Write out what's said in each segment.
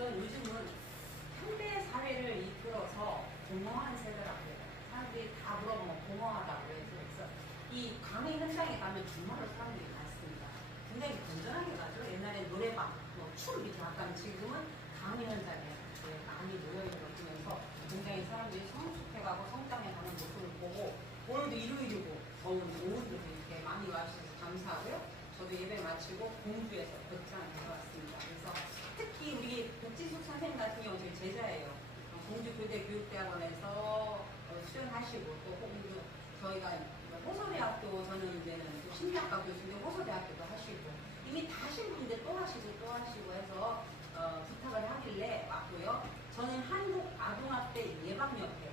사실은 요즘은 현대 사회를 이끌어서 공허한 세대라고 해요. 사람들이 다 물어보면 공허하다고 해서 그래서 이 강의 현장에 가면 정말로 사람들이 많습니다. 굉장히 건전하게 가죠. 옛날에 노래방, 춤 이렇게 갔다면 지금은 강의 현장에 많이 모여있으면서 굉장히 사람들이 성숙해가고 성장해가는 모습을 보고 오늘도 일요일이고 더운 오후도 이렇게 많이 와주셔서 감사하고요. 저도 예배 마치고 공주에서 벽장을 내려왔습니다. 그래서 특히 우리 백지숙 선생님 같은 경우 저희 제자예요. 공주 교대 교육대학원에서 수련하시고 또 공주 저희가 호서대학교 저는 이제는 심리학과 교수인데 호서대학교도 하시고 이미 다 하신 분인데 또 하시고 해서 부탁을 하길래 왔고요. 저는 한국아동학대 예방협회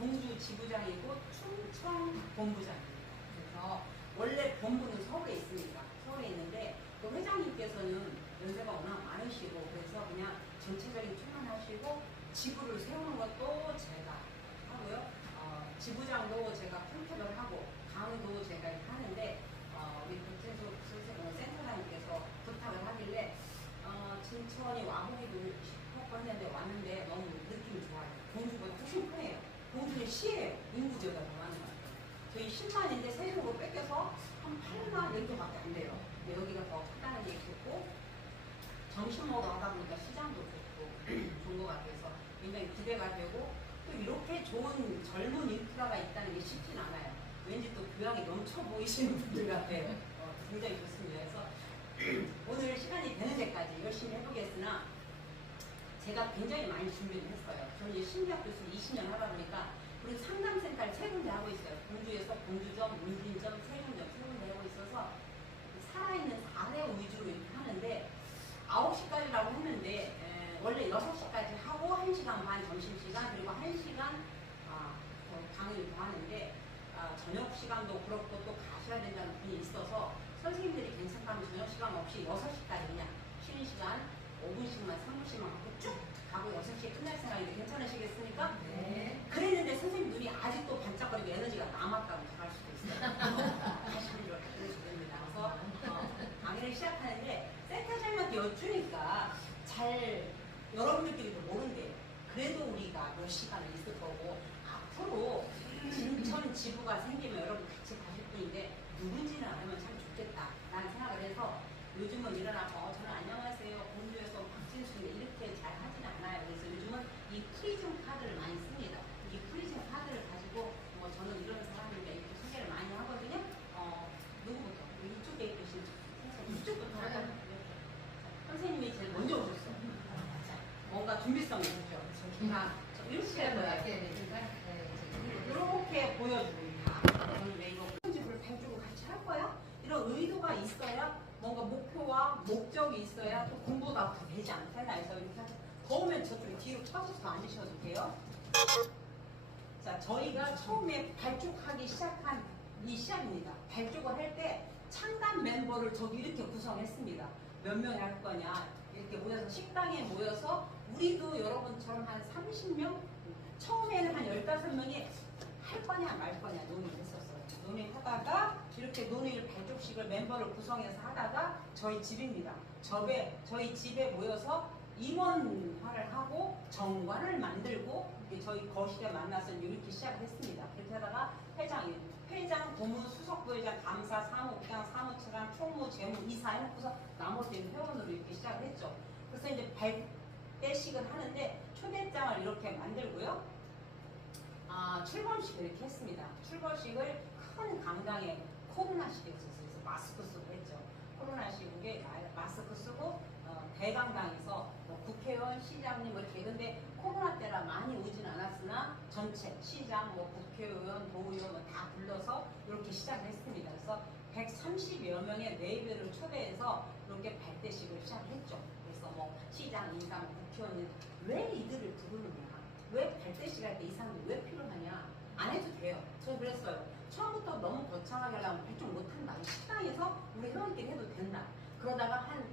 공주 지부장이고 충청 본부장입니다. 그래서 원래 본부는 서울에 있습니다. 서울에 있는데 또 회장님께서는 연세가 워낙 많으시고 그래서 그냥 전체적인 출마하시고 지부를 세우는 것도 제가 하고요. 지부장도 제가 컨택을 하고 강의도 제가 하는데 우리 백진숙 센터장님께서 부탁을 하길래 진천이 와보기도 싶었고 했는데 왔는데 너무 느낌이 좋아요. 공주보다 훨씬 크네요. 공주는 시예요. 인구지보다 더 많은 것 같아요. 저희 10만인데 세금으로 뺏겨서 한 8만 정도밖에 안 돼요. 근데 여기가 더 크다는 얘기 듣고 점심 먹으러 하다 보니까 시장도 좋고 좋은 것 같아서 굉장히 기대가 되고 또 이렇게 좋은 젊은 인프라가 있다는 게 쉽진 않아요. 왠지 또 교양이 넘쳐 보이시는 분들 같아요. 굉장히 좋습니다. 그래서 오늘 시간이 되는 데까지 열심히 해보겠으나 제가 굉장히 많이 준비를 했어요. 저는 이제 심리학 교수 20년 하다 보니까 우리 상담센터를 세 군데 하고 있어요. 공주에서 공주점, 문진점, 세군점 세 군데 하고 있어서 살아있는 사례 위주로 이렇게 하는데 9시까지라고 했는데 원래 6시까지 하고 1시간 반 점심시간 그리고 1시간 강의를 더 하는데 저녁 시간도 그렇고 또 가셔야 된다는 분이 있어서 선생님들이 괜찮다면 저녁 시간 없이 6시까지 그냥 쉬는 시간 5분씩만 3분씩만 하고 쭉 가고 6시에 끝날 생각인데 괜찮으시겠습니까? 네. 그랬는데 선생님 눈이 아직도 반짝거리고 에너지가 남았다고 갈 수도 있어요. 다시 그러셔야 됩니다. 그래서 강의를 시작하는데 센터장님한테 여쭈니까 잘 여러분들끼리도 모른대요. 그래도 우리가 몇 시간을 있을 거고 앞으로 진천 지부가 생기면 여러분 같이 가실 분인데 누군지는 알면 참 좋겠다 라는 생각을 해서 요즘은 일어나서 저는 안녕하세요 공주에서 박진수인데 이렇게 잘 하지는 않아요. 그래서 요즘은 이 프리즘 카드를 많이 씁니다. 이 프리즘 카드를 가지고 저는 이런 사람인데 이렇게 소개를 많이 하거든요. 누구부터? 이쪽에 계신 선생님 이쪽부터 할까요? 선생님이 제일 먼저 오셨어요. 뭔가 준비성이 있죠. 이렇게 해야 돼요. 이렇게 보여주고 저는 왜 이거 편집을 해주고 같이 할 거야? 이런 의도가 있어야 뭔가 목표와 목적이 있어야 또 공부가 더 되지 않겠나 해서 이렇게 하죠. 더우면 저쪽에 뒤로 쳐서 앉으셔도 돼요. 자, 저희가 처음에 발족하기 시작한 이 시합입니다. 발족을 할 때 창단 멤버를 저도 이렇게 구성했습니다. 몇 명이 할 거냐 이렇게 모여서 식당에 모여서 우리도 여러분처럼 한 30명 처음에는 한 15명이 할 거냐 말 거냐 논의를 했었어요. 논의하다가 이렇게 논의를 발족식을 멤버를 구성해서 하다가 저희 집입니다. 저희 집에 모여서 임원화를 하고 정관을 만들고 저희 거실에 만나서 이렇게 시작을 했습니다. 그렇게 하다가 회장, 고문, 수석부회장, 감사, 사무부장, 사무처장, 총무, 재무, 이사 해놓고서 나머지는 회원으로 이렇게 시작을 했죠. 그래서 이제 발대식을 하는데 초대장을 이렇게 만들고요. 출범식을 이렇게 했습니다. 출범식을 큰 강당에 코로나식이었어요. 그래서 마스크 쓰고 했죠. 코로나식에 마스크 쓰고 대강당에서 국회의원, 시장님 이렇게 근데 코로나 때라 많이 오진 않았으나 전체 시장, 국회의원, 도의원 다 불러서 이렇게 시작을 했습니다. 그래서 130여 명의 네이버를 초대해서 이렇게 발대식을 시작했죠. 그래서 시장, 인사, 국회의원 왜 이들을 부르느냐? 왜 발대식 할 때 이 사람들 왜 필요하냐? 안 해도 돼요. 저 그랬어요. 처음부터 너무 거창하게 하려면 발족 못한다. 식당에서 우리 회원끼리 해도 된다. 그러다가 한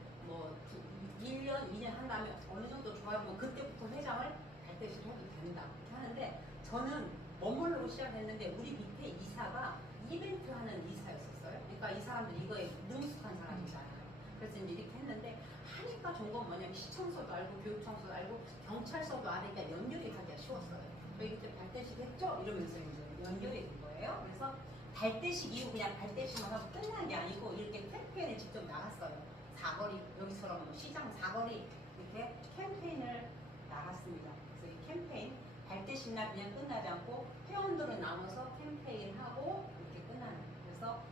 1년, 2년 한 다음에 어느 정도 좋아하고 그때부터 회장을 발대식 해도 된다. 이렇게 하는데 저는 머물러 시작했는데 우리 밑에 이사가 이벤트 하는 이사였었어요. 그러니까 이 사람들 이거에 능숙한 사람이잖아요. 그래서 이제 이렇게 했는데 하니까 좋은 건 뭐냐면 시청소도 알고 교육청소도 알고 경찰서도 아니까 연결이 가기가 쉬웠어요. 저희 그때 발대식 했죠? 이러면서 이제 연결이 된 거예요. 그래서 발대식 이후 그냥 발대식만 하고 끝난 게 아니고 이렇게 캠페인을 직접 나갔어요. 사거리 여기처럼 뭐 시장 사거리 이렇게 캠페인을 나갔습니다. 그래서 이 캠페인 발대식 날 그냥 끝나지 않고 회원들은 나눠서 캠페인하고 이렇게 끝나는 거예요. 그래서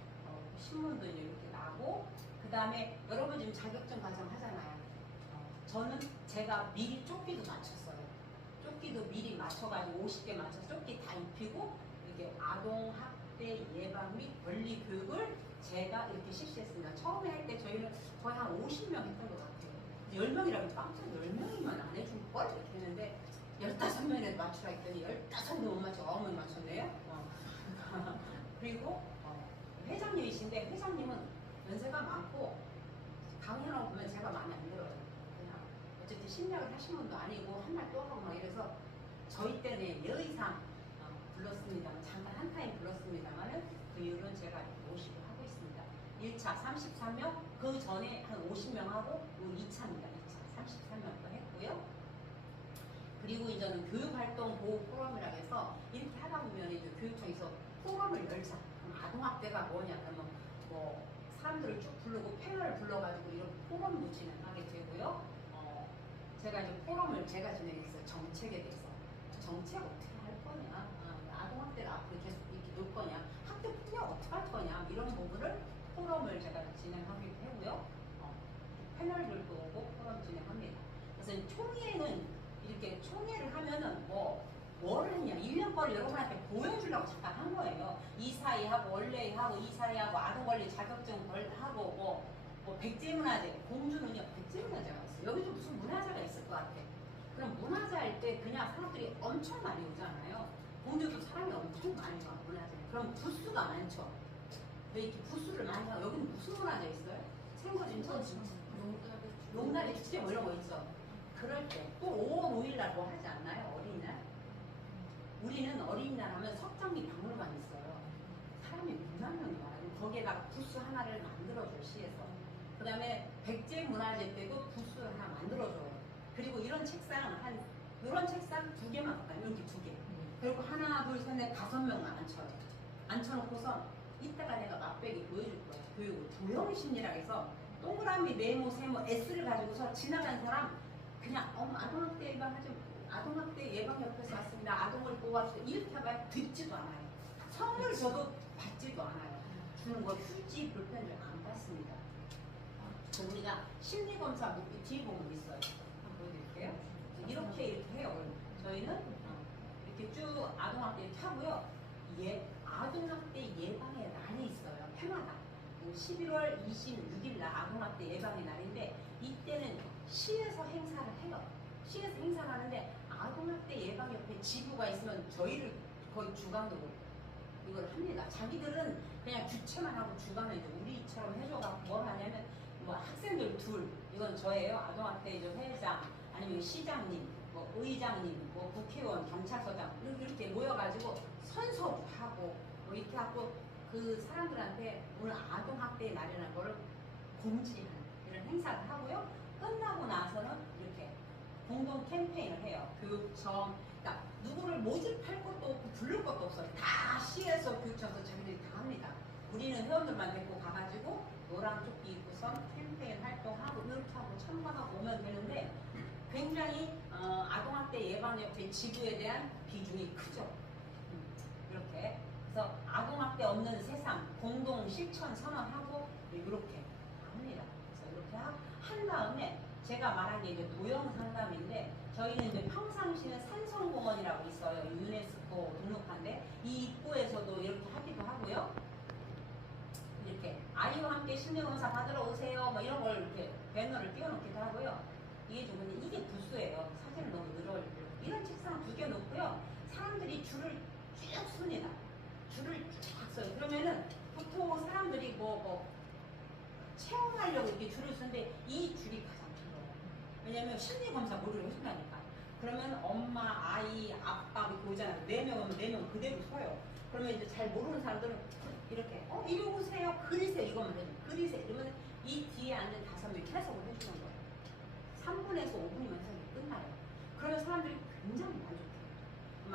신문도 이제 이렇게 나고 그 다음에 여러분 지금 자격증 과정 하잖아요. 저는 제가 미리 조끼도 맞췄어요. 조끼도 미리 맞춰가지고 50개 맞춰서 조끼 다 입히고 이렇게 아동학대 예방 및 권리 교육을 제가 이렇게 실시했습니다. 처음에 할 때 저희는 거의 한 50명 했던 것 같아요. 10명이라면 깜짝 10명이면 안 해줄 걸 이렇게 했는데 15명에 맞추라 했더니 15명도 못 맞춰 9명 맞췄네요. 그리고 회장님이신데 회장님은 연세가 많고 강연하고 보면 제가 마음에 안 들어요. 그냥 어쨌든 심리학을 하신 분도 아니고 한 말 또 하고 막 이래서 저희 때는 예의상 불렀습니다만 잠깐 한 타임 불렀습니다만은 그 이후로는 제가 모시고 하고 있습니다. 1차 33명, 그 전에 한 50명 하고 2차입니다. 2차 33명 또 했고요. 그리고 이제는 교육활동 보호 포럼이라고 해서 이렇게 하다 보면 이제 교육청에서 포럼을 열자. 아동학대가 뭐냐 하면 뭐 사람들을 쭉 부르고 패널을 불러가지고 이런 포럼도 진행하게 되고요. 제가 이제 포럼을 제가 진행했어요. 정책에 대해서. 정책 어떻게 할 거냐, 아동학대를 앞으로 계속 이렇게 놓을 거냐, 학대 폭력 어떻게 할 거냐 이런 부분을 포럼을 제가 진행하기도 하고요. 패널들도 오고 포럼 진행합니다. 그래서 총회는 이렇게 총회를 하면은 뭘 했냐, 1년권을 여러분한테 보여주려고 잠깐 한 거예요. 이사회하고 원래하고 이사회하고 아동권리 자격증 하고 뭐 백제문화재, 공주는요 백제문화재가 있어요. 여기도 무슨 문화재가 있을 것 같아. 그럼 문화재 할 때 그냥 사람들이 엄청 많이 오잖아요. 공주도 사람이 엄청 많이 와, 문화재. 그럼 부수가 많죠. 왜 이렇게 부수를 많이 하고, 여기는 무슨 문화재 있어요? 생거진천? 용다리 축제 뭐 이런 거 있어. 그럴 때 또 5월 5일 날 뭐 하지 않나요? 어린이날? 우리는 어린이날 하면 석장리 박물관이 있어요. 사람이 6만 명이 와요. 거기에다가 부스 하나를 만들어줘요, 시에서. 그 다음에 백제문화재 때도 부스를 하나 만들어줘요. 그리고 이런 책상 이런 책상 2개만 갖다 이렇게 2개. 그리고 하나, 둘, 셋, 넷, 5명만 앉혀요. 앉혀놓고서 이따가 내가 맛배기 보여줄 거예요. 교육을 도형심리라고 해서 동그라미, 네모, 세모, S를 가지고서 지나간 사람 그냥 아동학대 예방하지, 아동학대 예방협회에서 왔습니다. 아동을 보호합시다. 이렇게 하면 듣지도 않아요. 선물 줘도 받지도 않아요. 주는 거 휴지, 볼펜을 안 받습니다. 우리가 심리검사 뒤에 보면 있어요. 한번 보여드릴게요. 이렇게 해요. 저희는 이렇게 쭉 아동학대 이렇게 하고요. 아동학대 예방의 날이 있어요. 해마다. 11월 26일 날 아동학대 예방의 날인데 이때는 시에서 행사를 해요. 시에서 행사를 하는데 아동학대 예방협회 지부가 있으면 저희를 거의 주관으로 이걸 합니다. 자기들은 그냥 주최만 하고 주관을 이제 우리처럼 해줘갖고 뭘 하냐면 뭐 학생들 둘, 이건 저예요. 아동학대 회장, 아니면 시장님, 뭐 의장님, 뭐 국회의원, 경찰서장 이렇게 모여가지고 선서도 하고 뭐 이렇게 하고 그 사람들한테 오늘 아동학대 날이라는 거를 공지하는 이런 행사를 하고요. 끝나고 나서는 이렇게 공동 캠페인을 해요. 교육청, 그러니까 누구를 모집할 것도 없고 부를 것도 없어요. 다 시에서 교육청에서 자기들이 다 합니다. 우리는 회원들만 데리고 가가지고 노란 조끼 입고선 캠페인 활동하고 이렇게 하고 참가하고 오면 되는데 굉장히 아동학대 예방협회 지부에 대한 비중이 크죠. 이렇게 그래서 아동학대 없는 세상 공동 실천 선언하고 이렇게 합니다. 그래서 이렇게 한 다음에 제가 말한 게 이제 도형 상담인데 저희는 이제 평상시는 산성공원이라고 있어요. 유네스코 등록한데 이 입구에서도 이렇게 하기도 하고요. 이렇게 아이와 함께 심리검사 받으러 오세요. 뭐 이런 걸 이렇게 배너를 띄워놓기도 하고요. 이게 좀 근데 이게 부수예요. 사진을 너무 늘어올리고 이런 책상 2개 놓고요. 사람들이 줄을 쭉 섭니다. 줄을 쫙 써요. 그러면은 보통 사람들이 체험하려고 이렇게 줄을 쓰는데 이 줄이 가장 길어요. 왜냐면 심리검사 모두를 해준다니까. 그러면 엄마, 아이, 아빠 이렇게 오잖아요. 4명 오면 4명 그대로 서요. 그러면 이제 잘 모르는 사람들은 이렇게 이리 오세요. 그리세요. 이것만 해줘. 그리세요. 이러면 이 뒤에 앉은 5명이 해석을 해주는 거예요.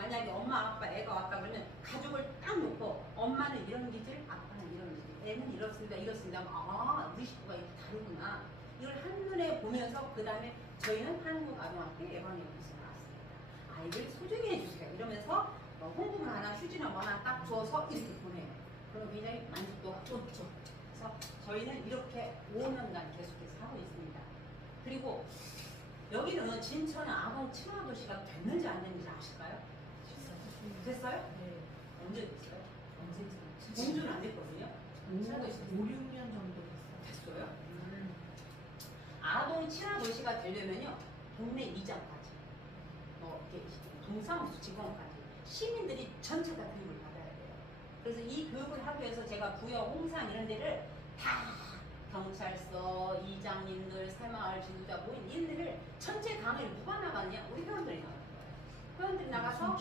만약에 엄마 아빠 애가 왔다 그러면 가족을 딱 놓고 엄마는 이런 기질, 아빠는 이런 기질, 애는 이렇습니다 이렇습니다 하면 아 우리 식구가 이렇게 다르구나 이걸 한눈에 보면서 그 다음에 저희는 한국아동학교 예방연구소 나왔습니다. 아이를 소중히 해주세요 이러면서 홍보물 하나 휴지나 뭐 하나 딱 줘서 이렇게 보내요. 그럼 굉장히 만족도가 좋죠. 그래서 저희는 이렇게 5년간 계속해서 하고 있습니다. 그리고 여기는 진천은 아동 친화 도시가 됐는지 안 됐는지 아실까요? 됐어요? 네. 언제 됐어요? 언제쯤? 공주는 안 됐거든요. 5, 6년 정도 됐어요. 됐어요? 아동 친화 도시가 되려면요 동네 이장까지, 이렇게 동사무소 직원까지 시민들이 전체 다 교육을 받아야 돼요. 그래서 이 교육을 하기 위해서 제가 부여, 홍산 이런 데를 다 경찰서, 이장님들, 새마을 지도자 모인 일들을 전체 강의를 누가 나갔냐? 우리 회원들이 나가는 거예요. 회원들이 나가서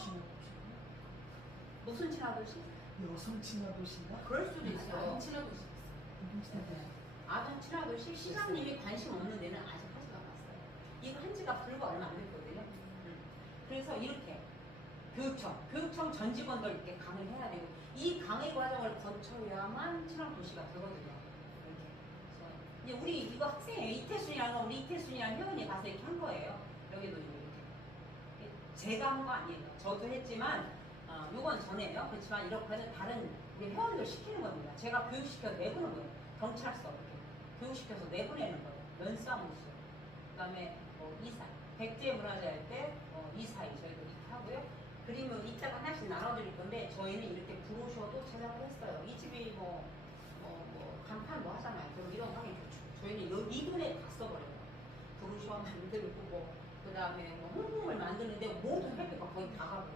무슨 친화 도시? 여성 친화 도시인가? 그럴 수도 있어요. 아동 친화 도시. 아동 친화 도시 시장님이 관심 없는 데는 아직 하지가 않았어요. 이거 한 지가 불과 얼마 안 됐거든요. 그래서 이렇게 교육청 전 직원들 이렇게 강의를 해야 되고 이 강의 과정을 거쳐야만 친화 도시가 되거든요. 이렇게. 그래서 이제 우리 이거 학생이에요. 이태순이라는 건 우리 이태순이라는 회원이 가서 이렇게 한 거예요. 여기도 이렇게. 제가 한 거 아니에요. 저도 했지만 요건 전에요. 그렇지만 이렇게는 다른 우리 회원들 시키는 겁니다. 제가 교육시켜서 내보는 거예요. 경찰서 이렇게 교육시켜서 내보내는 거예요. 연사무소, 그 다음에 이사, 백제 문화재 할 때 이사이 저희도 이렇게 하고요. 그림은 이따가 하나씩 나눠드릴 건데 저희는 이렇게 브로셔도 제작을 했어요. 이 집이 간판 뭐 하잖아요. 그럼 이런 거 하기 좋죠. 저희는 이 돈에 다 써버려요. 브로셔 만들고 그 다음에 홍보물 만드는데 모든 회비가 거의 다 가고.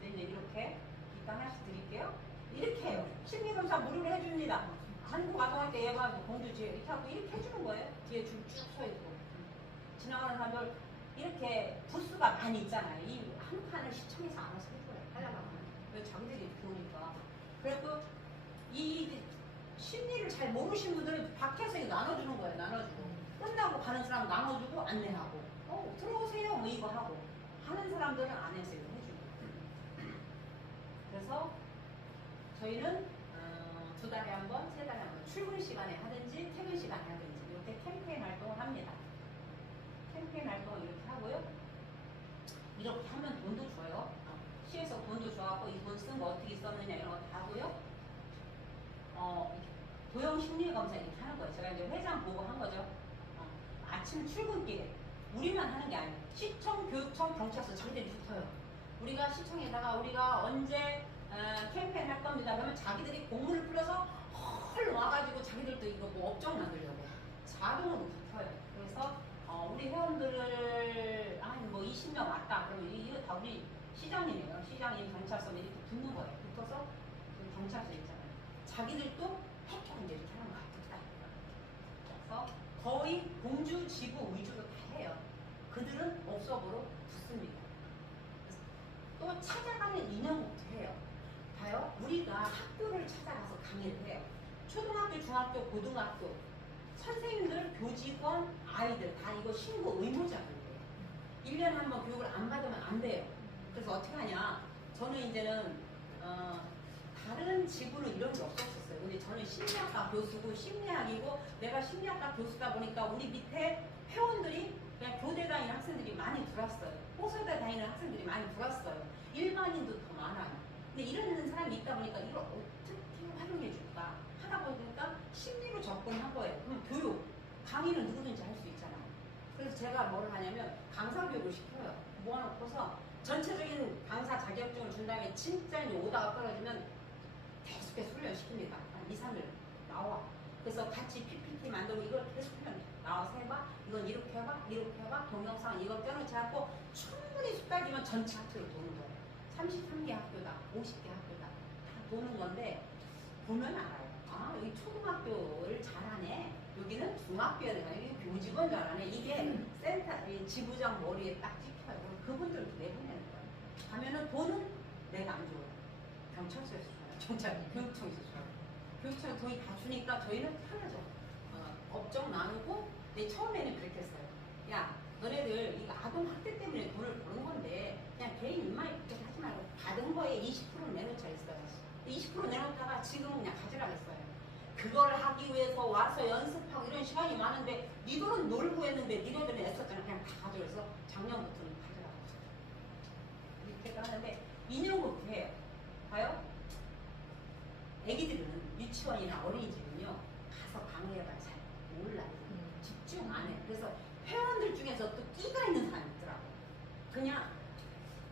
근데 이제 이렇게 이따 하나씩 드릴게요. 이렇게 해요. 심리검사 무료로 해줍니다. 한국아동학대 예방 공주지에 이렇게 하고 이렇게 해주는 거예요. 뒤에 줄 쭉 서있고 지나가는 사람들 이렇게 부스가 많이 있잖아요. 이 한 판을 시청에서 알아서 해줘요. 하려고 하면. 그래서 자기들이 보니까. 그래도 이 심리를 잘 모르신 분들은 밖에서 이거 나눠주는 거예요. 나눠주고. 끝나고 가는 사람 나눠주고 안내하고. 들어오세요. 뭐 이거 하고. 하는 사람들은 안에서 이거 해주고. 그래서 저희는 2달에 한 번, 3달에 한 번 출근 시간에 하든지 퇴근 시간에 하든지 이렇게 캠페인 활동을 합니다. 캠페인 활동을 이렇게 하고요. 이렇게 하면 돈도 줘요. 시에서 돈도 줘갖고 이 돈 쓴 거 어떻게 썼느냐 이런 거 다 하고요. 도형 심리 검사 이렇게 하는 거예요. 제가 이제 회장 보고 한 거죠. 아침 출근길에 우리만 하는 게 아니에요. 시청, 교육청, 경찰서 자기들이 붙어요. 우리가 시청에다가 우리가 언제 캠페인 할 겁니다. 그러면 자기들이 공문을 풀어서 헐 와가지고 자기들도 이거 뭐 업종 만들려고 자동으로 붙어요. 그래서 우리 회원들을 한 20명 왔다 그러면 이거 다 우리 시장님이에요. 시장님 경찰서 이렇게 붙는 거예요. 붙어서 경찰서 있잖아요. 자기들도 해결 이제 이렇게 하는 거 같다. 그래서 거의 공주 지구 위주로 다 해요. 그들은 옥석으로 붙습니다. 또 찾아가는 인형부터 해요. 봐요. 우리가 학교를 찾아가서 강의를 해요. 초등학교, 중학교, 고등학교 선생님들, 교직원, 아이들 다 이거 신고 의무자들이에요. 1년에 한 번 교육을 안 받으면 안 돼요. 그래서 어떻게 하냐. 저는 이제는 다른 지구는 이런 게 없었어요. 근데 저는 심리학과 교수고 심리학이고 내가 심리학과 교수다 보니까 우리 밑에 회원들이 그냥 교대 다니는 학생들이 많이 들어왔어요. 호서대 다니는 학생들이 많이 들어왔어요. 일반인도 더 많아요. 근데 이런 사람이 있다 보니까 이걸 어떻게 활용해 줄까 하다 보니까 심리로 접근한 거예요. 그럼 교육, 강의는 누구든지 할 수 있잖아요. 그래서 제가 뭘 하냐면 강사 교육을 시켜요. 모아놓고서 전체적인 강사 자격증을 준 다음에 진짜 이제 오다가 떨어지면 계속해서 훈련시킵니다. 한 2, 3일 나와. 그래서 같이 PPT 만들고 이걸 계속 훈련 나와서 해봐. 이건 이렇게 해봐. 이렇게 해봐. 동영상 이거 껴놓지 않고 충분히 숙달되면 전체 학교를 도는 거예요. 33개 학교다. 50개 학교다. 다 도는 건데 보면 알아요. 아 여기 초등학교를 잘하네. 여기는 중학교야 되나. 여기 교직원 잘하네. 이게 센터 지부장 머리에 딱 찍혀요. 그분들도 내보내는 거예요. 가면은 돈은 내가 안 줘요. 경찰서에서 줘요. 경찰 교육청에서 줘요. 교육청에 돈이 다 주니까 저희는 편하죠. 업종 나누고 근데 처음에는 그렇게 했어요. 야 너네들 이거 아동 학대 때문에 돈을 버는 건데 그냥 개인 인마이 그렇게 하지 말고 받은 거에 20% 내놓자 했어요. 20% 내놓다가 지금은 그냥 가지라 했어요. 그걸 하기 위해서 와서 연습하고 이런 시간이 많은데 니들은 놀고 했는데 니네들은 애썼잖아. 그냥 다 가져서 작년부터는 가져라고 했어요. 이렇게 하는데 2년부터 해요. 봐요. 애기들은 유치원이나 어린이집은요 가서 강의해봐 잘 몰라요. 집중 안 해. 그래서 회원들 중에서 또 끼가 있는 사람이 있더라고. 그냥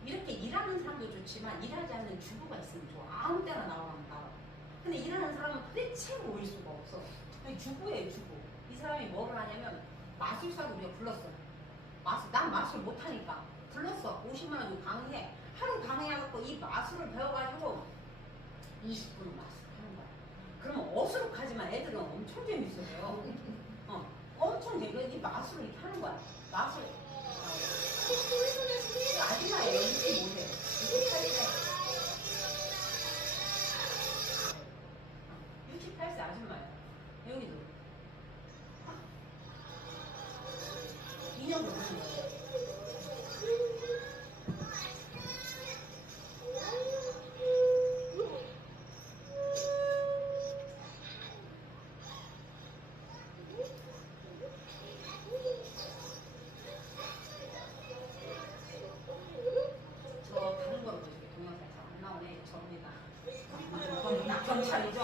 이렇게 일하는 사람도 좋지만 일하지 않는 주부가 있으면 좋아. 아무 때나 나오면 나와. 근데 일하는 사람은 도대체 모일 수가 없어. 주부예요, 주부. 이 사람이 뭐를 하냐면 마술사도 우리가 불렀어요. 난 마술 못하니까 불렀어. 50만 원 주고 강의해. 하루 강의해갖고 이 마술을 배워가지고 20분 마술하는 거야. 그러면 어수룩하지만 애들은 엄청 재밌어요. 엄청 재밌어. 이 마술을 이렇게 하는 거야. 마술. 아줌마예요. 25세. 28세. 68세 아줌마예요. 여기도. 2년 걸리는 거예요. 저 다른 거로 보시게 동영상 잘 안 나오네. 접니다. 경찰이죠?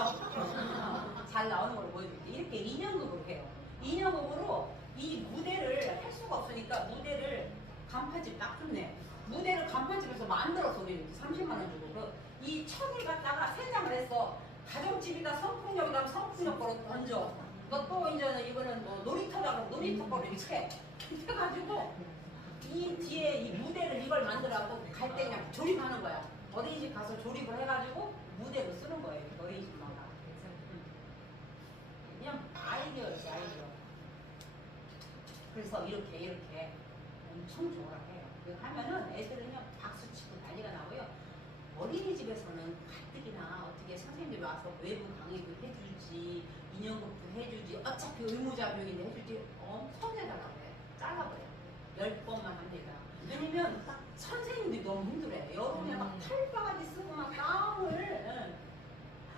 잘 나오는 걸로 보여드릴게요. 이렇게 2년급으로 해요. 2년급으로 이 무대를 할 수가 없으니까 무대를 간판집 딱 좋네. 무대를 간판집에서 만들어서 우리 30만 원 주고 이 천을 갖다가 세장을 했어. 가정집이다 성풍력이다 성풍력 거로 던져. 너 또 이제는 이거는 뭐 놀이터다 그러면 놀이터 거로 이렇게 해가지고 이 뒤에 이 무대를 이걸 만들어갖고 갈 때 그냥 조립하는 거야. 어린이집 가서 조립을 해가지고 무대로 쓰는 거예요. 어린이집마다. 그냥 아이디어였지 아이디어. 그래서 이렇게 엄청 좋아해요. 하면은 애들은 그냥 박수 치고 난리가 나고요. 어린이집에서는 가뜩이나 어떻게 선생님들이 와서 외부 강의도 해주지 2년급도 해주지 어차피 의무자격인데 해주지 엄청 해달라고 해. 잘라버려. 10번만 합니다. 왜냐면 선생님들이 너무 힘들어요. 여름에 막 털바가지 쓰고 막 가운을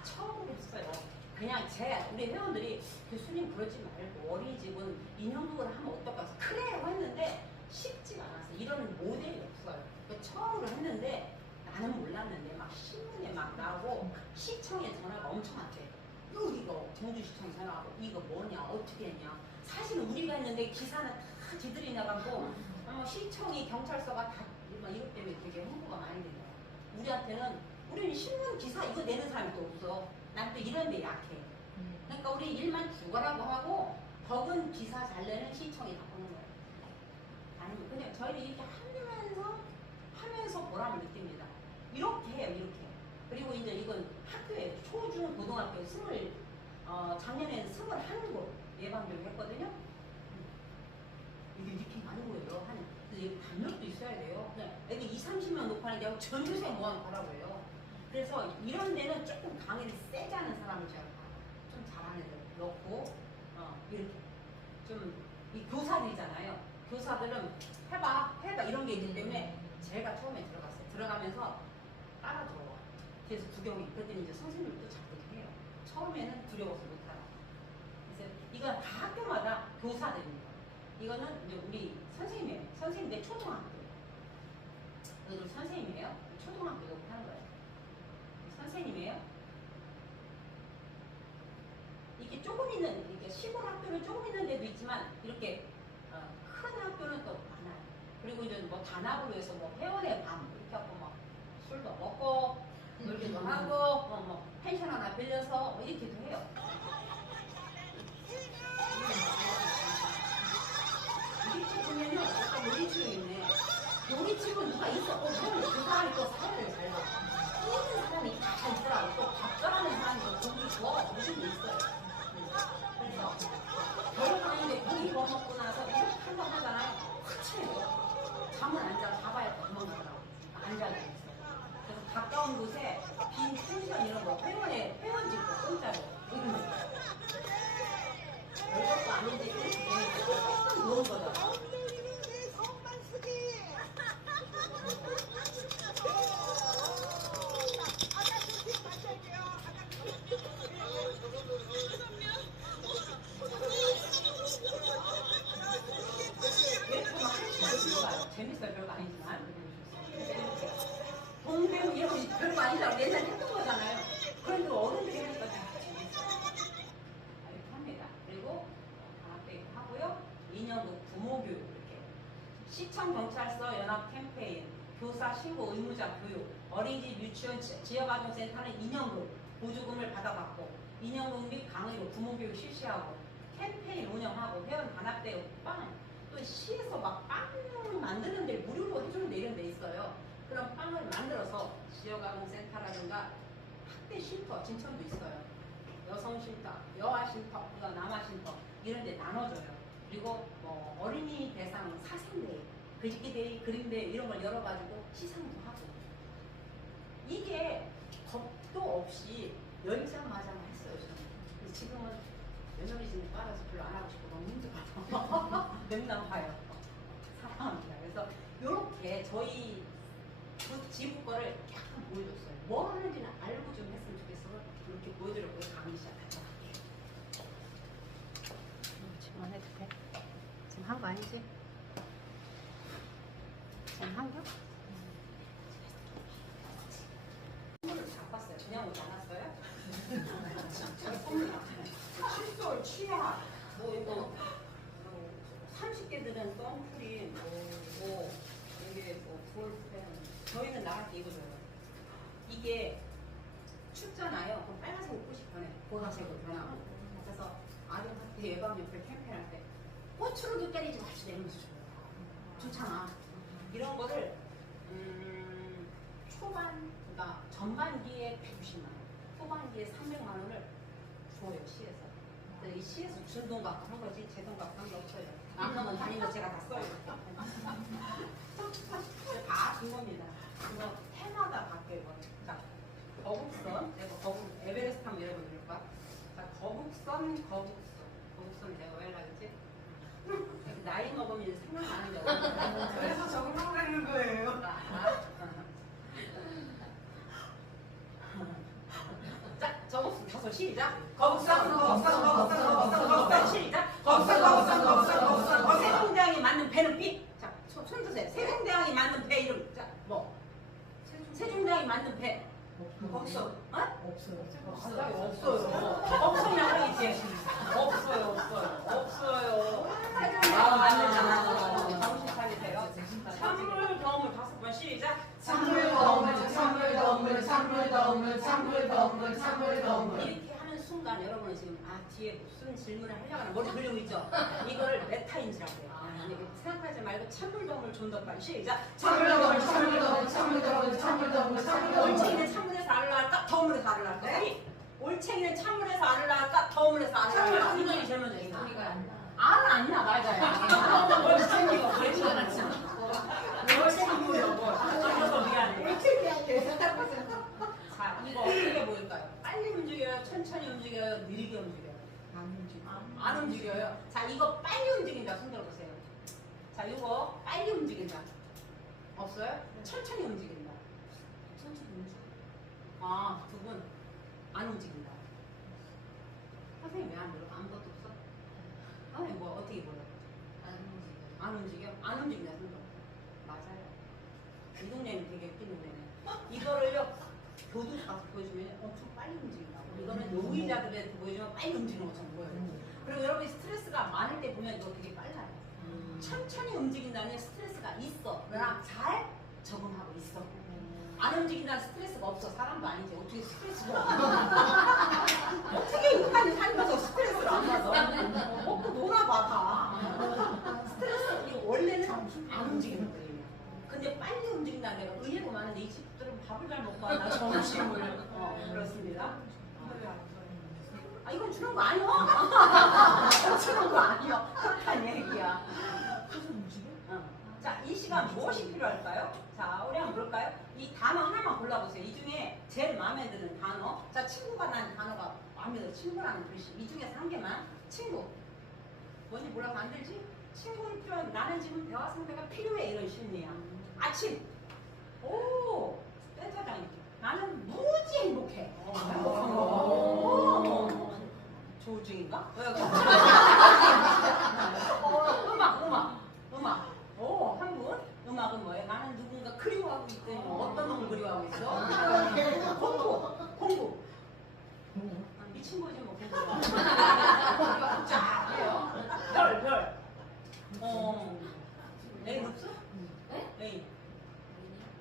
처음으로 했어요. 그냥 우리 회원들이 교수님 그러지 말고 어린이집은 2년급을 하면 어떨까 해서 그래요 했는데 쉽지가 않았어. 이런 모델이 없어요. 처음으로 했는데 나는 몰랐는데 막 신문에 막 나오고 시청에 전화가 엄청 왔대. 이거 경주시청 전화하고 이거 뭐냐 어떻게 했냐. 사실은 우리가 했는데 기사는 다 지들이 나가고 시청이 경찰서가 다 이것 때문에 되게 홍보가 많이 된다. 우리는 신문 기사 이거 내는 사람이 또 없어. 난 또 이런 데 약해. 그러니까 우리 일만 죽어라고 하고 적은 기사 잘 내는 시청이 다 보는 거예요. 아니면 그냥 저희는 이렇게 하면서 보람을 느낍니다. 이렇게 해요, 이렇게. 그리고 이제 이건 학교에 초, 중, 고등학교에 작년에는 21곳 예방접종 했거든요. 이게 이렇게 많은 거예요. 근데 담력도 있어야 돼요. 그냥 애들 20-30명 놓고 하는 게 아니고 전교생 모아놓고 하라고 해요. 그래서 이런 데는 조금 강의를 세게 하는 사람을 제가 좀 잘하는 애들 넣고 이렇게 좀 이 교사들이잖아요. 교사들은 해봐 이런 게 있기 때문에 제가 처음에 들어갔어요. 들어가면서 따라 들어와. 그래서 구경이 그랬더니 이제 선생님도 자꾸 해요. 처음에는 두려워서 못하라. 그래서 이건 다 학교마다 교사들입니다. 이거는 이제 우리 선생님이에요. 선생님인데 초등학교. 너도 선생님이에요? 초등학교도 하는 거예요. 선생님이에요? 이게 조금 있는, 이게 시골 학교는 조금 있는 데도 있지만 이렇게 큰 학교는 또 많아요. 그리고 이제 뭐 단합으로 해서 뭐 회원의 밤 이렇게 하고 막 술도 먹고 놀기도 하고 뭐 펜션 하나 빌려서 뭐 이렇게도 해요. 우리 집 보면요, 약간 요리집이 있네. 요리집은 누가 있어? 그러면 그 사람이 또 사회를 잘 봐. 모든 사람이 다 잘 있더라고. 또 밥잘하는 사람이 또 고기 좋아하고 무슨 게 있어요. 그래서 결혼하는데 고기 구워 먹고 나서 이렇게 한번 하잖아요. 확 치네요. 잠을 안 자고 가봐야 또 도망가더라고. 안 자게 있어요. 그래서 가까운 곳에 빈 펜션 이런 거 회원집도 공짜로 이런 거. 별것도 아닌데 이렇게 되니까 좋은 거죠. 재밌어요. 별거 아니지만. 동배우 이런 거 별거 아니라고 옛날에 했던 거잖아요. 그런데 어른들이 하니까 다 재밌어요. 이렇게 합니다. 그리고 방학때 하고요. 2년국 부모교육 이렇게 시청경찰서 연합 캠페인, 교사 신고 의무자 교육, 어린이집 유치원 지역아동센터는 2년국 보조금을 받아받고 2년국 및 강의로 부모교육 실시하고 캠페인 운영하고 회원 단합대 빵, 또 시에서 막 빵 만드는 데 무료로 해주는 데 이런 데 있어요. 그런 빵을 만들어서 지역아동센터라든가 학대 쉼터 진천도 있어요. 여성 쉼터, 여아 쉼터, 남아 쉼터 이런 데 나눠줘요. 그리고 뭐 어린이 대상 사생대회, 글짓기대회, 그림대회 이런 걸 열어가지고 시상도 하고 이게 겁도 없이 열자마자 했어요. 저는. 근데 지금은 며느리집에 빠져서 별로 안 하고 싶고 너무 힘들어서 맨날 봐요. 사랑합니다. 그래서 이렇게 저희 지부 거를 약간 보여줬어요. 뭐 하는지는 알고 좀 했으면 좋겠어서 이렇게 보여드렸고요. 강의 시작하도록 할게요. 지금 해도 돼? 지금 한 거 아니지? 지금 한 거? 선물을 잡았어요. 그냥 오지 않았어요? 칫솔, 치약, 뭐 이거 30개들은 선크림, 뭐 이게 뭐 볼펜. 저희는 나갈 때 이거 줘요. 이게 춥잖아요. 그럼 빨간색으로 꽃이 변해. 보라색으로 변하고. 그래서 아동학대 예방연대 캠페인할 때 꽃으로도 때리지 마시고 이러면서 줘요. 좋잖아. 이런 거를 초반, 그러니까 전반기에 190만 원, 후반기에 300만 원을 줘요, 시에서. 이 시에서 준 돈 갖고 한 거지 제 돈 갖고 한 게 없어요. 남는 건 다니면 제가 다 써요. 다 준 겁니다. 이거 해마다 바뀌어요. 자, 거북선, 내가 에베레스트 한번 열어보실까? 자, 거북선. 거북선 내가 왜 하려고 했지? 나이 먹으면 생각나는 게 그래서 적응하고 있는 거예요. 자, 저거 다섯 시작. 거북선 시작. 거북선. 세종대왕이 맞는 배는 삐. 자, 손 드세요. 세종대왕이 맞는 배 이름. 자, 뭐? 세종대왕이 맞는 배. 없어. 어? 없어요. 없어요. 없으냐고 이제. 없어요. 세종대왕이 맞는 정신 차리세요. 찬물 더움을 5번 시작. 찬물 더움을. 이렇게 하는 순간 여러분은 지금 뒤에 무슨 질문을 하려고 하나 머리 돌리고 있죠? 이거를 메타인지라고 해요. 이렇게 생각하지 말고 찬물 더움을 좀 더 빨리 시작. 찬물 더움을. 올챙이는 찬물에서 알을 낳을까? 더물에서 알을 낳을까? 올챙이는 찬물에서 알을 낳을까? 더물에서 알을 낳을까? 이거이 질문이 있어. 알은 안 나, 맞아요. 올챙이가 왜 지어놨지? 올챙이고요, 뭐. 그래서 미안해. 자, 이거 어떻게 보일까요? 빨리 움직여요? 천천히 움직여요? 느리게 움직여요? 안 움직여요. 자, 이거 빨리 움직인다. 손 들어보세요. 자, 이거 빨리 움직인다. 없어요? 천천히 움직인다. 아, 두 분 안 움직인다. 선생님 왜 안 들어? 아무것도 없어? 아니, 뭐 어떻게 보여? 안 움직여? 안 움직인다. 손 들어. 맞아요. 이 동네는 되게 웃긴 동네네. 이거를요, 교도 가서 보여주면 엄청 빨리 움직인다고. 이거는 노의자들한테 보여주면 빨리 움직이는 것처럼 보여요. 그리고 여러분이 스트레스가 많을 때 보면 이거 되게 빨라요. 천천히 움직인다는 스트레스가 있어. 그러나 잘 적응하고 있어. 안 움직인다는 스트레스가 없어. 사람도 아니지. 어떻게 스트레스가 없어? 어떻게 인간이 살면서 스트레스를 안 받아? 먹고 놀아봐, 다. 스트레스, 이거 원래는 안 움직이는 거예요. 근데 빨리 움직인다는 데가 의외로 많은데 이 집들은 밥을 잘 먹고 하나 점심을. 그렇습니다. 아, 이건 주는 거 아니야? 주는 거 아니야. 그렇다는 얘기야. 자, 이 시간 무엇이 필요할까요? 자, 우리 한번 볼까요? 이 단어 하나만 골라보세요. 이 중에 제일 마음에 드는 단어. 자, 친구가 난 단어가 마음에 들어. 친구라는 글씨. 이 중에서 한 개만. 친구. 뭔지 몰라서 안 들지? 친구를 필요한, 나는 지금 대화 상대가 필요해. 이런 심리야. 아침. 오, 떼짜장. 나는 무지 행복해. 조우증인가? 음악. 오, 한 분. 음악은 뭐예요? 나는 누군가 그리워하고 있더니 어떤 놈을 그리워하고 있어? 공부. 미친 거지 뭐 공부. 자, 해요. 별. 애인 없어? 애인.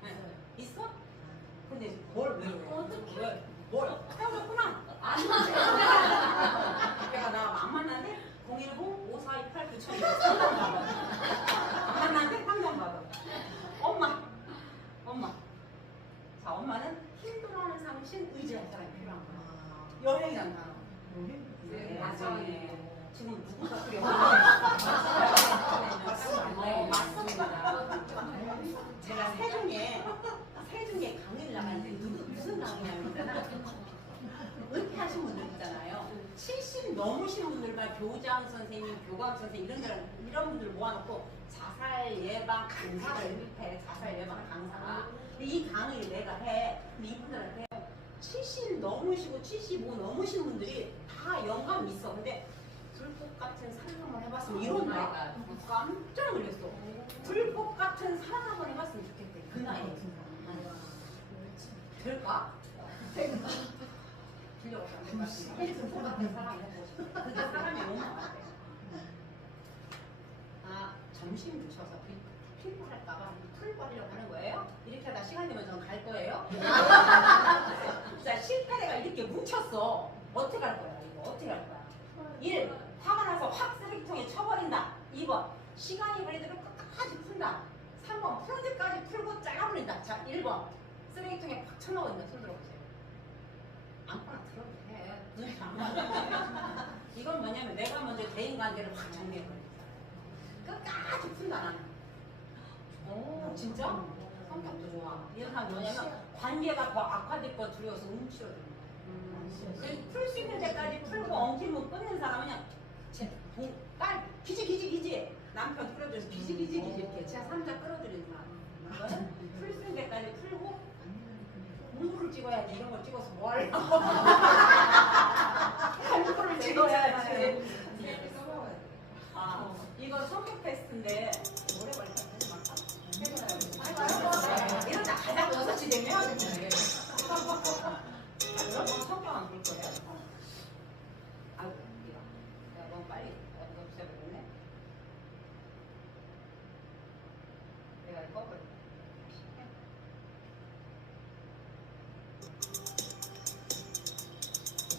네. 있어? 근데 왜? 어떻게? 뭘? 헤어졌구나. 내가 나 안 만났네? 010-5428-9722 상담 받아. 안 만났네? 상담 받아. 엄마. 자, 엄마는 힘들어하는 상신 의지할 사람이 필요한 거야. 여행이란 단어. 네, 나중에 지금 누군가 그려. 맞습니다. 제가 세중에 강의를 나가는데 무슨 강의냐면 은퇴하신 분들 있잖아요. 70 넘으신 분들만 교장 선생님, 교감 선생님 이런 분들 모아놓고 자살 예방 강사를 해. 자살 예방 강사가. 이 강의를 내가 해. 근데 이분들한테 70 넘으시고 75 넘으신 분들이 다 영감이 있어. 근데 불꽃 같은 사랑 한번 해봤으면 이런 나이가 깜짝 놀랐어. 불꽃 같은 사랑 한번 해봤으면 좋겠대. 그 나이에. 될까? 들려고 해봤으면 불꽃 같은 사랑 해보고 싶어. 그게 사람이 너무 많대. 점심 늦춰서 피부할까봐 풀 버리려고 하는 거예요? 이렇게 하다 시간 되면 저는 갈 거예요? 자, 실타래가 이렇게 뭉쳤어. 어떻게 할 거야? 이거 어떻게 할 거야? 1. 화가 나서 확 쓰레기통에 쳐버린다. 2번. 시간이 걸리도록 끝까지 푼다. 3번. 푸는 데까지 풀고 잘라버린다. 자, 1번. 쓰레기통에 팍 쳐넣어버린다. 손 들어보세요. 아무거나 들어도 돼. 눈이 안 맞아. 이건 뭐냐면 내가 먼저 대인관계를 확 정리해버린다. 끝까지 푼다 나는. 오, 진짜? 성격도 좋아. 이런 사람 뭐냐면 관계가 더 악화될거 두려워서 움츠러드는 거야. 풀 수 있는 데까지 풀고 엉키면 끊는 사람은 그냥 딸 기지 남편 끌어들여서 기지 이렇게 제가 삼자 끌어들이는 사람. 풀 수 있는 데까지 풀고 공부를 찍어야지. 이런 걸 찍어서 뭐 하려고. 공부를 찍어야지. 이거 성격 테스트인데 오래 걸리다 이러다 가장 6시 되면 그럼 성격 안 볼 거야. 아이고 내가 너무 빨리 이거 없애버렸네. 내가 이거 꺼버렸네.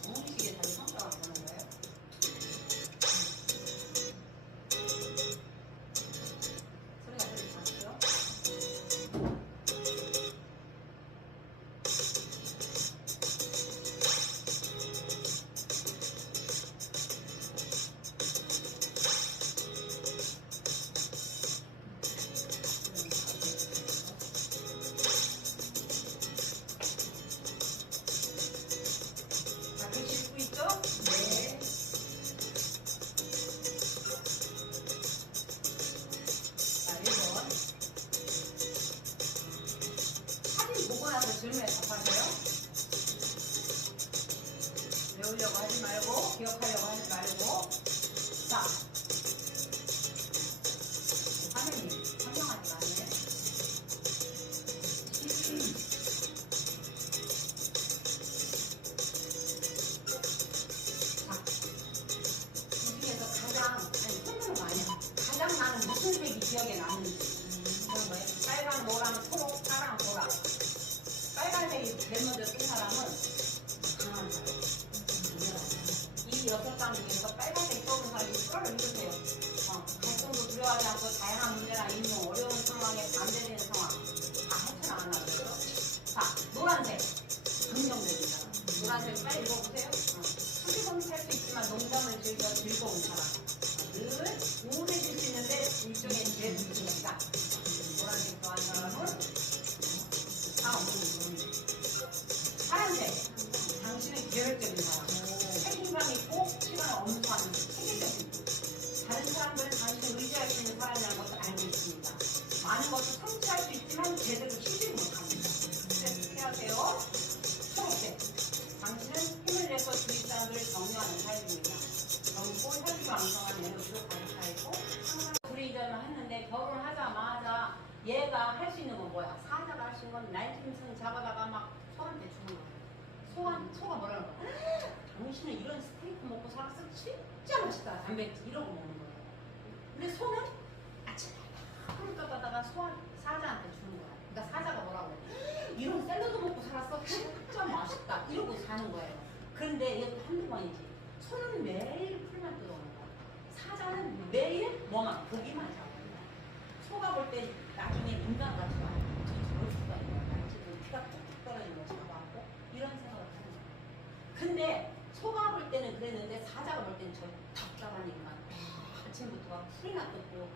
무의식에 자기 성격을 보는 거예요? 소리가 들리지 않죠? 자, 글씨 읽고 있죠? 네. 자, 1번. 사진 보고 나서 질문에 답하세요. 외우려고 하지 말고, 기억하려고 하지 말고. 자, 화면이 선명하지 않네. 이 중에서 손드는 거 아니야. 가장 나는 무슨 색이 기억에 남는지. 그런 거예요. 빨강, 노랑, 초록, 파랑, 보라. 빨간색이 제일 먼저 뜬 사람은 강한 사람. 이 6장 중에서 빨간색 떠오른 사람이 이거를 읽으세요. 갈등도 두려워하지 않고 다양한 문제나 임무, 어려운 상황에 반대되는 상황 다 헤쳐나간다 그래요. 자, 노란색 긍정적이잖아. 노란색 빨리 읽어보세요. 수비범 살수 있지만 농담을 즐겨 즐거운 사람. 늘 우울해질 수 있는데 일종의 재수입니다. 노란색 좋아하는 사람은 다 없는 거예요. 파란색 당신은 계획적인 사람. 책임감 있고 시간을 엄수하는 체계적인. 다른 사람들은 당신을 의지할 수 있는 사람이라는 것을 알고 있습니다. 많은 것을 성취할 수 있지만 제대로 쉬지 못합니다. 어떻게 하세요? 초록색. 당신은 힘을 내서 주위 사람들을 격려하는 타입입니다. 젊고 혈기왕성한 에너지로 가득 차있고 항상 둘이 이전을 했는데 결혼하자마자 얘가 할 수 있는 건 뭐야? 사자가 할 수 있는 건 날짐승 잡아다가 막 소한테 주는 거야. 소가 뭐라는 거야? 당신은 이런 스테이크 먹고 살았어? 진짜 맛있다. 단백질 이런 거 먹는 거야. 근데 소는 아침에 풀을 떠다가 사자한테 주는 거야. 그러니까 사자가 뭐라고 해? 이런 샐러드 먹고 살았어? 진짜 맛있다. 이러고 사는 거예요. 그런데 이것도 한두 번이지. 소는 매일 풀만 뜯어오는 거야. 사자는 매일 뭐만 고기만 잡아요. 소가 볼 때 나중에 인간같이 와요. 어떻게 저럴 수가 있냐. 날지도 피가 뚝뚝 떨어지는 거 잡아갖고 이런 생각을 하는 거야. 근데 소가 볼 때는 그랬는데 사자가 볼 때는 저 답답하니까 아침부터 풀이나 뜯고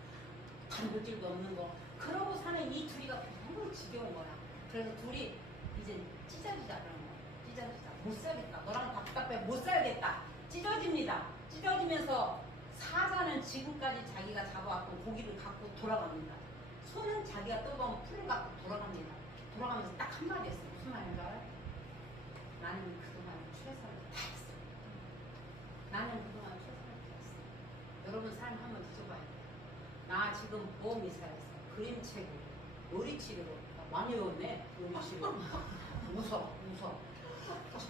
단백질도 없는 거 그러고 사는 이 둘이가 너무 지겨운 거야. 그래서 둘이 이제 찢어지자 그런 거야. 찢어지자. 못 살겠다. 너랑 답답해. 못 살겠다. 찢어집니다. 찢어지면서 사자는 지금까지 자기가 잡아왔고 고기를 갖고 돌아갑니다. 소는 자기가 뜯어온 풀을 갖고 돌아갑니다. 돌아가면서 딱 한마디 했어요. 무슨 말인지 알아요? 나는 그동안 최선을 다했어. 나는 그동안 최선을 다했어. 여러분 삶 한번 뒤져봐야 돼요. 나 지금 보험이사였어. 그림책으로, 요리책으로 많이 외웠네. 요리책으로. 웃어.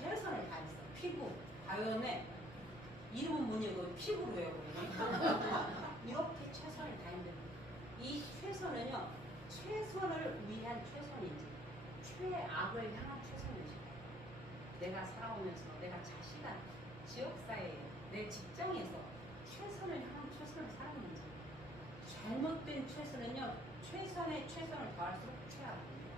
최선을 다했어. 피부 다 외웠네. 이름은 뭐냐고 피부로 외워버리네. 이렇게 최선을 다했는데 이 최선은요. 최선을 위한 최선인지 최악을 향한 최선인지 내가 살아오면서 내가 자신한 지역사회에 내 직장에서 최선을 향한 최선을 살았는지 잘못된 최선은요. 최선에 최선을 더할수록 최악입니다.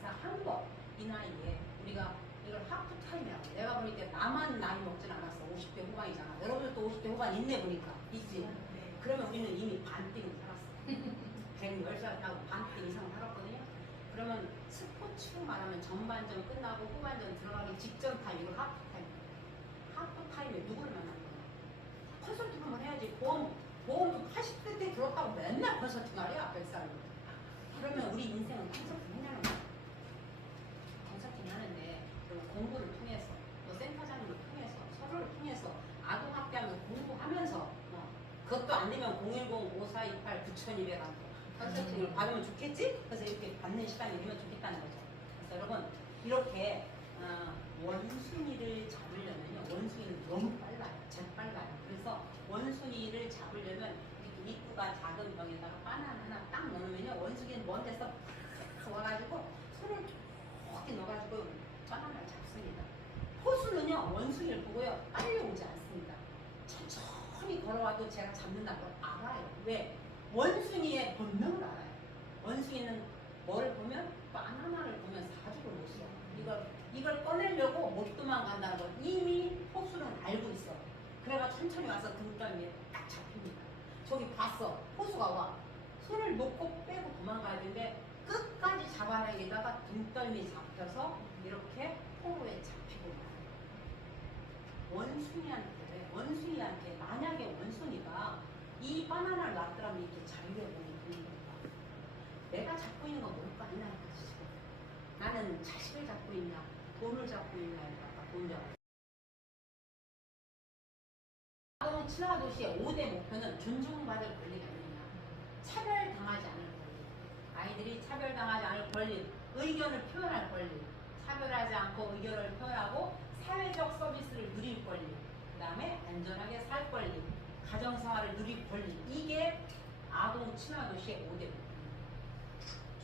그래서 한 번 이 나이에 우리가 이걸 하프타임이라고 내가 보니까 나만 나이 먹진 않았어. 50대 후반이잖아. 여러분들도 50대 후반 있네 보니까 있지? 네. 그러면 우리는 이미 반띵을 살았어. 110살 타고 반띵 이상 살았거든요. 그러면 스포츠로 말하면 전반전 끝나고 후반전 들어가기 직전 타임 이걸 하프타임. 하프타임에 누구를 만난 거야? 컨설팅 한번 해야지. 보험도 80대 때 들었다고 맨날 컨설팅 하랴 100살로. 그러면 우리 인생은 컨설팅 했냐는 거야. 컨설팅 하는데 공부를 통해서 또 센터장님을 통해서 서로를 통해서 아동학대하면서 공부하면서 그것도 안 되면 010-5428-9200 컨설팅을 받으면 좋겠지? 그래서 이렇게 받는 시간이 되면 좋겠다는 거죠. 그래서 여러분 이렇게 원숭이를 잡으려면요. 원숭이는 너무 빨라요. 재빨라요. 그래서 원숭이를 잡으려면 이렇게 입구가 작은 병에다가 바나나 하나 딱 넣으면요. 원숭이는 먼 데서 와가지고 손을 이렇게 넣어가지고 바나나를 잡습니다. 호수는요. 원숭이를 보고요. 빨리 오지 않습니다. 천천히 걸어와도 제가 잡는다는 걸 알아요. 왜? 원숭이의 본능을 알아요. 원숭이는 뭐를 보면 바나나를 보면 사죽을 못 써. 이걸 꺼내려고 못 도망간다는 걸 이미 호수는 알고 있어. 그래가 천천히 와서 등떨미에 딱 잡힙니다. 저기 봤어. 호수가 와. 손을 놓고 빼고 도망가야 되는데 끝까지 잡아내다가 등떨미 잡혀서 이렇게 포로에 잡히고 말아요. 원숭이한테 만약에 원숭이가 이 바나나를 놨더라면 이렇게 자유로워 보이는 거니까 내가 잡고 있는 건 뭘까? 이 나이까지 지금 나는 자식을 잡고 있냐 돈을 잡고 있냐 아까 돈 잡고 아동 친화 도시의 5대 목표는 존중받을 권리가 있느냐 차별당하지 않을 권리 아이들이 차별당하지 않을 권리 의견을 표현할 권리 차별하지 않고 의견을 표현하고 사회적 서비스를 누릴 권리 그 다음에 안전하게 살 권리 가정생활을 누릴 권리 이게 아동 친화 도시의 5대 목표입니다.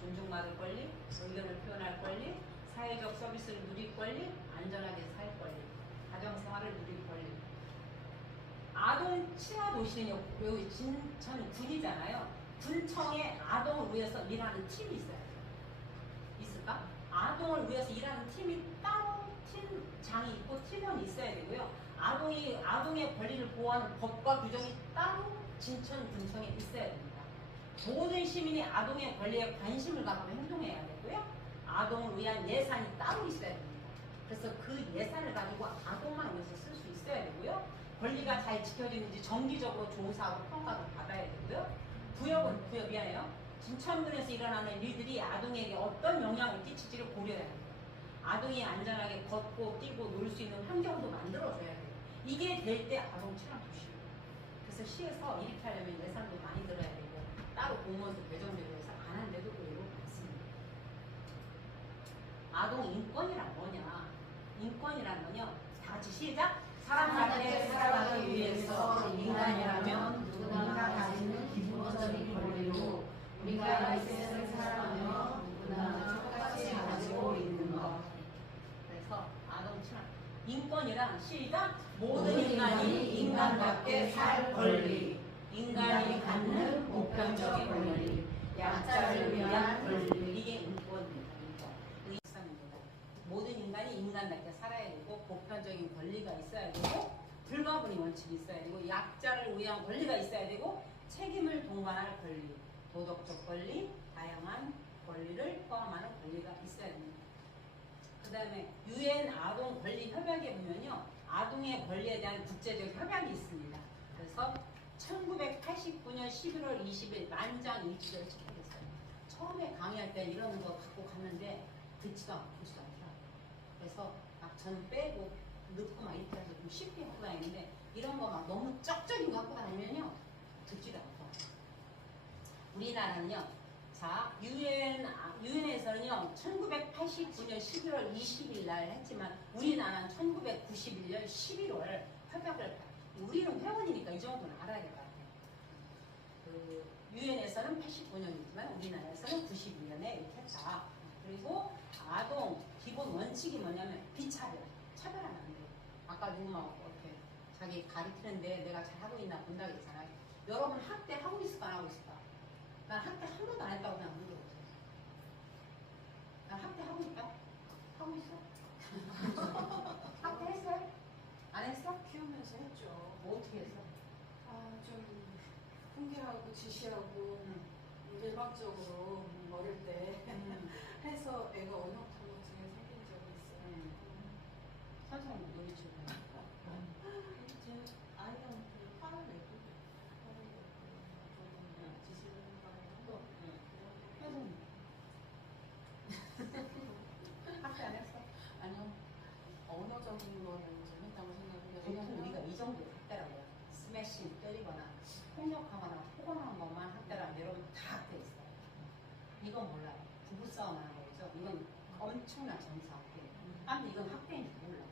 존중받을 권리, 의견을 표현할 권리, 사회적 서비스를 누릴 권리, 안전하게 살 권리, 가정생활을 누릴 권리. 아동 친화 도시는요, 여기 진천 군이잖아요. 군청에 아동을 위해서 일하는 팀이 있어요. 있을까? 아동을 위해서 일하는 팀이 따로 팀장이 있고 팀원이 있어야 되고요. 아동의 권리를 보호하는 법과 규정이 따로 진천군청에 있어야 됩니다. 모든 시민이 아동의 권리에 관심을 갖고 행동해야 되고요. 아동을 위한 예산이 따로 있어야 됩니다. 그래서 그 예산을 가지고 아동만 위해서 쓸 수 있어야 되고요. 권리가 잘 지켜지는지 정기적으로 조사하고 평가를 받아야 되고요. 미안해요. 진천군에서 일어나는 일들이 아동에게 어떤 영향을 끼칠지를 고려해야 돼요. 아동이 안전하게 걷고 뛰고 놀 수 있는 환경도 만들어줘야 돼요. 이게 될 때 아동 친화 도시입니다. 그래서 시에서 이렇게 하려면 예산도 많이 들어야 되고 따로 공무원도 배정되고 해서 안 하는데도 아동 인권이란 뭐냐? 인권이란 뭐냐? 다 같이 시작. 사람답게 살아가기 위해서 인간이라면 누구나 가지는 기본적인 권리로 우리가 이 세상을 살아가며 누구나 똑같이 가지고 있는 것. 그래서 아동 친화 인권이란 시작. 모든 인간이 인간답게 살 권리. 인간이 갖는 보편적인 권리. 약자를 위한 권리. 이게 인권입니다. 인권. 의사입니다. 모든 인간이 인간답게 살아야 되고 보편적인 권리가 있어야 되고 불가분의 원칙이 있어야 되고 약자를 위한 권리가 있어야 되고 책임을 동반할 권리, 도덕적 권리, 다양한 권리를 포함하는 권리가 있어야 됩니다. 그 다음에 유엔 아동 권리 협약에 보면요, 아동의 권리에 대한 국제적 협약이 있습니다. 그래서 1989년 11월 20일 만장일치를 체결했어요. 처음에 강의할 때 이런 거 갖고 갔는데 듣지도 않고 보지도 않더라고요. 그래서 막 저는 빼고 넣고 막 이렇게 해서 좀 쉽게 갖고 다니는데 이런 거 막 너무 쩍적인 거 갖고 다니면요 듣지도 않고. 우리나라는요, 자 유엔에서는요 1989년 11월 20일 날 했지만 우리나라는 1991년 11월 협약을. 우리는 회원이니까 이 정도는 알아야 될 것 같아요. 그 유엔에서는 89년이지만 우리나라에서는 91년에 이렇게 했다. 그리고 아동 기본 원칙이 뭐냐면 비차별, 차별하면 안 돼요. 아까 누구 막 이렇게 자기 가리키는데 내가 잘하고 있나 본다고 했잖아요. 여러분 학대 하고 있을까 안 하고 있을까? 난 학대 한 번도 안 했다고 그냥 물어보세요. 난 학대 하고 있다? 하고 있어? 학대 했어요? 안 했어? 키우면서 했죠. 뭐 어떻게 했어? 좀 훈계하고 지시하고 일방적으로 어릴 때 해서 애가 언어 통증이 생긴 적이 있어요. 선생님 놀이치고 제 아이한테 화를 내고 저는 지시를 또 하고 학대 안 했어? 아니요, 언어적인 거는 좀 했다고 생각해요. 보통 우리가 이 정도 학대라고 해요. 스매싱 때리거나 폭력하거나 폭언하는 것만 학대라면 여러분 다 학대 있어요. 이건 몰라요. 부부싸움 하는 거죠. 이건 엄청난 정사학대. 근데 이건 학대인지 몰라.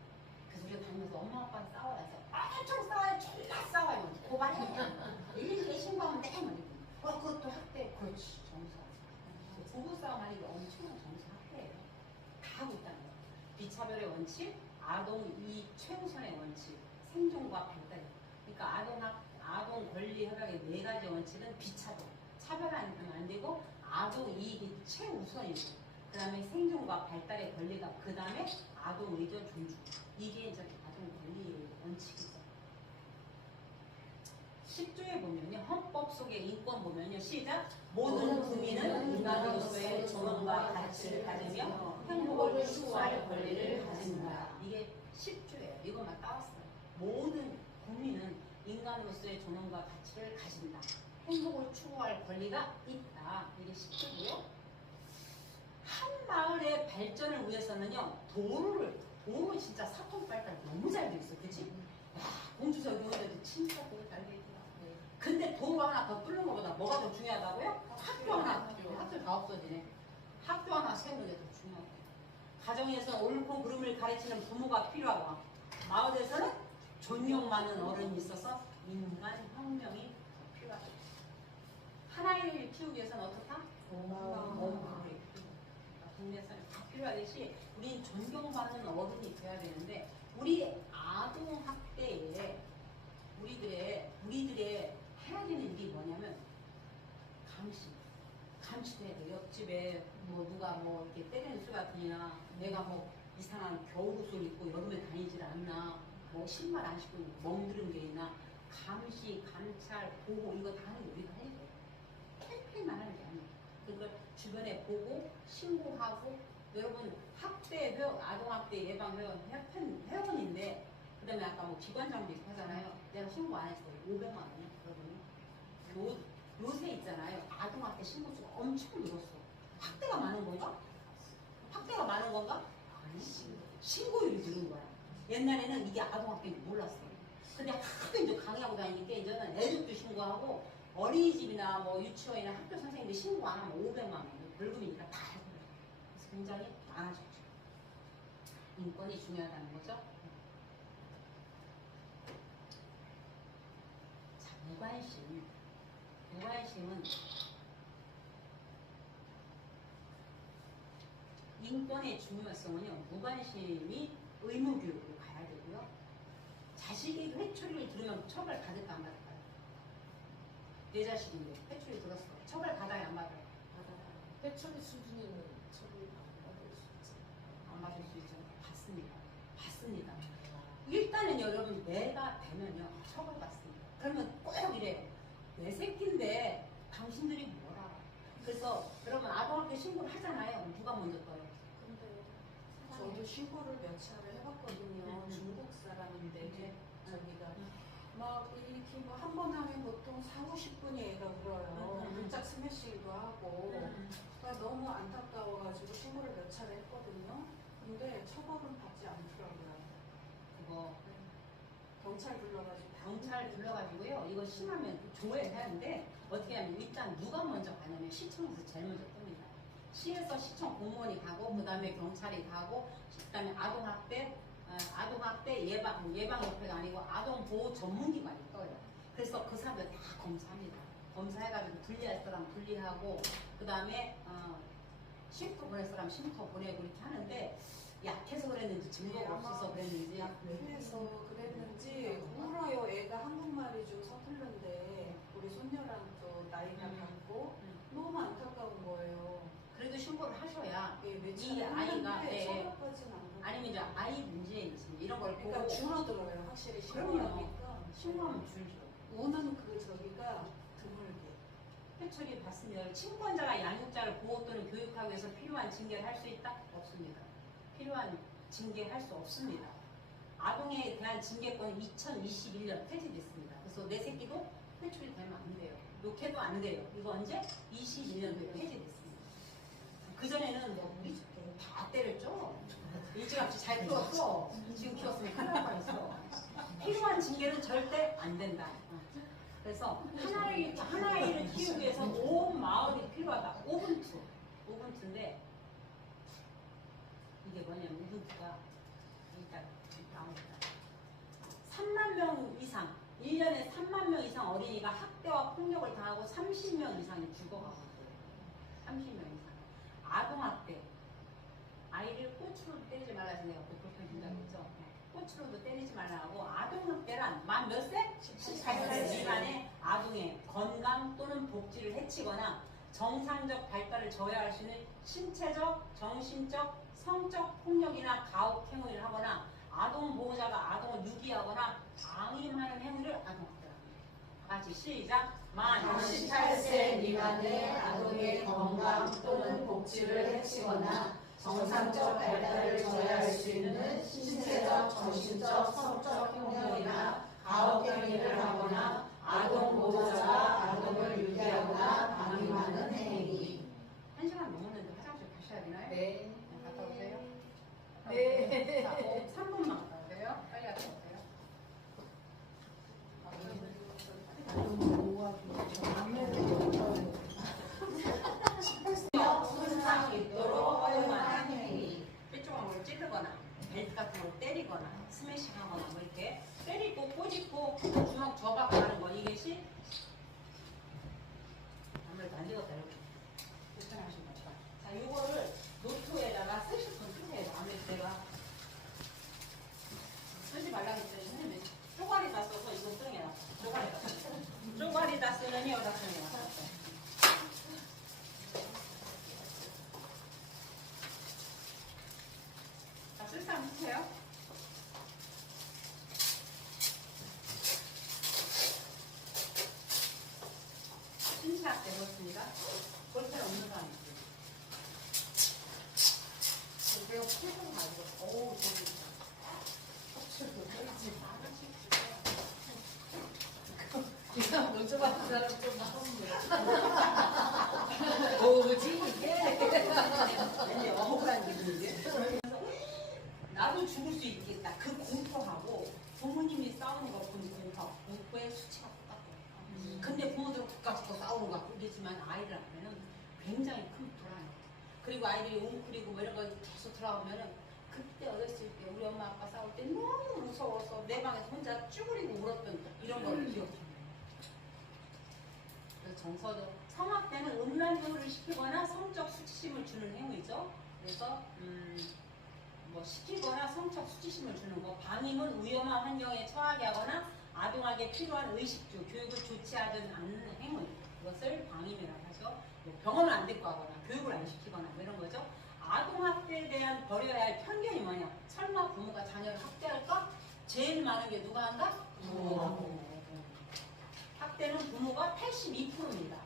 그래서 우리가 다니면서 엄마 아빠랑 싸워야 해서 엄청 싸워요. 존나 싸워요. 고발해. 112에 신고하면 돼. 그것도 학대. 그렇지. 정사. 부부싸움 하는 게 엄청난 정사학대예요. 다 하고 있다는 거예요. 비차별의 원칙, 아동 이익 최우선의 원칙, 생존과 발달. 그러니까 아동 권리 협약의 4가지 원칙은 비차별, 차별하면 안 되고 아동 이익이 최우선이고, 그 다음에 생존과 발달의 권리가, 그 다음에 아동 의존 존중. 이게 이제 아동 권리의 원칙이죠. 10조에 보면요, 헌법 속의 인권 보면요, 시작. 모든 국민은 인간으로서의 존엄과 가치를 가지며 행복을 추구할 권리를 가진다. 이게 10조예요. 이것만 따왔어요. 모든 국민은 인간으로서의 존엄과 가치를 가진다. 행복을 추구할 권리가 있다. 이게 10조고요. 한 마을의 발전을 위해서는요, 도로 진짜 사통발달 너무 잘 돼 있어. 그치? 야, 공주석 이런데도 진짜 도로 잘 돼 있더라. 근데 도로 하나 더 뚫는 것보다 뭐가 더 중요하다고요? 학교 다 없어지네. 학교 하나 세우는 게 더 중요하고. 가정에서 옳고 그름을 가르치는 부모가 필요하고, 마을에서는 존경 많은 어른이 있어서 인간 혁명이 더 필요하다. 하나를 키우기 위해서는 어떻다? 동물이 동네에서는 다 필요하듯이 우린 존경받는 어른이 돼야 되는데, 우리 아동 학대에 우리들의 해야 되는 일이 뭐냐면 감시도 해야 돼. 옆집에 뭐 누가 뭐 이렇게 때리는 소리 같으냐, 내가 뭐 이상한 겨울옷을 입고 여름에 다니질 않나, 뭐 신발 안 신고 멍들은 게 있나, 감시, 감찰, 보호, 이거 다 하는 게 우리가 해야 돼. 캠페인만 하는 게 아니야. 그걸 주변에 보고 신고하고. 여러분 아동학대 예방회원 회원인데, 그 다음에 아까 뭐 기관장도 있고 하잖아요. 내가 신고 안 했을 때 500만 원이야, 여러분. 요새 있잖아요. 아동학대 신고수가 엄청 늘었어. 학대가 많은 건가? 학대가 많은 건가? 아니, 신고율이 늘은 거야. 옛날에는 이게 아동학대인지 몰랐어. 근데 하도 이제 강의하고 다니니까 이제는 애들도 신고하고, 어린이집이나 뭐 유치원이나 학교 선생님들 신고 안 하면 500만 원 벌금이니까 다 해요. 그래서 굉장히 많아졌죠. 인권이 중요하다는 거죠. 자, 무관심. 무관심은 인권의 중요성은요, 무관심이 의무교육으로 가야 되고요. 자식이 회초리를 들으면 처벌 받을까 안 받을까요? 내 자식인데 회초리 들었어. 처벌 받아야 안 받아요? 회초리 수준에는 처벌 받을 수 있지. 안 받을 수 있죠. 받습니다. 받습니다. 일단은 여러분 내가 되면요 처벌받습니다. 그러면 꼭 이래요. 내 새끼인데 당신들이 뭘 알아. 그래서 여러분 아동학대 신고를 하잖아요. 누가 먼저 떠요? 근데 저도 신고를 몇 차례 해봤거든요. 중국 사람인데 저기가 막 이렇게 뭐 한 번 하면 보통 4, 50분이 애가 울어요. 물짝 스매싱도 하고 그러니까 너무 안타까워가지고 신고를 몇 차례 했거든요. 근데 처벌은 받지 않더라고요. 그거 경찰 불러가지고 경찰 불러가지고요. 이거 심하면 조회해야 하는데 어떻게 하면 일단 누가 먼저 가냐면 시청에서 제일 먼저 뜹니다. 시에서 시청 공무원이 가고 그 다음에 경찰이 가고 그 다음에 아동학대 예방협회가 아니고 아동보호 전문기관이 떠요. 그래서 그 사람들 다 검사합니다. 검사해가지고 분리할 사람 분리하고 그 다음에 쉼터 보낼 사람 쉼터 보내고 이렇게 하는데 약해서 그랬는지 증거가 없어서 그랬는지 약해서 그랬는지 울어요. 애가 한국말이 좀 서툴른데 우리 손녀랑 또 나이가 같고 너무 안타까운 거예요. 그래도 신고를 하셔야 예, 이 아이가 처벌까지는 안 아니면 이제 아이 문제인지 이런 걸 보고 그러니까 줄어들어요. 확실히 그럼요. 신고하니까 신고하면 줄죠. 우는 그 저기가 드물게. 회초리 받습니다. 친권자가 양육자를 보호 또는 교육하기 위해서 필요한 징계를 할 수 있다? 없습니다. 필요한 징계할 수 없습니다. 아동에 대한 징계권은 2021년 폐지됐습니다. 그래서 내 새끼도 회초리 되면 안 돼요. 욕해도 안 돼요. 이거 언제? 21년도에 폐지됐습니다. 그전에는 뭐 우리 다 때렸죠? 일찌감치 잘 키웠어. 지금 키웠으면 큰일 날 뻔했어. 필요한 징계는 절대 안 된다. 그래서 하나아이를 키우기 위해서 온 마을이 필요하다. 오븐트인데 이게 뭐냐면 우분투가 일단 나옵니다. 3만 명 이상 1년에 3만 명 이상 어린이가 학대와 폭력을 당하고 30명 이상이 죽어가고 있어요. 30명 이상. 아동학대. 아이를 꼬추로 때리지 말라 해서 내가 그렇게 준다고 했죠. 꼬추로도 때리지 말라고. 아동학대란 만 몇 세? 18세 미만의 아동의 건강 또는 복지를 해치거나 정상적 발달을 저해할 수 있는 신체적, 정신적, 성적 폭력이나 가혹 행위를 하거나 아동 보호자가 아동을 유기하거나 방임하는 행위를 아동학대랍니다. 같이 시작. 만 18세 미만의 아동의 건강 또는 복지를 해치거나 정상적 발달을 저해할 수 있는 신체적, 정신적, 성적 폭력이나 가혹 행위를 하거나 아동 보호자가 아동을 유기하거나 방임하는 행위. 1시간 넘었는데 화장실 가셔야 되나요? 네. 갔다 오세요. 네. 자, 3분만 갔다 오세요. 빨리 갔다 오세요. 손상 있도록 허용하는 행위. 삐쪽으로 찌르거나 벨트 같은 걸 때리거나 스매싱하거나 뭐 이렇게 때리고 꼬집고 주먹 저박 하는 거 이것이 아무래도 안 되겠다 이렇게 불편하신 거죠. 자, 요거를 노트에다가 쓰실 분 쓰세요. 아무래도 내가 쓰지 말라고 했더니 선생님이 쪼가리 다 써서 이거 쓰는 게 낫다. 쪼가리 다 쓰는 쪼가리 다 쓰느니 여기다 쓰는 게 낫다. 자, 쓸 사람 쓰세요. 신체학대 그렇습니다. 볼펜 없는 사람 있어요. 내가 풀고 가지고 어우 저기 있다. 척추도 떨지 마. 네가 먼저 받은 사람 좀 나오네. 뭐지 이게? 왠지 억울한 기분이지. 나도 죽을 수 있겠다. 그 공포하고 부모님이 싸우는 거 보는 공포의 수치가 똑같아요. 근데 부모들은 국가적으로 싸우는 것 같고 그러지만 아이들한테는 굉장히 큰 불안해. 그리고 아이들이 웅크리고 뭐 이런 거 계속 들어오면은 그때 어렸을 때 우리 엄마 아빠 싸울 때 너무 무서워서 내 방에서 혼자 쭈그리고 울었던 이런 걸 기억해요. 그래서 정서적 성악 때는 음란교류를 시키거나 성적 수치심을 주는 행위죠. 그래서 뭐 시키거나 성적 수치심을 주는 거, 방임은 위험한 환경에 처하게 하거나 아동에게 필요한 의식주, 교육을 좋지 않은 행위, 이것을 방임이라고 하죠. 뭐 병원을 안 데리고 가거나 교육을 안 시키거나 뭐 이런 거죠. 아동학대에 대한 버려야 할 편견이 뭐냐? 설마 부모가 자녀를 학대할까? 제일 많은 게 누가 한다? 부모가. 학대는 부모가 82%입니다.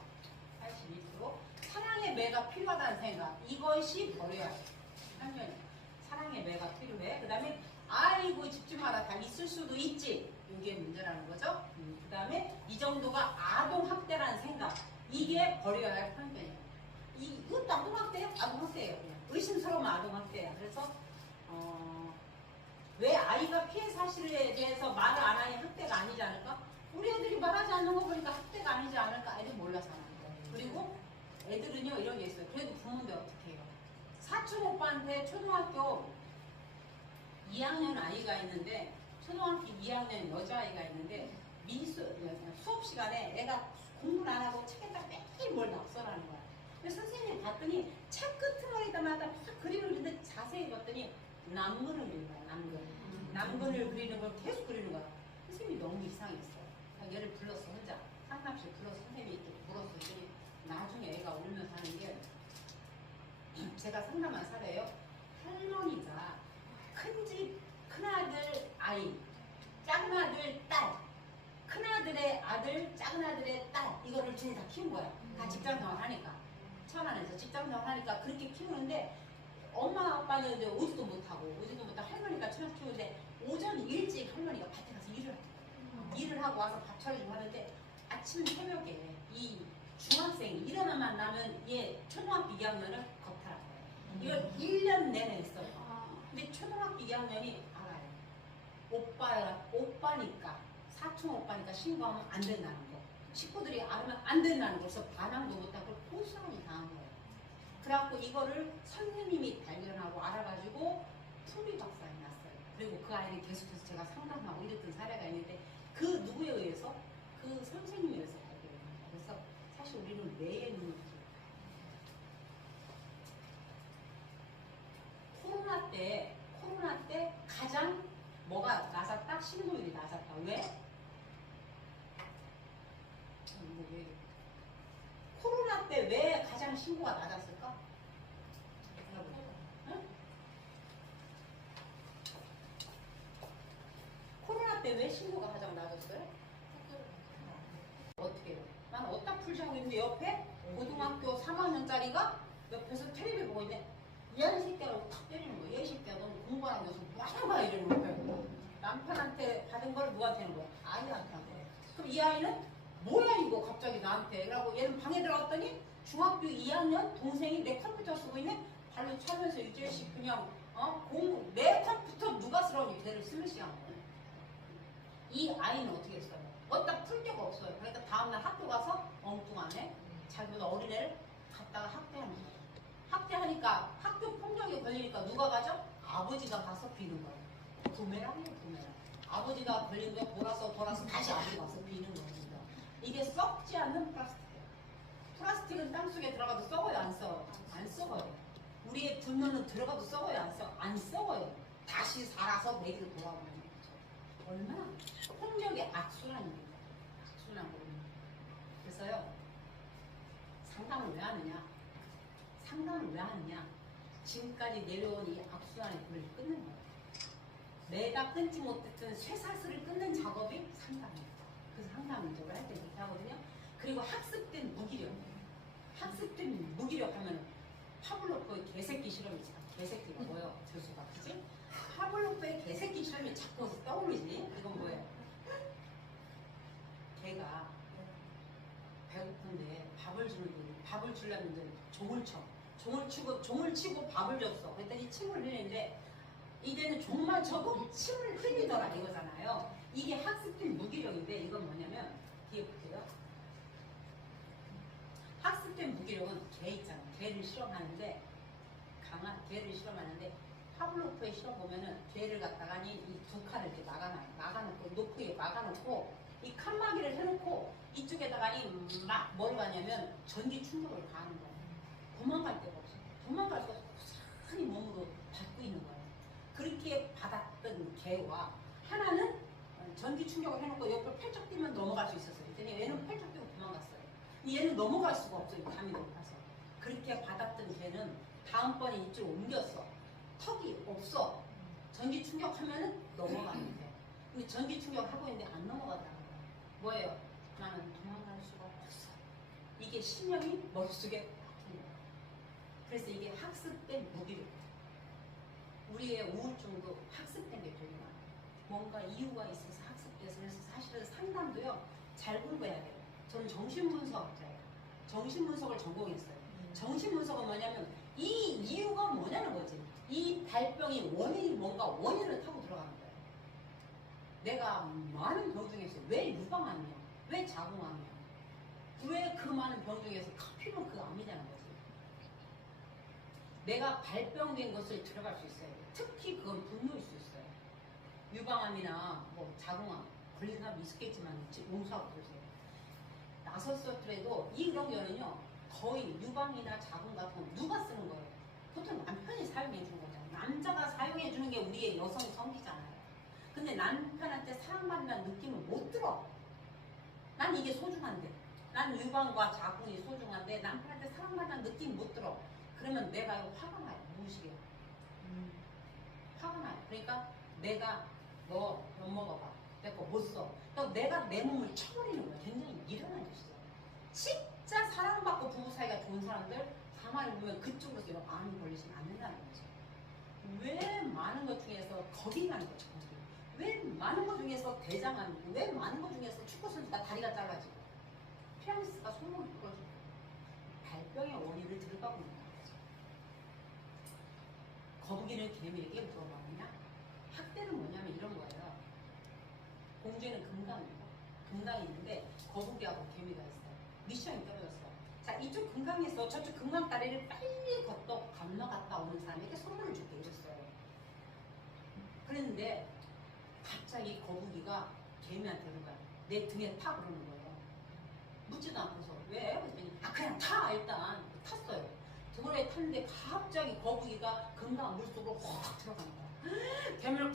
82%. 사랑의 매가 필요하다는 생각. 이것이 버려야 할 편견이에요. 사랑의 매가 필요해. 그 다음에 아이고 집중 마라 다 있을 수도 있지. 이게 문제라는 거죠. 그 다음에 이 정도가 아동학대라는 생각. 이게 버려야 할 편견이에요. 이것도 아동학대예요? 아동학대예요. 그냥. 의심스러우면 아동학대야. 그래서 왜 아이가 피해 사실에 대해서 말을 안 하니 학대가 아니지 않을까? 우리 애들이 말하지 않는 거 보니까 학대가 아니지 않을까? 애들 몰라서 하는 거예요. 그리고 애들은요 이런 게 있어요. 그래도 부모인데 어떻게 해요? 사촌 오빠한테 초등학교 2학년 아이가 있는데 초등학교 2학년 여자아이가 있는데 수업 시간에 애가 공부를 안 하고 책에다 매일 뭘 낙서라는 거야. 그래서 선생님이 봤더니 책 끄트머리다마다 막 그림을 그리는데 자세히 봤더니 남근을 그리는 거야. 남근을 그리는 걸 계속 그리는 거야. 선생님이 너무 이상했어요. 얘를 불렀어 혼자. 상담실 불러서 선생님이 이렇게 물었더니 나중에 애가 울면서 하는 게 제가 상담한 사례예요. 할머니가 큰집 큰아들 아이, 작은아들 딸, 큰아들의 아들, 작은아들의 딸 이거를 둘 다 키운 거야. 다 직장생활 하니까. 천안에서 직장생활 하니까 그렇게 키우는데 엄마 아빠는 이제 오지도 못하고 할머니가 천안 키우는데 오전 일찍 할머니가 밭에 가서 일을 하고 일을 하고 와서 밥 차리고 하는데 아침 새벽에 이 중학생이 일어나만 나면 얘 초등학교 2학년을 겁탈한 거예요. 이걸 1년 내내 했어요. 근데 초등학교 2학년이 알아요. 오빠니까 사촌 오빠니까 신고하면 안 된다는 거. 식구들이 알면 안 된다는 거. 그래서 반항도 못하고 고소하게 당한 거예요. 그래갖고 이거를 선생님이 발견하고 알아가지고 풍비박산이 났어요. 그리고 그 아이를 계속해서 제가 상담하고 이랬던 사례가 있는데 그 누구에 의해서? 그 선생님에 의해서 발견합니다. 그래서 사실 우리는 뇌의 눈이 코로나 때 가장 뭐가 낮았다? 신고율이 낮았다. 왜? 코로나 때 왜 가장 신고가 낮았을까? 응? 코로나 때 왜 신고가 가장 낮았어요? 어떻게 해요? 난 어디다 풀자고 했는데 옆에 고등학교 3학년짜리가 옆에서 텔레비 보고 있는데 얘 새끼라고 탁 때리는 거야. 얘 새끼야 너는 공부 안 하고 뭐 하는 거야 이러는 거예요. 남편한테 받은 걸 누구한테 하는 거야? 아이한테 한 거야. 그럼 이 아이는 뭐야 이거 갑자기 나한테 그러고 얘는 방에 들어갔더니 중학교 2학년 동생이 내 컴퓨터 쓰고 있네. 발로 차면서 이 자식 그냥 내 컴퓨터 누가 쓰라고 걔를 쓰면시한 거야. 이 아이는 어떻게 했어요? 어디다 풀 데가 없어요. 그러니까 다음날 학교 가서 엉뚱하네 자기보다 어린애를 갖다가 학대하는 거예요. 학대하니까 학교 폭력에 걸리니까 누가 가죠? 아버지가 가서 비는 거예요. 부메랑이에요, 부메랑. 아버지가 걸린 거 돌아서 다시 아버지 가서 비는 겁니다. 이게 썩지 않는 플라스틱이에요. 플라스틱은 땅속에 들어가도 썩어요, 안 썩어요? 안 썩어요. 우리의 분노는 들어가도 썩어요, 안 썩어요? 안 썩어요. 다시 살아서 내기로 돌아오는 거죠. 얼마나 폭력의 악순환입니다. 악순환 거든요. 그래서요, 상담을 왜 하느냐? 지금까지 내려온 이 악순환의 불을 끊는 거예요. 내가 끊지 못했던 쇠사슬을 끊는 작업이 상담입니다. 그래서 상담을 이제 할 때 그렇게 하거든요. 그리고 학습된 무기력 하면 파블로프의 개새끼 실험이 참 개새끼가 뭐예요? 교수가 그지? 파블로프의 개새끼 실험이 자꾸 떠오르지? 이건 뭐예요? 걔가 배고픈데 밥을 주려는데 종을 치고 밥을 줬어. 그랬더니 침을 흘리는데 이제는 종만 쳐도 침을 흘리더라 이거잖아요. 이게 학습된 무기력인데 이건 뭐냐면 뒤에 보세요. 학습된 무기력은 개 있잖아. 개를 실험하는데 파블로프의 시험 보면은 개를 갖다가니 이 두 칸을 이렇게 막아놓고 높게 막아놓고 이 칸막이를 해놓고 이쪽에다가니 막 뭘 가냐면 전기 충격을 가하는 거예요. 도망갈 데가 없어. 도망갈 수 없어. 고스란히 몸으로 받고 있는 거예요. 그렇게 받았던 개와 하나는 전기 충격을 해놓고 옆을 펄쩍 뛰면 넘어갈 수 있었어요. 그랬더니 얘는 펄쩍 뛰고 도망갔어요. 얘는 넘어갈 수가 없어요. 감이 높아서. 그렇게 받았던 개는 다음번에 이쪽으로 옮겼어. 턱이 없어. 전기 충격하면은 넘어가는데. 근데 전기 충격하고 있는데 안 넘어가더라고요. 뭐예요? 나는 도망갈 수가 없어. 이게 신념이 머릿속에 박힌 거예요. 그래서 이게 학습된 무기력. 우리의 우울증도 학습된 게 되게 많아요. 뭔가 이유가 있어서 학습돼서. 그래서 사실은 상담도요, 잘 공부해야 돼요. 저는 정신분석자예요. 정신분석을 전공했어요. 정신분석은 뭐냐면 이 이유가 뭐냐는 거지. 이 발병이 원인이 뭔가 원인을 타고 들어가는 거예요. 내가 많은 병 중에서 왜 유방암이야? 왜 자궁암이야? 왜 그 많은 병 중에서 하필이면 그 암이냐는 거지. 내가 발병된 것을 들어갈 수 있어요. 특히 그건 분노일 수 있어요. 유방암이나 뭐 자궁암 걸린 사람 있겠지만 용서하고 그러세요. 나섰었더라도 이런 경우는요, 거의 유방이나 자궁 같은 건 누가 쓰는 거예요? 보통 남편이 사용해 주는 거잖아요. 남자가 사용해 주는 게 우리의 여성 성기잖아요. 근데 남편한테 사랑받는다는 느낌을 못 들어. 난 이게 소중한데, 난 유방과 자궁이 소중한데 남편한테 사랑받는다는 느낌 못 들어. 그러면 내가 이거 화가 나요. 무의식에 화가 나요. 그러니까 내가 너 못 먹어봐. 내 거 못 써. 그러니까 내가 내 몸을 쳐버리는 거야. 굉장히 미련한 짓이죠. 진짜 사랑받고 부부 사이가 좋은 사람들 가만히 보면 그쪽으로서 이런 암이 걸리시면 안 된다는 거죠. 왜 많은 것 중에서 겁이 나는 거죠. 왜 많은 것 중에서 대장암이고, 왜 많은 것 중에서 축구선수가 다리가 잘라지고, 피아니스트가 손목이 부러지고, 발병의 원인을 들어가고 있는 거죠. 거북이는 개미에게 물어봤느냐? 학대는 뭐냐면 이런 거예요. 공주에는 금강이고, 금강이 있는데 거북이하고 개미가 있어요. 미션이 떨어졌어. 자, 이쪽 금강에서 저쪽 금강 다리를 빨리 건너갔다 오는 사람에게 선물을 줄게 이랬어요. 그랬는데 갑자기 거북이가 개미한테 그런 거야. 내 등에 타 그러는 거예요. 묻지도 않고서 왜? 그랬더니 그냥 타 일단. 탔어요. 도로에 탔는데 갑자기 거북이가 금강 물속으로 확 들어가는 거야. 개미를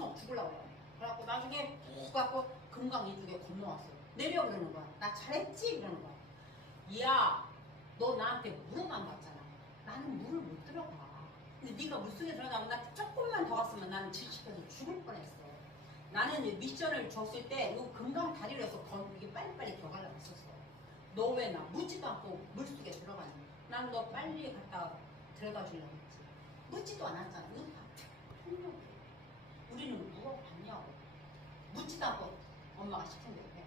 막 죽으려고 그래. 그래갖고 나중에 푹 갖고 금강 이쪽에 건너왔어요. 내려 그러는 거야. 나 잘했지? 그러는 거야. 야, 너 나한테 물은 안 갔잖아. 나는 물을 못 들어가. 근데 네가 물속에 들어가면 나 조금만 더 갔으면 나는 질식해서 죽을 뻔했어. 나는 미션을 줬을 때 이 금강 다리로 해서 이게 빨리빨리 들어가려고 했었어. 너 왜 나 묻지도 않고 물속에 들어가니? 난 너 빨리 갔다 들어가 주려고 했지. 묻지도 않았잖아. 이거 다 폭력이야. 우리는 물어봤냐고. 묻지도 않고 엄마가 시킨 대로 해.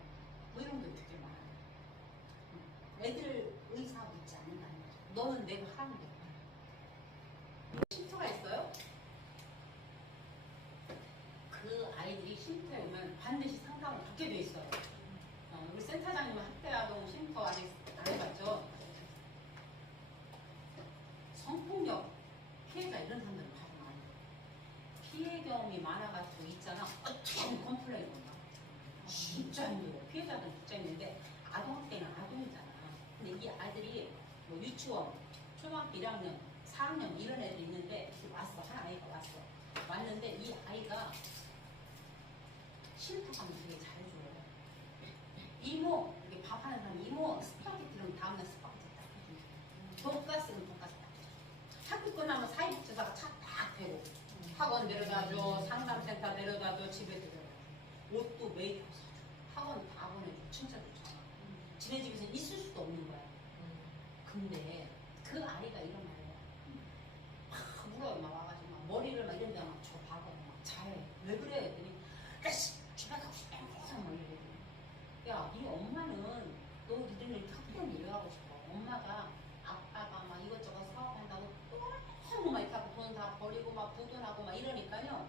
뭐 이런 게 되게 많아. 애들 의사 믿지 않는다는 거죠. 너는 내가 하는 게 쉼터가 있어요? 그 아이들이 쉼터에 오면 반드시 상담을 받게 돼 있어요. 우리 센터장님은 학대아동 쉼터 아직 안 해봤죠? 성폭력 피해자 이런 사람들은 가장 많아요. 피해 경험이 많아가지고 있잖아. 어떻게 컴플레인 온다. 진짜 힘들어. 피해자들은 진짜 힘든데 아동학대는 아동이잖아. 근데 이 아이들이 뭐 유치원, 초등학교 1학년, 4학년 이런 애들이 있는데 왔어. 한 아이가 왔어. 왔는데 이 아이가 쉼터 가면 되게 잘해줘요. 이모, 이렇게 밥하는 사람 이모 스파게티는 다음날 스파게티 딱 해주고 돈가스는 돈가스 딱 해주고 학교 끝나면 사회복지사가 차 딱 대고 학원 데려다줘, 상담센터 데려다줘, 집에 데려다줘. 옷도 메이크업 사줘. 학원 다 보내줘. 진짜 좋잖아. 지네 집에서 있을 수도 없는 거야. 근데 그 아이가 이런 말이야. 막 물어요. 막 와가지고 막 머리를 막 이런 데막 저 박아. 막 잘해. 왜 그래? 했더니 야씨 집에 가고 싶다. 막 이러더니 야, 네 엄마는 너 니네를 학교에 일하고 싶어. 엄마가 아빠가 막 이것저것 사업한다고 너무 막 이렇게 하고 돈 다 버리고 막 부도나고 막 이러니까요.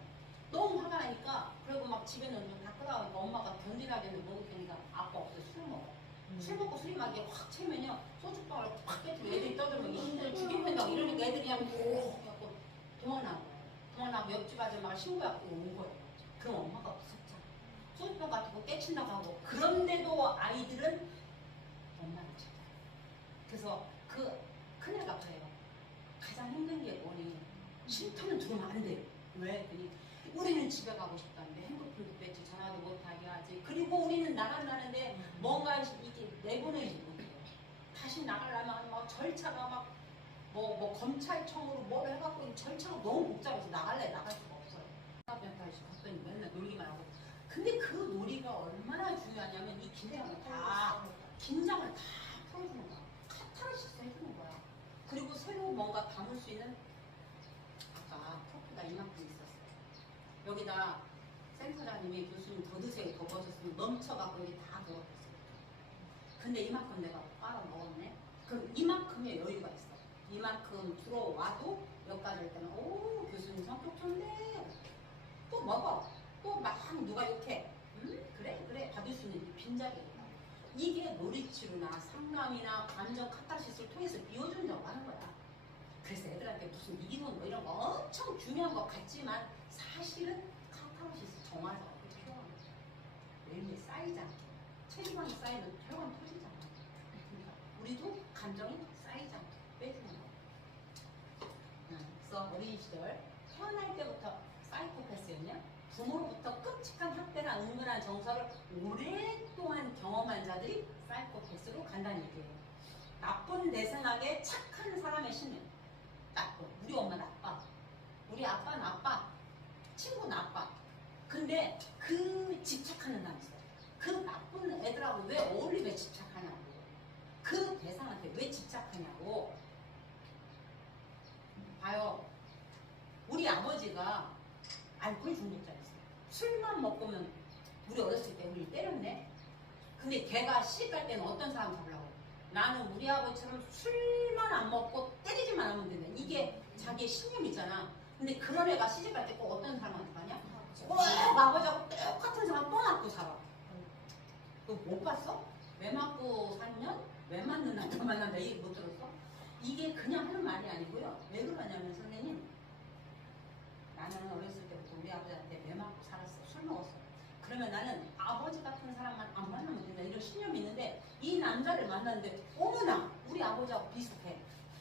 너무 화가 나니까 그리고 막 집에 넣는 다 끄다보니까 엄마가 견디라기는 먹을 테니까 아빠 없어 술 먹어. 술 먹고 술이 막 이게 확 채면요 소주병을 팍 깨뜨리고 애들이 떠들면 이놈들 죽이면 막 이러니까 애들이 그냥 오 갖고 동원하고 옆집 아줌마가 신고하고 온 거예요. 그럼 엄마가 무섭잖아. 소주병 같은 거 깨친다고 하고. 그런데도 아이들은 엄마를 찾아요. 그래서 그 큰애가 그래요. 가장 힘든 게 뭐니? 쉼터는 들어오면 안 돼요. 왜? 그랬더니 우리는 집에 가고 싶다는데 핸드폰도 뺐지, 전화도 못하게 하지. 그리고 우리는 나간다는데 뭔가 이게 내보내지 못해요. 다시 나가려면 막 절차가 막 뭐 검찰청으로 뭘 해갖고 절차가 너무 복잡해서 나갈 수가 없어요. 사업센터에서 갔더니 맨날 놀기만 하고. 근데 그 놀이가 얼마나 중요하냐면 이 긴장을 다 풀어주는 거야. 카타르시스 해주는 거야. 그리고 새로 뭔가 담을 수 있는 아까 커피가 이만큼 있었어요. 여기다 센터장님이 교수님 더 드세요 더 버셨으면 넘쳐갖고 여기 다 들어갔어요. 근데 이만큼 내가 빨아 먹었네. 그럼 이만큼의 여유가 있어. 이만큼 들어와도 여기까지 할 때는 오 교수님 성격 좋네. 또 먹어. 또 막 누가 욕해. 그래 받을 수 있는 빈자리가 있다. 이게 놀이치료나 상담이나 감정 카타르시스를 통해서 비워준다고 하는 거야. 그래서 애들한테 무슨 이론 뭐 이런 거 엄청 중요한 것 같지만 사실은 카타르시스 정화자가 필요한 거죠. 뇌에 쌓이지 않게. 체지방이 쌓이면 혈관 터지잖아. 그러니까 우리도 감정이 쌓이지 않게 빼주는 거야. 그래서 어린 시절 태어날 때부터 사이코패스였냐? 부모로부터 끔찍한 학대나 은근한 정서를 오랫동안 경험한 자들이 사이코패스로 간다는 얘기예요. 나쁜 내 생각에 착한 사람의 신념. 나쁜. 우리 엄마 나빠. 우리 아빠 나빠. 친구 나빠. 근데 그 집착하는 사람 있어요. 그 나쁜 애들하고 왜 어울리게 집착하냐고. 그 대상한테 왜 집착하냐고. 봐요. 우리 아버지가 알코올 중독자였어요. 술만 먹으면 우리 어렸을 때 우리 때렸네. 근데 걔가 시집갈 때는 어떤 사람 잡으려고? 나는 우리 아버지처럼 술만 안 먹고 때리지만 하면 된다. 이게 자기의 신념이잖아. 근데 그런 애가 시집갈 때 꼭 어떤 사람한테 가냐? 꼭 아버지하고 똑같은 사람 또 낳고 살아. 그거 못 봤어? 왜 맞고 살면 왜 맞는 남자 만난다. 이 얘기 못 들었어? 이게 그냥 하는 말이 아니고요. 왜 그러냐면 선생님, 나는 어렸을 때부터 우리 아버지한테 매 맞고 살았어. 술 먹었어. 그러면 나는 아버지 같은 사람만 안 만나면 된다. 이런 신념이 있는데 이 남자를 만났는데 어머나 우리 아버지하고 비슷해.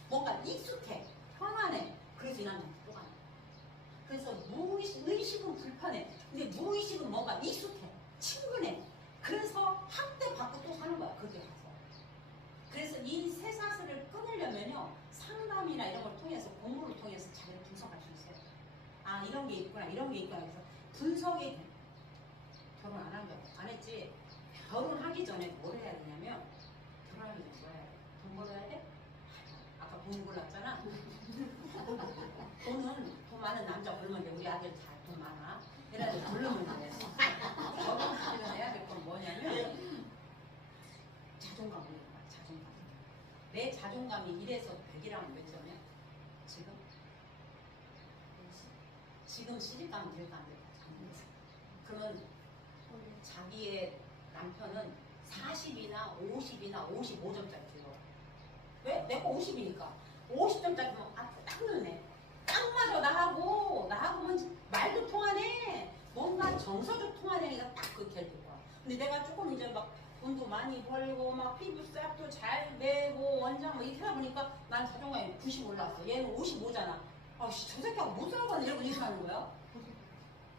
뭔가 익숙해. 편안해. 그래서 이 남자한테 또 가는 거야. 그래서 의식은 불편해. 근데 무의식은 뭔가 익숙해. 친근해. 그래서 학대 받고 또 사는 거야. 그게 가서. 그래서 이 쇠사슬을 끊으려면요. 상담이나 이런 걸 통해서 공부를 통해서 자기를 분석할 수 있어요. 아 이런 게 있구나 이런 게 있구나. 그래서 분석이 결혼 안 한 거 안 했지. 결혼하기 전에 뭘 해야 되냐면 결혼하기 전에 뭐 해야 돼? 돈 벌어야 돼? 아까 돈 골랐잖아. 돈 많은 남자 벌면 돼. 우리 아들 다 돈 많아. 얘네들 벌르면 돼. 결혼하기 전에 해야 될 건 뭐냐면 자존감 올리는 거야. 자존감. 내 자존감이 1에서 100이라면 몇 점이야? 지금 시집가면 될까 안 될까? 그러면 자기의 남편은 40이나 50이나 55점짜리 들어. 왜? 내가 50이니까. 50점짜리면 딱 넣네. 딱 맞아. 나하고 말도 통하네. 뭔가 정서도 통하네니까 딱 그 걔를 듣고 와. 근데 내가 조금 이제 막 돈도 많이 벌고 막 피부 싹도 잘 내고 원장 뭐 이렇게 하다 보니까 난 자존감이 90 올라왔어. 얘는 55잖아. 아씨 저 새끼하고 못 살아가네 이러고 얘기하는 거야.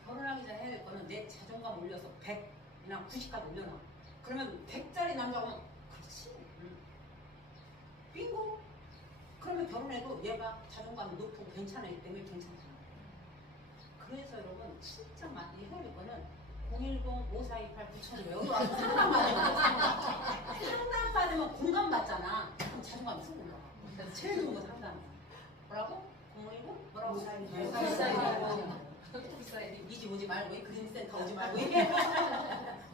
결혼하기 전에 해야 될 거는 내 자존감 올려서 100이나 90까지 올려놔. 그러면 100짜리 남자가 오면 그렇지. 빙고. 그러면 결혼해도 얘가 자존감이 높고 괜찮아요 때문에 괜찮잖아. 그래서 여러분 진짜 많이 해야 될 거는 010-5428-9000 여기 와서 상담 받으면 상담 받으면 공감 받잖아. 그럼 자존감이 쑥 올라가. 그래서 제일 좋은 거 상담이야. 뭐라고? 010? 뭐라고? 5428. 이집 오지 말고 그림센터 오지 말고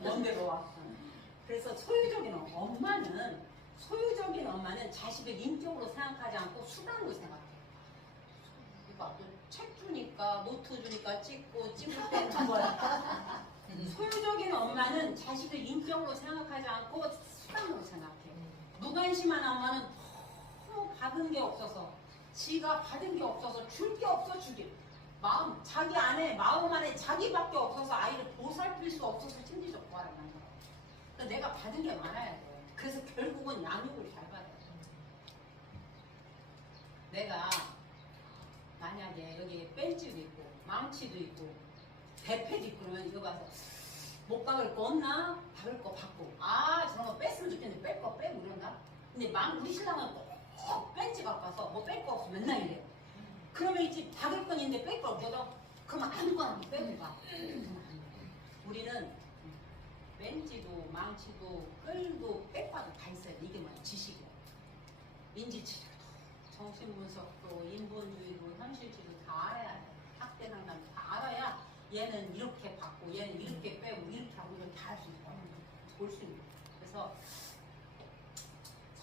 먼 데로 와. 그래서 소유적인 엄마는 자식을 인격으로 생각하지 않고 수단으로 생각해. 그러니까 책 주니까 노트 주니까 찍고 찍을 때 거야. 소유적인 엄마는 자식을 인격으로 생각하지 않고 수단으로 생각해. 무관심한 엄마는 너무 받은 게 없어서 지가 받은 게 없어서 줄 게 없어 주기. 자기 안에 마음 안에 자기밖에 없어서 아이를 보살필 수 없어서 심리적 부활을 만들어. 그러니까 내가 받은 게 많아야 돼. 그래서 결국은 양육을 잘 받아야 돼. 내가 만약에 여기 벤치도 있고 망치도 있고 대패도 있고 그러면 이거 봐서 못 박을 거 없나? 박을 거 받고 저런 거 뺐으면 좋겠는데 뺄 거 빼고 이런다? 근데 우리 신랑은 꼭 벤치 갖고 와서 뭐 뺄 거 없어 맨날 이래. 그러면 이제 박을 건 있는데 뺄 거 없거든? 그러면 아무거나 빼고 가. 우리는 벤치도 망치도 끌도 빽봐도 다 있어야 돼. 이게 뭐야? 지식이야. 인지치료도 정신분석도 인본주의도 현실주의도 다 알아야 돼. 학대 상담 다 알아야 얘는 이렇게 받고 얘는 이렇게 빼고 이렇게 하고 이걸 다 할 수 있고 볼 수 있고. 그래서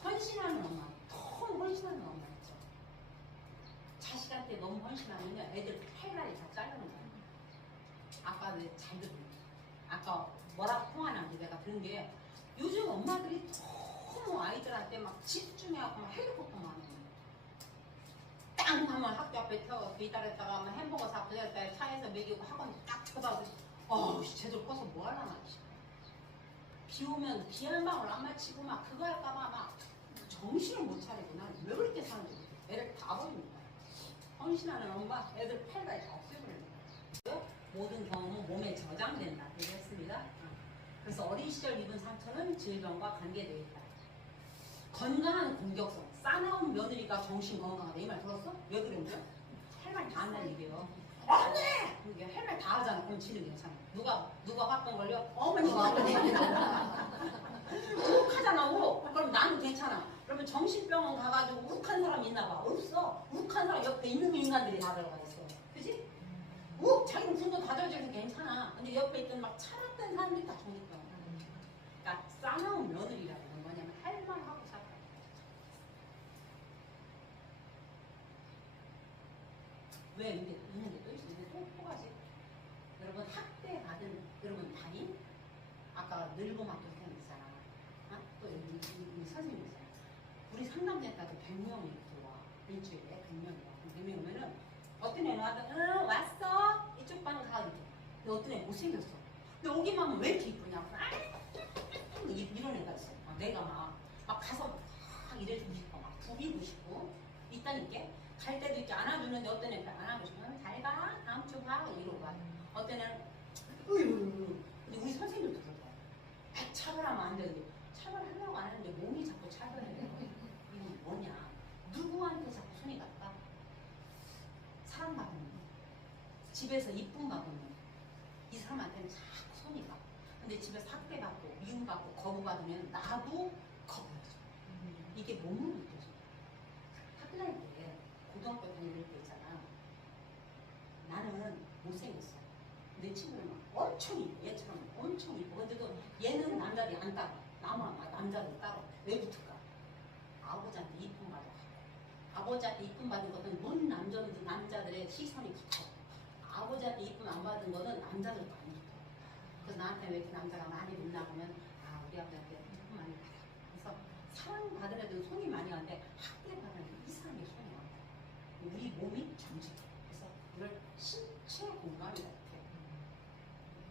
헌신하는 엄마, 너무 헌신하는 엄마 있죠. 자식한테 너무 헌신하면요 애들 팔다리 다 자르는 거야. 아까 잘 들은 아까 뭐라고 통화하는데 내가 들은 게 요즘 엄마들이 너무 아이들한테 막 집중해갖고 막 헬리콥터만 하는 거야. 땅 하면 학교 앞에 태워 기다렸다가 하면 햄버거 사고 기다렸다가 차에서 먹이고 학원 딱 쳐다보고 쟤들 커서 뭐 하려나. 비 오면 비 한 방울 안 맞히고 막 그거 할까봐 막 정신을 못 차리고 난 왜 그렇게 사는지 애를 다 버립니다. 헌신하는 엄마 애들 팔다리 다 없애버립니다. 모든 경험은 몸에 저장된다 얘기했습니다. 그래서 어린 시절 입은 상처는 질병과 관계되어 있다. 건강한 공격성, 싸나운 며느리가 정신 건강하다. 이 말 들었어? 왜 그런지? 할 말 다 한다는 얘기예요. 안 돼! 이게 할 말 다 하잖아. 그럼 지는 괜찮아. 누가 화병 걸려? 어머니가 욱하잖아. 그럼 나는 괜찮아. 그러면 정신병원 가가지고 욱한 사람 있나 봐. 없어. 욱한 사람 옆에 있는 인간들이 다 들어가 있어. 그지? 자기는 분도 다져져서 괜찮아. 근데 옆에 있던 막 참았던 사람들이 다 정신병원. 그러니까 싸나운 며느리라는 건 뭐냐면 할 말 하고 살아. 왜 이게 있는 게 또 있어? 이게 또 가지. 여러분 학대 받은 여러분 담임? 아까 늙어맞게 선생님 있잖아. 또 여기 선생님 있잖아. 우리 상담센터도 100명이 들어와. 일주일에 100명이야. 100명 오면은 어떤 애는 와서 왔어? 이쪽 방 가. 이렇게. 근데 어떤 애 못생겼어. 근데 오기만 하면 왜 이렇게 이쁘냐고. 이런 애가 있어. 내가 막 가서 막 이래주고 싶어. 막 부비고 싶고. 있다니까. 갈 때도 이렇게 안아주는데 어떤 애는 안아주고 싶어. 잘 가. 다음 주 가. 이러고 가. 어떤 애는 근데 우리 선생님도 그러더라고. 차별하면 안 되는데 차별하려고 안 하는데 몸이 자꾸 차별해. 이건 뭐냐. 누구한테 자꾸 손이 갈까? 사랑받는 거. 집에서 이쁨 받는 거. 이 사람한테는 자꾸 손이 가. 근데 집에서 학대받고 미움받고 거부받으면 나도 거부해줘. 이게 몸으로 느껴져. 학교 다닐 때 고등학교 다닐 때 있잖아. 나는 못생겼어. 내 친구는 막 엄청 이뻐. 얘처럼 엄청 이뻐. 근데도 얘는 남자들이 안 따라. 나만 남자들 따라. 왜 붙을까? 아버지한테 이쁨 받아. 아버지한테 이쁨 받은 것은 뭔 남자들의 시선이 붙어. 아버지한테 이쁨 안 받은 거는 남자들도 안 붙어. 그래서 나한테 왜 이렇게 남자가 많이 붙나 보면 우리 아버지한테 이쁨 많이 받아. 그래서 사랑받은 애들은 손이 많이 가는데 학대받은 애들은 이상하게 손이 와. 우리 몸이 정직. 그래서 이걸 신체 공감이라고 해요.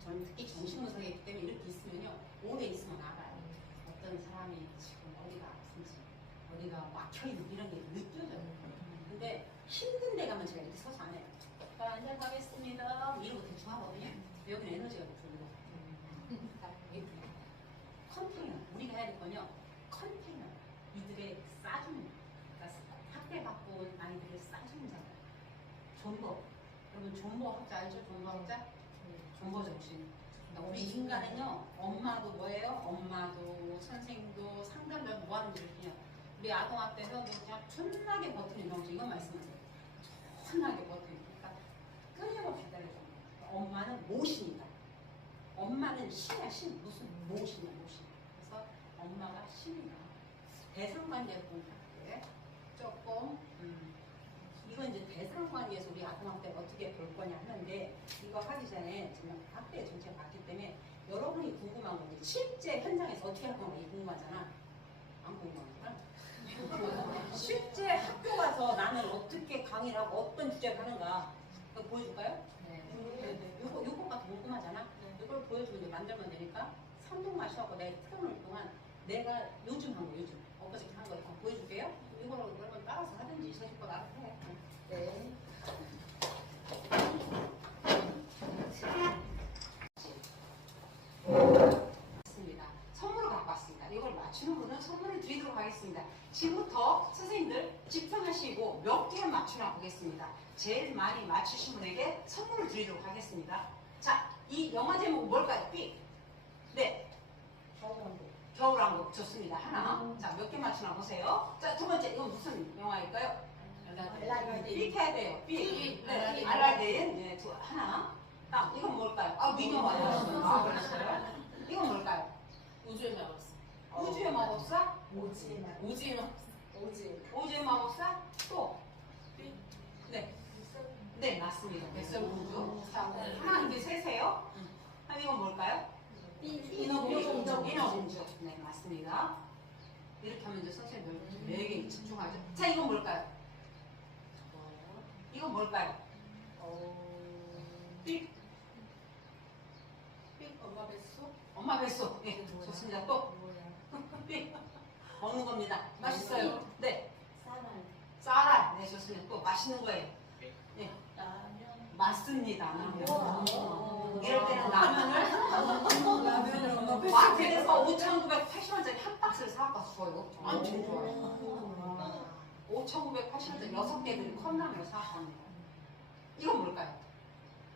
저는 특히 정신분석이기 때문에 이렇게 있으면요. 오래 있으면 알아요. 어떤 사람이 지금 어디가 아픈지, 어디가 막혀있는 이런 게 느껴져요. 근데 힘든 데 가면 제가 이렇게 서서 안 해요. 자, 앉아가겠습니다. 이러고 대충 하거든요. 여기는 에너지가 들고. 컨테이너. 우리가 해야 될 건요. 컨테이너. 이들의 싸주는. 그러니까 학대받고 온 아이들을 싸주는 자가. 존버. 여러분 존버 학자 알죠? 존버 학자? 존버 정신. 그러니까 우리 인간은요. 엄마도 뭐예요? 엄마도 선생님도 상담자도 뭐 하는지 그냥 우리 아동학대에서 그냥 존나게 버티는 정신. 이건 말씀하세요. 존나게 버티는. 그러니까 끊임없이 기다려주는 거예요. 엄마는 모신이다. 엄마는 신이야. 신. 무슨 모신이야. 모신. 그래서 엄마가 신이다. 대상관계를 때 조금 이건 이제 대상관계에서 우리 아동학대가 어떻게 볼 거냐 하는데 이거 하기 전에 지금 학대 전체 봤기 때문에 여러분이 궁금한 건 실제 현장에서 어떻게 할 건가 궁금하잖아. 안 궁금하구나. 실제 학교 가서 나는 어떻게 강의를 하고 어떤 주제를 하는가 그거 보여줄까요? 네. 요거가 궁금하잖아. 이걸 보여주면 이제 만들면 되니까 산동마시하고 내가 틀어놓을 동안 내가 요즘 한 거 요즘 엊그저께 한 거 이렇게 보여줄게요. 이거로 여러분 따라서 하든지 저식껏 알아서 해. 네. 있습니다. 선물을 갖고 왔습니다. 이걸 맞추는 분은 선물을 드리도록 하겠습니다. 지금부터 선생님들 집중하시고 몇 개 맞추나 보겠습니다. 제일 많이 맞추신 분에게 선물을 드리도록 하겠습니다. 자, 이 영화 제목은 뭘까요? 삐. 네. 겨울왕국 좋습니다. 하나. 자, 몇 개 맞추나 보세요. 자, 두 번째 이건 무슨 영화일까요? 삐 해야 돼요. 삐. 네. 알라딘. 네, 하나. 다음 이건 뭘까요? 아, 미녀 맞았어요. 아, 그랬어요. 이건 뭘까요? 우주의 마법사. 우주의 마법사? 우주의 마법사. 우주의 마법사? 또? 네. 네, 맞습니다. 백설공주. 자, 하나, 이게 셋이에요. 이건 뭘까요? 인어공주. 네, 맞습니다. 이렇게 하면 이제 선생님들 매개 집중하죠. 자, 이건 뭘까요? 이건 뭘까요? 삑. 엄마 뱃속? 엄마 뱃속. 네, 좋습니다. 또? 삑. 먹는 겁니다. 맛있어요. 네. 쌀알. 네, 좋습니다. 또 맛있는 거예요. 네. 맞습니다. 라면. 이럴 때는 라면을 마트에서 5,980원짜리 한 박스를 사갖고 줘요. 엄청 좋아요. 5,980원짜리 6개들이 컵라면을 사갖고 합니다. 이건 뭘까요?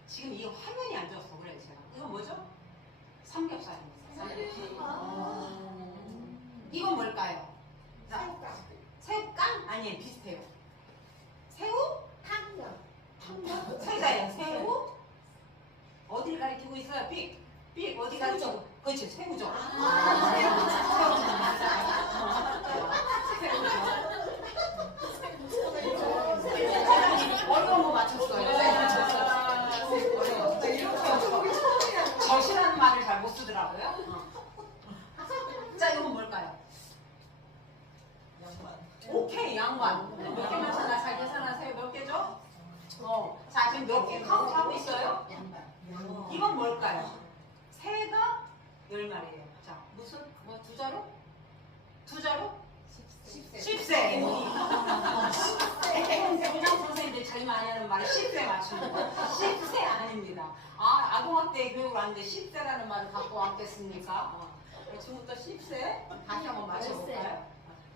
지금 이 화면이 안 좋아서 그래요, 제가. 이건 뭐죠? 삼겹살입니다. 이건 뭘까요? 자, 새우깡? 아니에요, 비슷해요. 새우? 새우예요. 새우? 어디를 가리키고 있어요? 삑. 삑 어디 가리키고? 그렇지, 새우죠. 어려운 거 맞췄어요. 젖이라는 말을 잘 못 쓰더라고요. 자, 이건 뭘까요? 오케이, 양반. 몇 개 맞췄나? 잘 계산하세요. 몇 개죠? 자, 지금 몇 개 카운트하고 있어요? 이건 뭘까요? 새가 10마리예요. 자, 무슨, 두 자루? 두 자루? 10세. 교장 선생님들이 제일 많이 하는 말이 10세 맞추는 거. 10세 아닙니다. 아, 아동학대 교육을 하는데 10세라는 말을 갖고 왔겠습니까? 지금부터 10세 다시 한번 맞춰볼까요?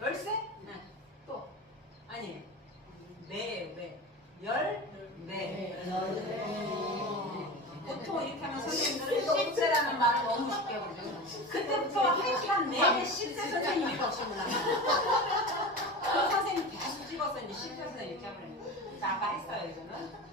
10세? 네. 또? 아니, 네. 보통 이렇게 하면 선생님들은 10세라는 말을 너무 쉽게 하거든요. 그때부터 1시간 내내 10세 선생님이 거치구나. 그 선생님 계속 찍어서 이제 10세 선생님 이렇게 하버립니다. 자, 아까 했어요, 이거는.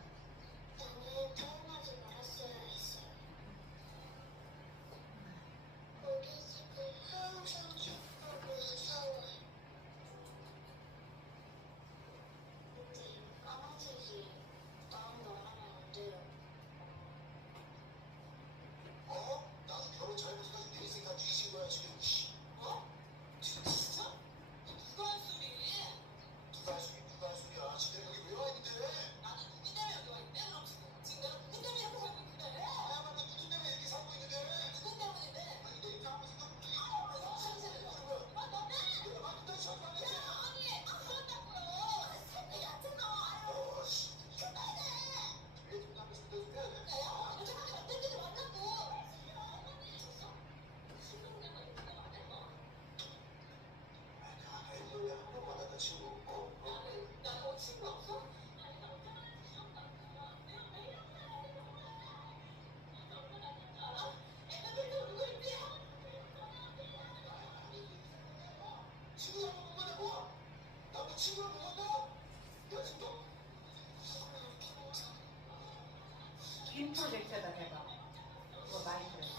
빔 프로젝트에다 대봐. 그거 많이 들었어.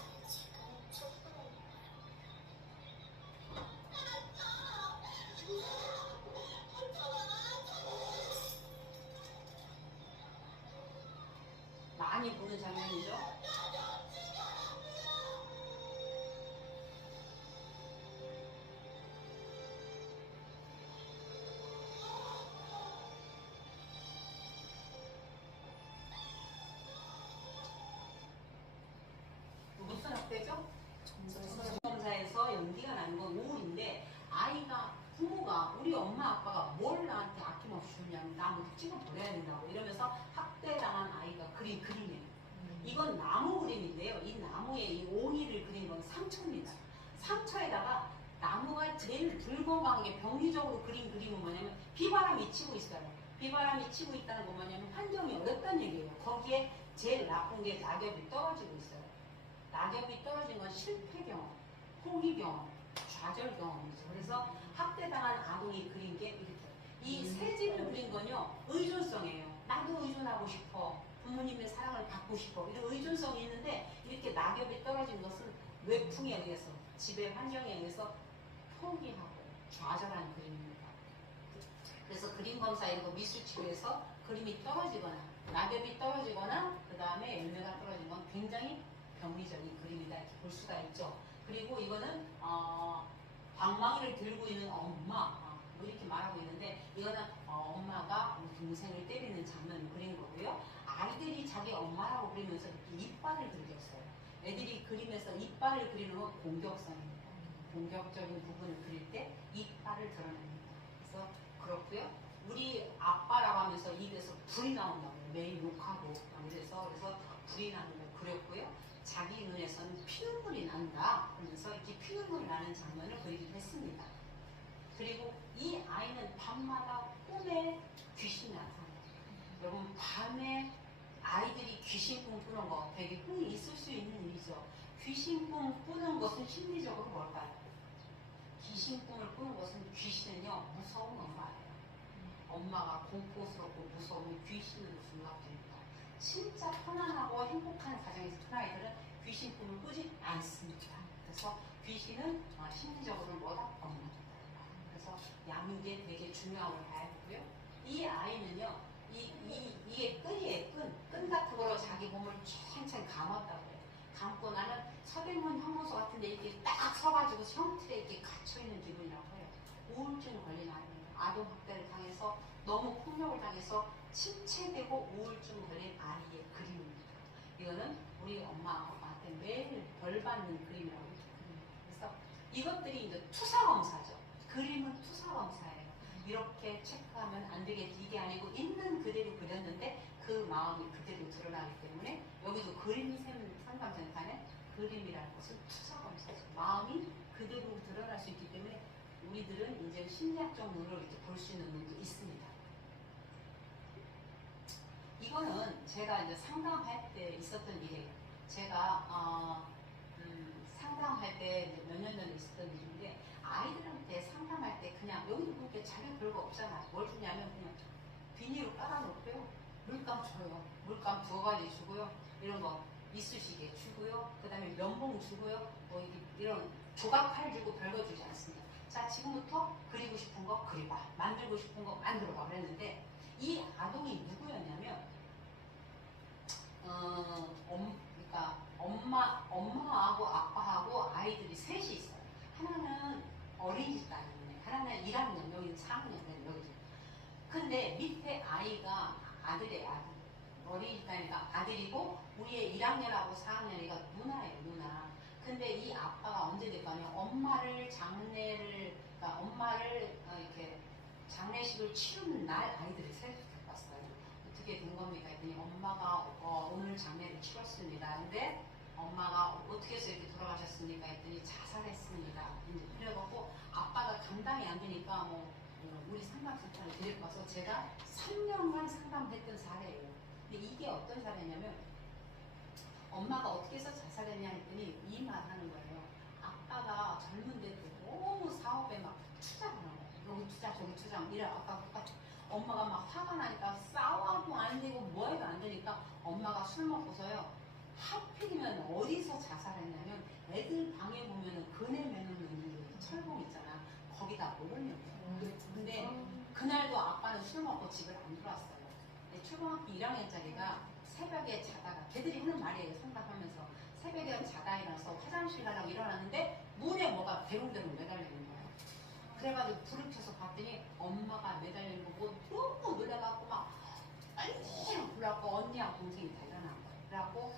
많이 보는 장면이죠. 되죠? 정상. 검사에서 연기가 나는 건 우울인데 아이가 부모가 우리 엄마 아빠가 뭘 나한테 아낌없이 주냐면 나무 찍어 버려야 된다고 이러면서 학대당한 아이가 그린 그림이에요. 이건 나무 그림인데요. 이 나무에 이 옹이를 그린 건 상처입니다. 상처에다가 나무가 제일 붉어가게 병리적으로 그린 그림은 뭐냐면 비바람이 치고 있어요. 비바람이 치고 있다는 건 뭐냐면 환경이 어렵다는 얘기예요. 거기에 제일 나쁜 게 낙엽이 떨어지고 있어요. 낙엽이 떨어진 건 실패 경험, 포기 경험, 좌절 경험이죠. 그래서 학대당한 아동이 그린 게 이렇게. 이 세 집을 그린 건요, 의존성이에요. 나도 의존하고 싶어. 부모님의 사랑을 받고 싶어. 이런 의존성이 있는데, 이렇게 낙엽이 떨어진 것은 외풍에 의해서, 집의 환경에 의해서 포기하고 좌절하는 그림입니다. 그래서 그림 검사 이런 거 미술 치료에서 그림이 떨어지거나, 낙엽이 떨어지거나, 그 다음에 열매가 떨어진 건 굉장히 병리적인 그림이다 이렇게 볼 수가 있죠. 그리고 이거는 방망이를 들고 있는 엄마 뭐 이렇게 말하고 있는데 이거는 엄마가 우리 동생을 때리는 장면을 그린 거고요. 아이들이 자기 엄마라고 그리면서 이렇게 이빨을 들겼어요. 애들이 그림에서 이빨을 그리는 건 공격성입니다. 공격적인 부분을 그릴 때 이빨을 드러냅니다. 그래서 그렇고요. 우리 아빠라고 하면서 입에서 불이 나온다고요. 매일 욕하고 그래서 불이 나는 거 그렸고요. 자기 눈에서는 피눈물이 난다 그러면서 이렇게 피눈물 나는 장면을 그리기도 했습니다. 그리고 이 아이는 밤마다 꿈에 귀신이 나타나요. 여러분 밤에 아이들이 귀신 꿈 꾸는 거 되게 흔히 있을 수 있는 일이죠. 귀신 꿈 꾸는 것은 심리적으로 뭘까요? 귀신 꿈을 꾸는 것은 귀신은요 무서운 엄마예요. 엄마가 공포스럽고 무서운 귀신으로 중갑됩니다. 진짜 편안하고 행복한 가정에서 큰 아이들은 귀신 꿈을 꾸지 않습니다. 그래서 귀신은 심리적으로 뭐다? 엄마다. 그래서 양육에 되게 중요한 걸 봐야 되고요. 이 아이는요, 이게 끈 같은 거로 자기 몸을 천천히 감았다고 해요. 감고 나는 서대문 형무소 같은데 이렇게 딱 서가지고 형틀에 이렇게 갇혀있는 기분이라고 해요. 우울증 걸린 아이예요. 아동학대를 당해서 너무 폭력을 당해서 침체되고 우울증 걸린 아이의 그림입니다. 이거는 우리 엄마 아빠한테 매일 벌 받는 그림이라고 이렇게 그립니다. 그래서 이것들이 이제 투사검사죠. 그림은 투사검사예요. 이렇게 체크하면 안 되겠지. 이게 아니고 있는 그대로 그렸는데 그 마음이 그대로 드러나기 때문에 여기도 그림 상담센터에 그림이라는 것은 투사검사죠. 마음이 그대로 드러날 수 있기 때문에 우리들은 이제 심리학적 눈으로 이렇게 볼 수 있는 눈도 있습니다. 이거는 제가 이제 상담할 때 있었던 일이에요. 제가 상담할 때 몇 년 전에 있었던 일인데 아이들한테 상담할 때 그냥 여기도 그렇게 자기 별거 없잖아. 뭘 주냐면 그냥 비닐로 깔아놓고요. 물감 줘요. 물감 2가지 주고요. 이런 거 이쑤시개 주고요. 그 다음에 면봉 주고요. 뭐 이런 조각칼 주고 별거 주지 않습니다. 자, 지금부터 그리고 싶은 거 그려봐. 만들고 싶은 거 만들어봐. 그랬는데 이 아동이 누구였냐면 그러니까 엄마하고 아빠하고 아이들이 셋이 있어요. 하나는 어린이집 다니는 애, 하나는 1학년, 여기 4학년, 여기. 근데 밑에 아이가 아들이에요, 아들. 어린이집 다니니까 아들이고, 위에 1학년하고 4학년이가 누나예요, 누나. 근데 이 아빠가 언제 될까요? 엄마를 이렇게 장례식을 치르는 날 아이들이 셋이 왔어요. 어떻게 된 겁니까? 했더니 엄마가 오늘 장례를 치렀습니다. 근데 엄마가 어떻게 해서 이렇게 돌아가셨습니까? 했더니 자살했습니다. 그래갖고 아빠가 감당이 안 되니까 우리 상담센터를 데리고 가서 제가 3년간 상담했던 사례예요. 근데 이게 어떤 사례냐면 엄마가 어떻게 해서 자살했냐 했더니 이 말 하는 거예요. 아빠가 젊은데 너무 사업에 막 투자하는 거예요. 여기 투자 저기 투자 이래 아빠가 똑같이 엄마가 막 화가 나니까 싸워도 안 되고 뭐해도 안 되니까 엄마가 술 먹고서요. 하필이면 어디서 자살했냐면 애들 방에 보면은 그네 매놓는 철봉 있잖아. 거기다 먹으려고요. 근데 그날도 아빠는 술 먹고 집을 안 들어왔어요. 초등학교 1학년짜리가 새벽에 자다가 걔들이 하는 말이에요. 상담하면서 새벽에 자다 일어나서 화장실 가려고 일어났는데 문에 뭐가 대롱대롱 매달려 있는 거예요. 그래가지고 불을 켜서 봤더니 엄마가 매달려 있는 거 보고 너무 놀라갖고 막 빨리 불러갖고 언니하고 동생이 달려난 거예요. 그래갖고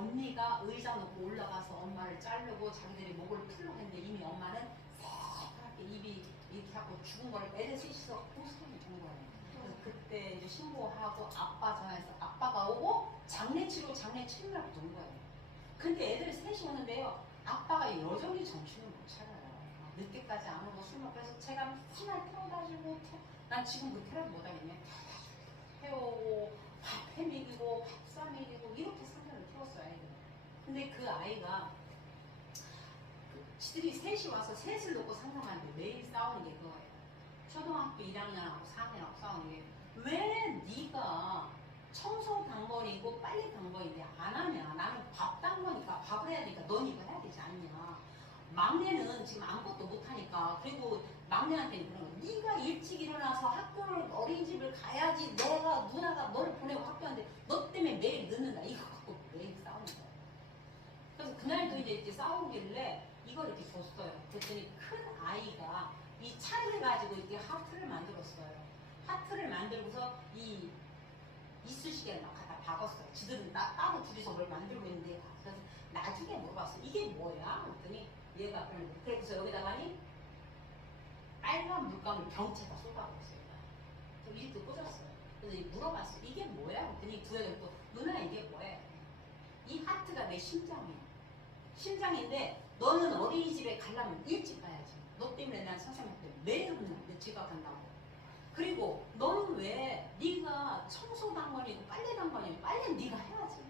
언니가 의자 놓고 올라가서 엄마를 자르고 자기들이 목을 풀려고 했는데 이미 엄마는 새하얗게 입이 이렇게 하고 죽은 거를 애들 셋이서 포스팅이 준 거예요. 그래서 그때 이제 신고하고 아빠 전화해서 아빠가 오고 장례치러 장례 치느라고 온 거예요. 근데 애들 셋이 오는데요. 아빠가 여전히 정신을 못 차려요. 늦게까지 안 오고 술 먹고 해서 제가 맨날 태워다주고 난 지금 그 태워도 못하겠네. 태우고 밥 해먹이고 밥 싸먹이고 이렇게 3년을 태웠어요. 아이들. 근데 그 아이가 지들이 셋이 와서 셋을 놓고 상담하는데 매일 싸우는 게 그거예요. 초등학교 1학년하고 4학년하고 싸우는 게 왜 네가 청소 당번이고 빨래 당번인데 안 하냐. 나는 밥 당번이니까 밥을 해야 되니까 넌 이거 해야 되지 않냐. 막내는 지금 아무것도 못하니까 그리고 막내한테는 그런 거 네가 일찍 일어나서 학교를 어린이집을 가야지 내가 누나가 너를 보내고 학교 하는데 너 때문에 매일 늦는다. 이거 갖고 매일 싸우는 거예요. 그래서 그날도 이제 싸우길래 이걸 이렇게 줬어요. 그랬더니 큰 아이가 이 차를 가지고 이렇게 하트를 만들었어요. 하트를 만들고서 이 이쑤시개를 막 갖다 박았어요. 지들은 따로 둘이서 뭘 만들고 있는데 그래서 나중에 물어봤어. 이게 뭐야? 그랬더니 얘가 그래서 여기다가니 빨간 물감을 병채에다 쏟아버렸어요. 그래서 이렇게 꽂았어요. 그래서 물어봤어. 이게 뭐야? 그랬더니 두 애들 또 누나 이게 뭐야? 이 하트가 내 심장이야. 심장인데 너는 어린이집에 가려면 일찍 가야지. 너 때문에 난 선생님한테 매일 혼나. 제가 간다고. 그리고 너는 왜 네가 청소 당번이고 빨래 당번이고 빨래는 네가 해야지.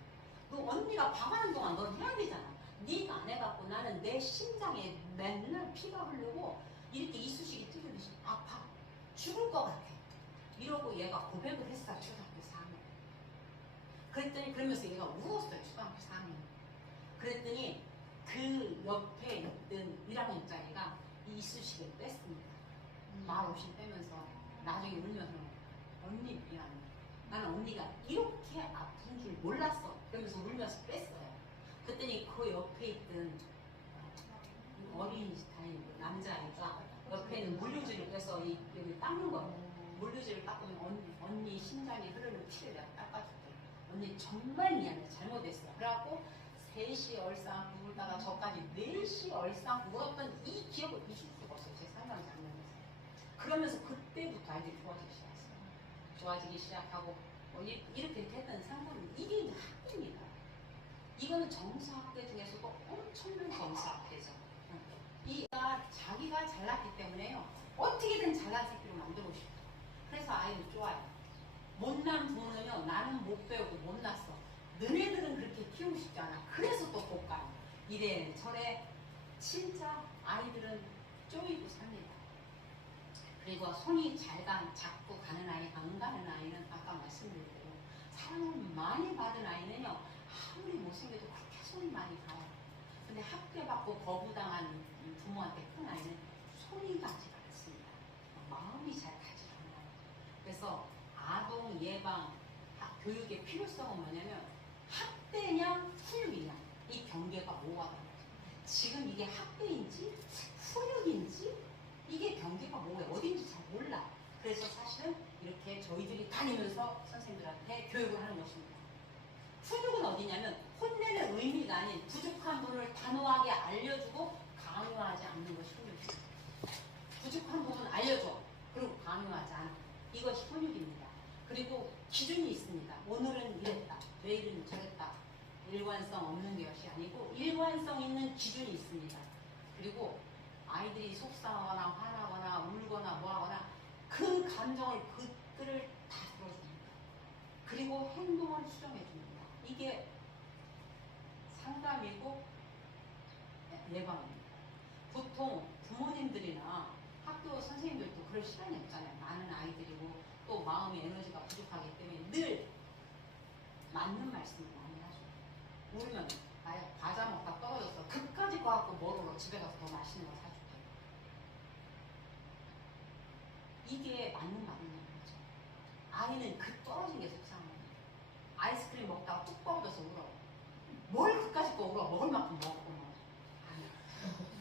너 언니가 방하는 동안 넌 해야 되잖아. 네가 안 해갖고 나는 내 심장에 맨날 피가 흐르고 이렇게 이쑤시개 찌르듯이 아파. 죽을 것 같아. 이러고 얘가 고백을 했어. 초등학교 4학년. 그랬더니 그러면서 얘가 울었어요. 초등학교 4학년. 그랬더니 그 옆에 있던 1학년짜리가 이 이쑤시개를 뺐습니다. 말없이 빼면서 나중에 울면서 언니 미안해. 나는 언니가 이렇게 아픈 줄 몰랐어. 그러면서 울면서 뺐어요. 그랬더니 그 옆에 있던 어린이집 다니는 그 남자아이가 옆에 있는 물류지를 빼서 여기 닦는 거예요. 물류지를 닦으면 언니 심장에 흐르는 피를 내가 닦아줄게. 언니 정말 미안해. 잘못했어. 그래갖고 3시 얼싸 울다가 저까지 4시 얼싸 울었던 이 기억을 잊을 수가 없어요. 제 상담 장면에서. 그러면서 그때부터 아이들이 좋아지기 시작했어요. 좋아지기 시작하고 이렇게 했던 상담은 이게 학대입니다. 이거는 정서학대 중에서도 엄청난 정서학대죠. 이가 자기가 잘났기 때문에요. 어떻게든 잘난 새끼로 만들고 싶어. 그래서 아이들 좋아요. 못난 부모는요. 나는 못 배우고 못났어. 너네들은 그렇게 키우고 싶지 않아. 그래서 또 못 가요. 이래 저래 진짜 아이들은 쪼이고 삽니다. 그리고 손이 잡고 가는 아이, 안 가는 아이는 아까 말씀드린 대로 사랑을 많이 받은 아이는요. 아무리 못생겨도 그렇게 손이 많이 가요. 근데 학대받고 거부당한 부모한테 큰 아이는 손이 가지가 않습니다. 마음이 잘 가지 않아요. 그래서 아동 예방 교육의 필요성은 뭐냐면 학대냐 훈육이냐 이 경계가 모호하다는 거죠. 지금 이게 학대인지 훈육인지 이게 경계가 뭐예요? 어딘지 잘 몰라. 그래서 사실은 이렇게 저희들이 다니면서 선생님들한테 교육을 하는 것입니다. 훈육은 어디냐면 혼내는 의미가 아닌 부족한 부분을 단호하게 알려주고 강요하지 않는 것이 훈육입니다. 부족한 부분 알려줘. 그리고 강요하지 않아. 이것이 훈육입니다. 그리고 기준이 있습니다. 오늘은 이랬다. 내일은 저랬다. 일관성 없는 것이 아니고 일관성 있는 기준이 있습니다. 그리고 아이들이 속상하거나 화나거나 울거나 뭐하거나 그 감정을 그들을 다 들어줍니다. 그리고 행동을 수정해줍니다. 이게 상담이고 예방입니다. 보통 부모님들이나 학교 선생님들도 그럴 시간이 없잖아요. 많은 아이들이고 또 마음의 에너지가 부족하기 때문에 늘 맞는 말씀을 많이 하죠. 울면 나 과자 먹다 떨어졌어. 그까짓 거 갖고 뭘 울어. 집에 가서 더 맛있는 거 사줄게. 이게 맞는 말이냐는 거죠. 아이는 그 떨어진 게 속상해요. 아이스크림 먹다가 뚝 떨어져서 울어. 뭘 그까짓 거 울어. 먹을 만큼 먹고 뭐.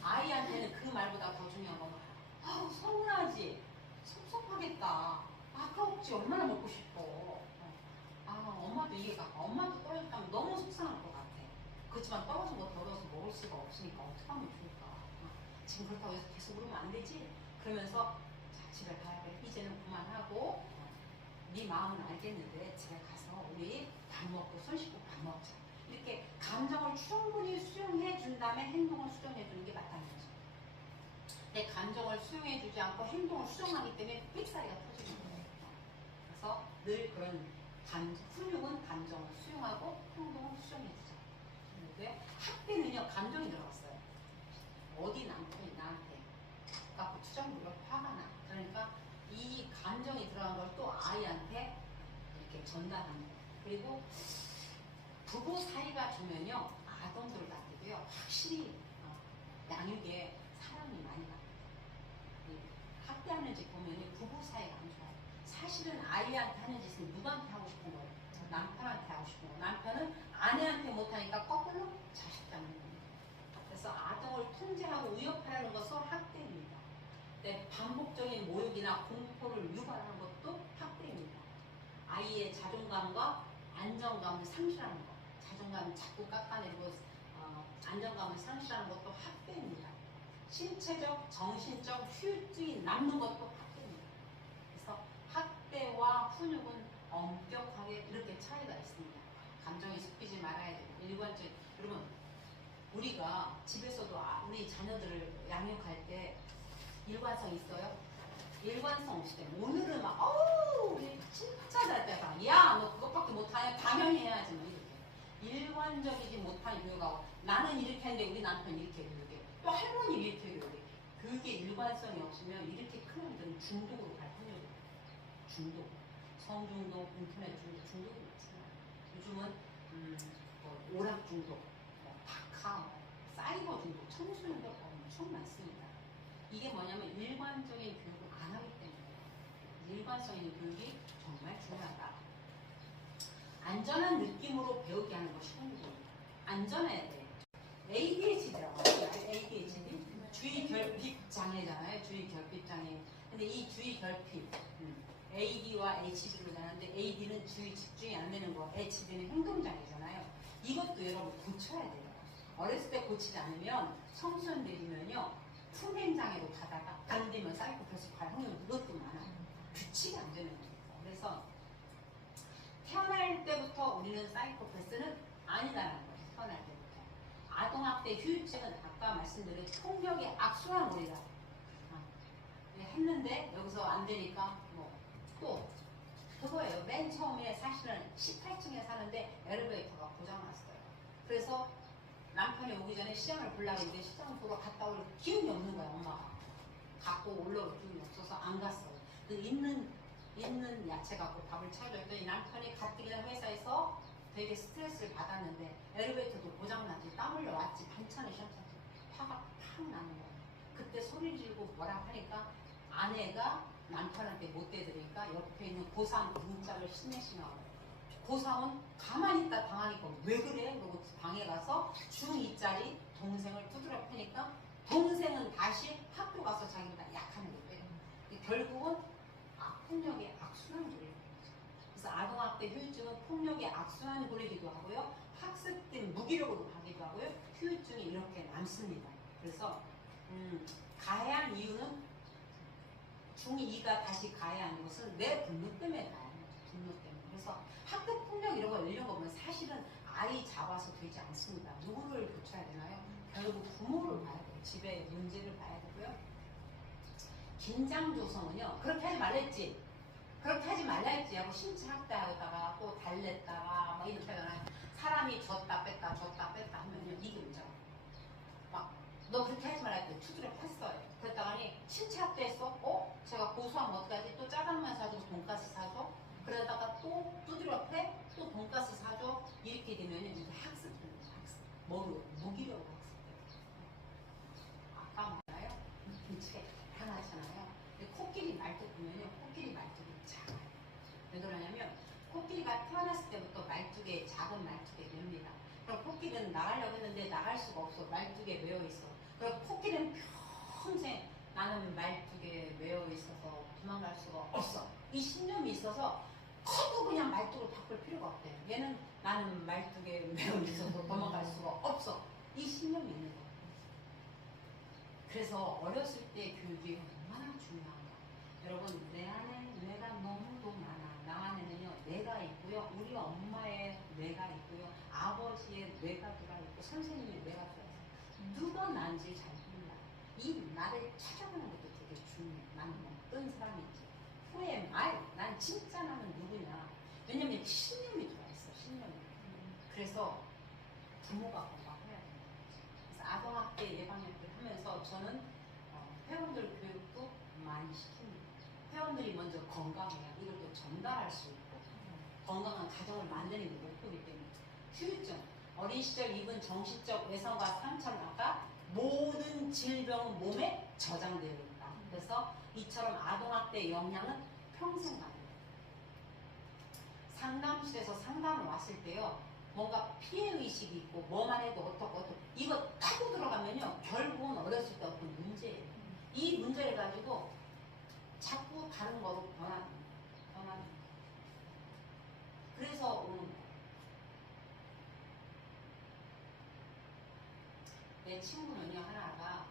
아이한테는 그 말보다 더 중요한 건 아우 서운하지. 섭섭하겠다. 아까웠지. 얼마나 먹고 싶어. 아 엄마도 이해가 가. 엄마도 떨어졌다면 너무 속상할 것 같아. 그렇지만 떨어진 거 덜어서 먹을 수가 없으니까 어떻게 하면 좋을까? 지금 그렇다고 해서 계속 그러면 안 되지. 그러면서 자, 집에 가야 돼. 이제는 그만하고 네 마음은 알겠는데 집에 가서 우리 밥 먹고 손 씻고 밥 먹자. 이렇게 감정을 충분히 수용해 준 다음에 행동을 수정해 주는 게 맞다는 거죠. 내 감정을 수용해 주지 않고 행동을 수정하기 때문에 삑사리가 터지는 거예요. 그래서 늘 그런 훈육은 감정을 수용하고 행동을 수정해 주자. 왜? 학대는요 감정이 들어갔어요. 어디 남편이 나한테 갖고 투정부려 화가 나. 그러니까 이 감정이 들어간 걸 또 아이한테 이렇게 전달하는 거예요. 그리고 부부 사이가 좋으면요 아동들 같아도요 확실히 양육에 사랑이 많이 나요. 학대하는 집 보면 부부 사이가 안 좋아요. 사실은 아이한테 하는 짓은 누구한테 하고 싶은 거예요? 남편한테 하고 싶은 거예요. 남편은 아내한테 못하니까 거꾸로 자식 잡는 겁니다. 그래서 아동을 통제하고 위협하려는 것은 학대입니다. 반복적인 모욕이나 공포를 유발하는 것도 학대입니다. 아이의 자존감과 안정감을 상실하는 것, 자존감을 자꾸 깎아내고 안정감을 상실하는 것도 학대입니다. 신체적, 정신적 후유증이 남는 것도 학대입니다. 그래서 학대와 훈육은 엄격하게 이렇게 차이가 있습니다. 감정이 섞이지 말아야 되고 일관적인 여러분 우리가 집에서도 우리 자녀들을 양육할 때 일관성 있어요? 일관성 없이 오늘은 막 어우 진짜 잘했다. 야 너 그것밖에 못하냐? 당연히 해야지 뭐 이렇게 일관적이지 못한 이유가 나는 이렇게 했는데 우리 남편 이렇게 이렇게 또 할머니 이렇게 이렇게 그게 일관성이 없으면 이렇게 큰 애들은 중독으로 갈 확률이 있어요. 중독, 성중독, 인터넷 중독이 많잖아요. 요즘은 오락 중독, 박하, 사이버 중독, 청소년들 엄청 많습니다. 이게 뭐냐면 일관적인 교육을 안 하기 때문에 일관성 있는 교육이 정말 중요하다. 안전한 느낌으로 배우게 하는 것이 행동입니다. 안전해야 돼. ADHD라고 하죠. ADHD 주의 결핍 장애잖아요. 주의 결핍 장애. 근데 이 주의 결핍 AD와 HD로 나는데 AD는 주의 집중이 안 되는 거, HD는 행동 장애잖아요. 이것도 여러분 고쳐야 돼요. 어렸을 때 고치지 않으면 청소년 되면요 품행 장애로 가다가 안 되면 사이코패스 갈 확률이 그것도 많아요. 규칙이 안 되는 거예요. 그래서 태어날 때부터 우리는 사이코패스는 아니다라는 거예요. 태어날 때부터. 아동학대 후유증은 아까 말씀드린 폭력의 악순환 우리가 했는데 여기서 안 되니까 또 그거예요. 맨 처음에 사실은 18층에 사는데 엘리베이터가 고장났어요. 그래서 남편이 오기 전에 시장을 보려고 했는데 시장 보러 갔다 올 기운이 없는 거야. 엄마가 갖고 올라올 기운이 없어서 안 갔어요. 그 있는 야채 갖고 밥을 차려줬더니 남편이 가뜩이나 회사에서 되게 스트레스를 받았는데 엘리베이터도 고장나지 땀 흘려 왔지 반찬을 시험쳤지 화가 팍 나는 거예요. 그때 소리 지르고 뭐라 하니까 아내가 남편한테 못 대드리니까 옆에 있는 고3 문자를 신내시나고 고3은 가만히 있다 당하니까 왜 그래? 그러고 방에 가서 중2짜리 동생을 두드려 패니까 동생은 다시 학교 가서 자기보다 약한 애를 빼요. 결국은 폭력의 악순환 고리는 거죠. 그래서 아동학대 후유증은 폭력의 악순환 고리기도 하고요. 학습된 무기력으로 가기도 하고요. 후유증이 이렇게 남습니다. 그래서 가해한 이유는 중2가 다시 가해하는 것은 내 분노 때문에 가해하는 거죠. 분노 때문에. 그래서 학교 폭력 이런 거 보면 사실은 아이 잡아서 되지 않습니다. 누구를 고쳐야 되나요? 결국 부모를 봐야 돼요. 집의 문제를 봐야 되고요. 긴장 조성은요. 그렇게 하지 말랬지. 그렇게 하지 말라 했지. 하고 신체 학대하다가 또 달랬다가 막 이렇게 하잖아요. 사람이 줬다 뺐다 하면요. 이게 문제가 막 너 그렇게 하지 말라 했더니 투드려 팼어요. 그랬다가니 신체 학대했어? 제가 고소하면 어떡하지? 또 짜장면 사주고 돈가스 사줘? 그러다가 또 두드려 패? 또 돈가스 사줘? 이렇게 되면 이게 학습입니다. 학습. 무기력으로 학습돼요. 아까 말아요? 김치가 다양하잖아요. 근데 코끼리 말뚝 보면요. 코끼리 말뚝이 작아요. 왜 그러냐면 코끼리가 태어났을 때부터 말뚝에 작은 말뚝에 맵니다. 그럼 코끼리는 나가려고 했는데 나갈 수가 없어. 말뚝에 매여 있어. 그럼 코끼리는 평생 나는 말뚝에 매여 있어서 도망갈 수가 없어. 이 신념이 있어서 커도 그냥 말뚝을 바꿀 필요가 없대요. 얘는 나는 말뚝에 매여 있어서 도망갈 수가 없어. 이 신념이 있는 거예요. 그래서 어렸을 때 교육이 얼마나 중요한가. 여러분, 내 안에 뇌가 너무도 많아. 나 안에는요, 뇌가 있고요, 우리 엄마의 뇌가 있고요, 아버지의 뇌가 들어있고, 선생님의 뇌가 들어있어요. 누가 난지 잘 몰라. 이 나를 찾아가는 것도 되게 중요해. 나는 어떤 사람인지. 후에 난 진짜 나는 누구냐. 왜냐면 신념이 들어있어, 신념이. 그래서 부모가 공부해야 돼요. 그래서 아동학대 예방역을 하면서 저는 회원들 교육도 많이 시킵니다. 회원들이 먼저 건강해야 이걸 또 전달할 수 있고 건강한 가정을 만드는 게 목표이기 때문에 후유증, 어린 시절 입은 정신적 외상과 상처는 아까 모든 질병은 몸에 저장되어 있다. 그래서 이처럼 아동학대 영향은 평생 가요. 상담실에서 상담을 왔을 때요, 뭔가 피해의식이 있고 뭐만 해도 어떻고 이거 타고 들어가면요, 결국은 어렸을 때 어떤 문제예요. 이 문제를 가지고 자꾸 다른 거로 변화됩니다. 그래서 내 친구는요, 하나가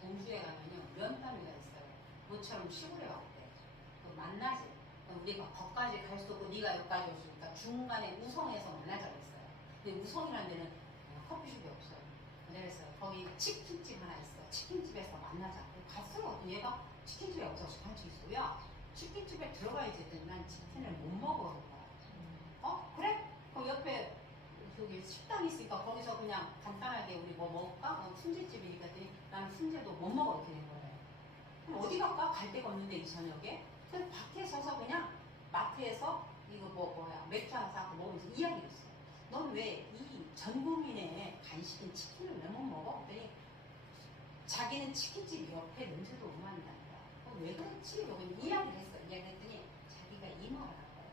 공주에 가면요, 면담이가 있어요. 너처럼 시골에 갔대. 만나지. 우리가 거기까지 갈 수 없고 네가 여기까지 오시니까 중간에 우성에서 만나자고 했어요. 근데 우성이라는 데는 커피숍이 없어요. 내가 했어요. 거기 치킨집 하나 있어. 치킨집에서 만나자. 갔어요. 얘가 치킨집에 없어서 같이 있어. 야, 치킨집에 들어가야지 했더니 난 치킨을 못 먹어서 거야. 그래? 그럼 옆에 여기 식당 있으니까 거기서 그냥 간단하게 우리 뭐 먹을까? 순대집이니까 했더니 나는 순대도 못 먹어 이렇게 된 거예요. 그럼 어디 갈까? 갈 데가 없는데 이 저녁에. 그래서 밖에 서서 그냥 마트에서 이거 뭐야 맥주 하나 사고 먹으면서 이야기를 했어요. 넌 왜 이 전 국민의 간식인 치킨을 왜 못 먹어? 그랬더니 자기는 치킨집 옆에 냄새도 못 맡는다니까. 왜 그렇지? 여기 이야기를 했어. 이야기했더니 자기가 이 말을 한 거예요.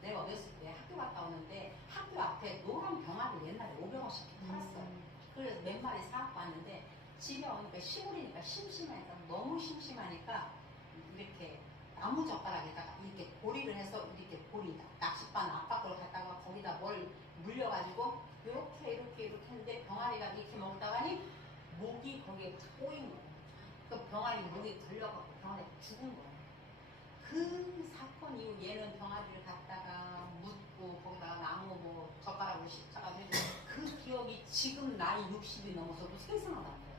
내가 어렸을 때 학교 갔다 오는데 학교 앞에 노란 병아리 옛날에 500원씩 팔았어요. 그래서 몇 마리 사갖고 왔는데 집에 오니까 시골이니까 심심하니까 너무 심심하니까 이렇게 나무 젓가락에다가 이렇게 고리를 해서 이렇게 고리 낚싯반 앞바퀴를 갖다가 거기다 뭘 물려가지고 이렇게 했는데 병아리가 이렇게 먹다가니 목이 거기에 꼬인 거예요. 그 병아리 목이 걸려갖고 병아리가 죽은 거예요. 그 사건 이후 얘는 병아리를 갖다가 묻고 거기다가 나무 뭐 젓가락으로 십자가를 해서 그 기억이 지금 나이 60이 넘어서도 생생하다는 거예요.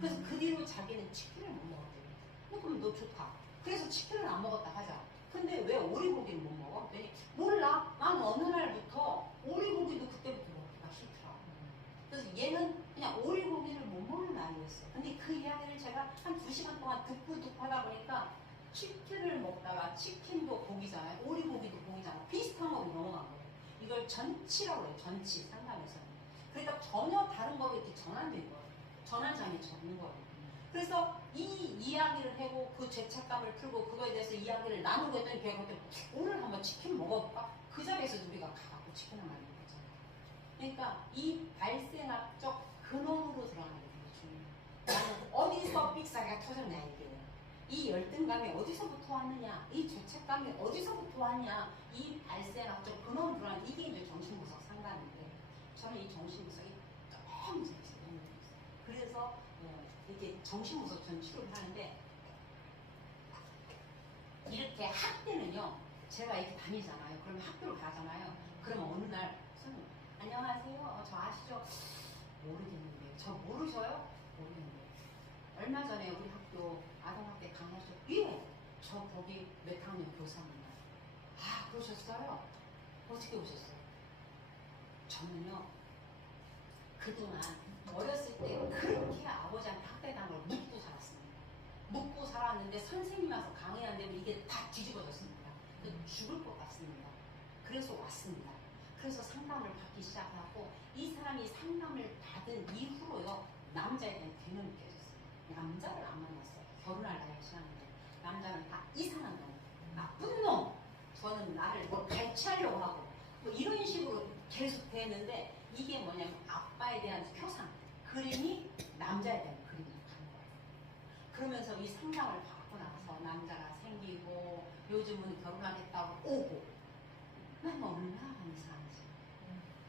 그래서 그 뒤로 자기는 치킨을 못 먹었대요. 그럼 너 좋다. 그래서 치킨을 안 먹었다 하자. 근데 왜 오리고기를 못 먹어? 몰라. 나는 어느 날부터 오리고기도 그때부터 먹기가 싫더라. 그래서 얘는 그냥 오리고기를 못 먹는 아이였어. 근데 그 이야기를 제가 한 2시간 동안 듣고 하다 보니까 치킨을 먹다가 치킨도 고기잖아요. 오리고기도 고기잖아요. 비슷한 거로 넘어간 거예요. 이걸 전치라고 해요. 전치 상담에서는. 그러니까 전혀 다른 거로 이렇게 전환된 거예요. 전환장애 적는 거예요. 그래서 이 이야기를 하고 그 죄책감을 풀고 그거에 대해서 이야기를 나누고 했더니 걔가 그때 오늘 한번 치킨 먹어볼까? 그 자리에서 우리가 가갖고 치킨을 만든 거잖아요. 그러니까 이 발생학적 근원으로 들어가는 게 되게 중요해요. 나는 어디서 삑사리가 터졌냐 이게. 이 열등감이 어디서부터 왔느냐, 이 죄책감이 어디서부터 왔냐, 이 발생학적 근원으로 들어가는 이게 이제 정신분석 상담인데 저는 이 정신분석이 너무 재밌어요. 그래서 이렇게 정신분석 전 치료를 하는데 이렇게 학대는요, 제가 이렇게 다니잖아요. 그러면 학교를 가잖아요. 그러면 어느 날 선생님 안녕하세요. 저 아시죠? 모르겠는데. 저 모르셔요? 모르겠는데. 얼마 전에 우리 학교 아동학대 강의하셨죠? 예! 저 거기 몇 학년 교사입니다. 아, 그러셨어요? 어떻게 오셨어요? 저는요, 그동안 어렸을 때 그렇게 아버지한테 학대당한 걸 묻고 살았습니다. 묻고 살았는데 선생님이 와서 강의하는데 이게 다 뒤집어졌습니다. 죽을 것 같습니다. 그래서 왔습니다. 그래서 상담을 받기 시작하고 이 사람이 상담을 받은 이후로요, 남자에 대한 개념이 깨졌어요. 남자를 안 만났어요. 결혼할 나이가 지났는데 남자는 다 이상한 놈, 나쁜 놈, 저는 나를 뭐 갈취하려고 하고 뭐 이런 식으로 계속 되는데 이게 뭐냐면 아빠에 대한 표상, 그림이 남자에 대한 그림이 간 거예요. 그러면서 이 상담을 받고 나서 남자가 생기고 요즘은 결혼하겠다고 오고 난 얼마나 이상하지.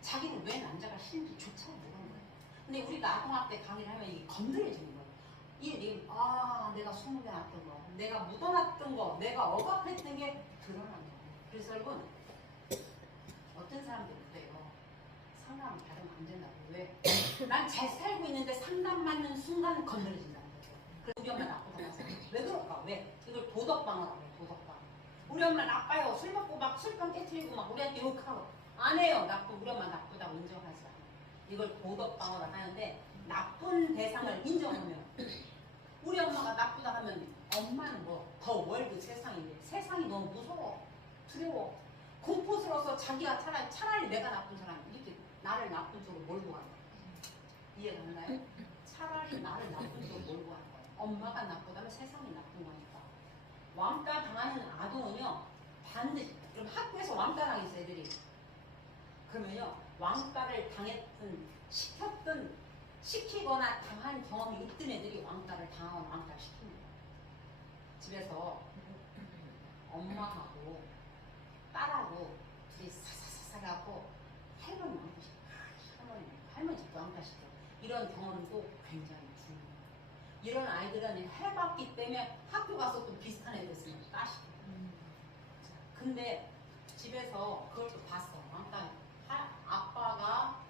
자기는 왜 남자가 싫은지 조차 모르는 거야. 근데 우리가 아동학대 강의를 하면 이게 건드려지는 거야. 내가 숨겨 놨던 거, 내가 묻어놨던 거, 내가 억압했던 게 드러나는 거야. 그래서 여러분, 어떤 사람들이 그래요. 상담을 받으면 안 된다고. 왜? 난 잘 살고 있는데 상담 받는 순간 건드려진다는 거죠. 그래서 우리 엄마 나쁘다고 하세요. 왜 그럴까? 왜? 이걸 도덕방어라고 해요. 도덕방. 우리 엄마 나빠요. 술 먹고 막 술병 깨트리고 막 우리한테 욕하고. 안 해요. 우리 엄마 나쁘다고 인정하지 않아요. 이걸 도덕방어라 하는데 나쁜 대상을 인정하면 우리 엄마가 나쁘다 하면 엄마는 뭐 더 월드 세상인데 세상이 너무 무서워. 두려워. 공포스러워서 자기가 차라리 내가 나쁜 사람 이렇게 나를 나쁜 쪽으로 몰고 가는 거야. 이해가 되나요? 차라리 나를 나쁜 쪽으로 몰고 가는 거야. 엄마가 나쁘다면 세상이 나쁜 거니까. 왕따 당하는 아동은요 반드시 그럼 학교에서 왕따 당했어 애들이. 그러면요 왕따를 시키거나 당한 경험이 있던 애들이 왕따를 당하거나 왕따를 시킵니다. 집에서 엄마하고 딸하고 둘이 사사사사하고 할머니 왕따시켜. 할머니 집도 왕따시켜. 이런 경험도 굉장히 중요해요. 이런 아이들은 해봤기 때문에 학교 가서 또 비슷한 애들 있으면 따시켜. 근데 집에서 그걸 또 봤어. 왕따 아빠가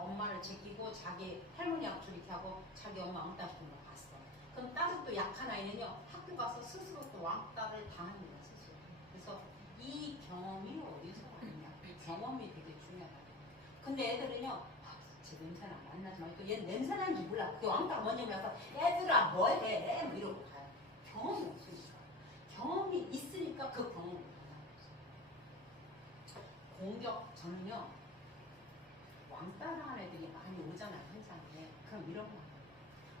엄마를 제끼고 자기 할머니하고 이렇게 하고 자기 엄마 왕따 시키는 걸 봤어. 그럼 다른 또 약한 아이는요 학교 가서 스스로 또 왕따를 당합니다. 스스로. 그래서 이 경험이 어디서 왔냐? 이 경험이 되게 중요하다. 근데 애들은요 제 냄새나 만나지 말고 얘 냄새나는지 몰라. 그 왕따가 뭔지 몰라서 애들아 뭐해? 뭐 이러고 가요. 경험이 없으니까. 경험이 있으니까 그 경험을 공격 저는요 왕따당한 애들이 많이 오잖아요 현장에. 그럼 이런 거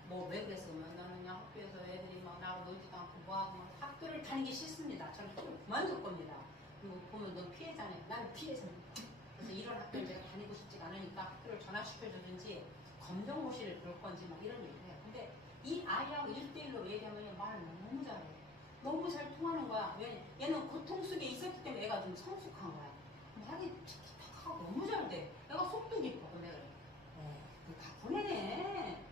뭐 왜 그랬어? 나는 그냥 학교에서 애들이 막 나하고 놀지도 않고 뭐하고 막 학교를 다니기 싫습니다. 저는 학교를 그만둘 겁니다. 그리고 보면 넌 피해자네. 나는 피해자입니다. 그래서 이런 학교를 내가 다니고 싶지가 않으니까 학교를 전학시켜주든지 검정고시를 볼 건지 막 이런 얘기를 해요. 근데 이 아이하고 1대1로 얘기하면 말을 너무 잘해. 너무 잘 통하는 거야. 왜? 얘는 고통 속에 있었기 때문에 애가 좀 성숙한 거야. 말이 틱틱하고 너무 잘 돼. 애가 속도 깊어. 근데 그래. 다 보내네.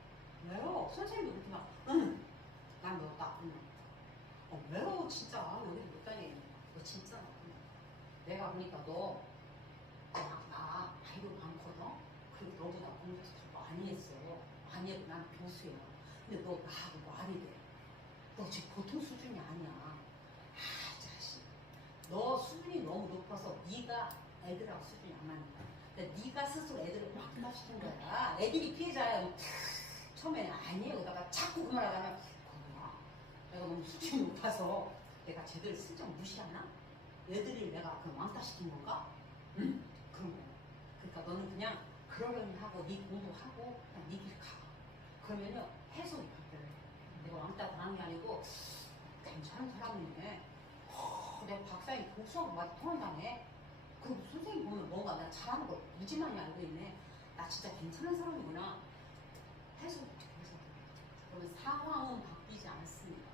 왜요? 선생님도 그렇게 막, 난 너 나쁘네. 왜요? 진짜. 여기 못 다니겠네. 너 진짜 나쁘네. 내가 보니까 너, 나 아이도 많거든? 그리고 너보다 공부도 더 많이 했어. 많이 했고 난 교수야. 근데 너 나하고 말이 돼. 너 지금 보통 수준이 아니야. 자식. 너 수준이 너무 높아서 네가 애들하고 수준이 안 맞는 거야. 근데 네가 스스로 애들을 왕따시킨 거야. 애들이 피해자야. 처음에는 아니에요. 그러다가 자꾸 그 말 하다가 내가 너무 수준이 높아서 내가 쟤들 슬쩍 무시하나? 애들을 내가 그 왕따시킨 건가? 응? 그런 거야. 그러니까 너는 그냥 그러려니 하고 네 공부하고 그냥 네 길 가. 그러면요 해석이 바뀌어요. 내가 왕따 당한 게 아니고 괜찮은 사람이네. 내가 박사님 독수하고 많이 통한다네. 그리고 선생님 보면 뭔가 나 잘하는 걸 무지 많이 알고 있네. 나 진짜 괜찮은 사람이구나. 해석이 바뀌어서 그러면 상황은 바뀌지 않습니다.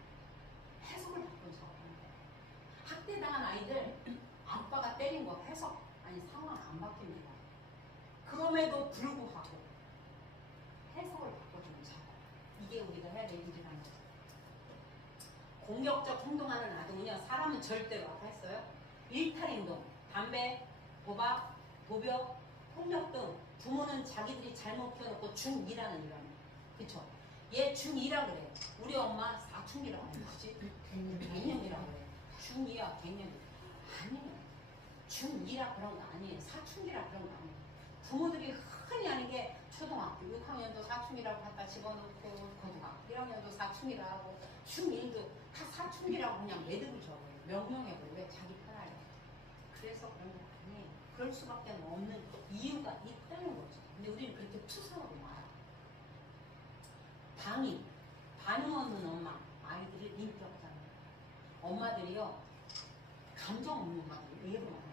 해석을 바꾼 작업입니다. 학대당한 아이들 아빠가 때린 거 해석 아니 상황 안 바뀝니다. 그럼에도 불구하고 해석을 바꿔주는 작업. 이게 우리가 해야 될 일이라는 거죠. 공격적 행동하는 아동은요 사람은 절대로 아까 했어요. 일탈행동, 담배, 도박, 도벽, 폭력 등 부모는 자기들이 잘못 키워놓고 중2라는 이런 그쵸? 얘 중2라 그래. 우리 엄마 사춘기라고 하는 거지. 갱년이라고 그래. 중2야 갱년. 아니에요. 중2라 그런 거 아니에요. 사춘기라 그런 거 아니에요. 부모들이 흔히 하는 게 초등학교 6학년도 사춘기라고 갖다 집어넣고 고등학교 1학년도 사춘기라고 중1도 다 사춘기라고 그냥 매듭을 적어요. 명명해버려요. 왜? 자기 편하게. 그래서 그런 거 아니에요. 그럴 수밖에 없는 이유가 있다는 거죠. 근데 우리는 그렇게 투사하고 말아요. 반응 없는 엄마, 아이들이 인기 없잖아요. 엄마들이요, 감정 없는 엄마들이 의외로 많아요.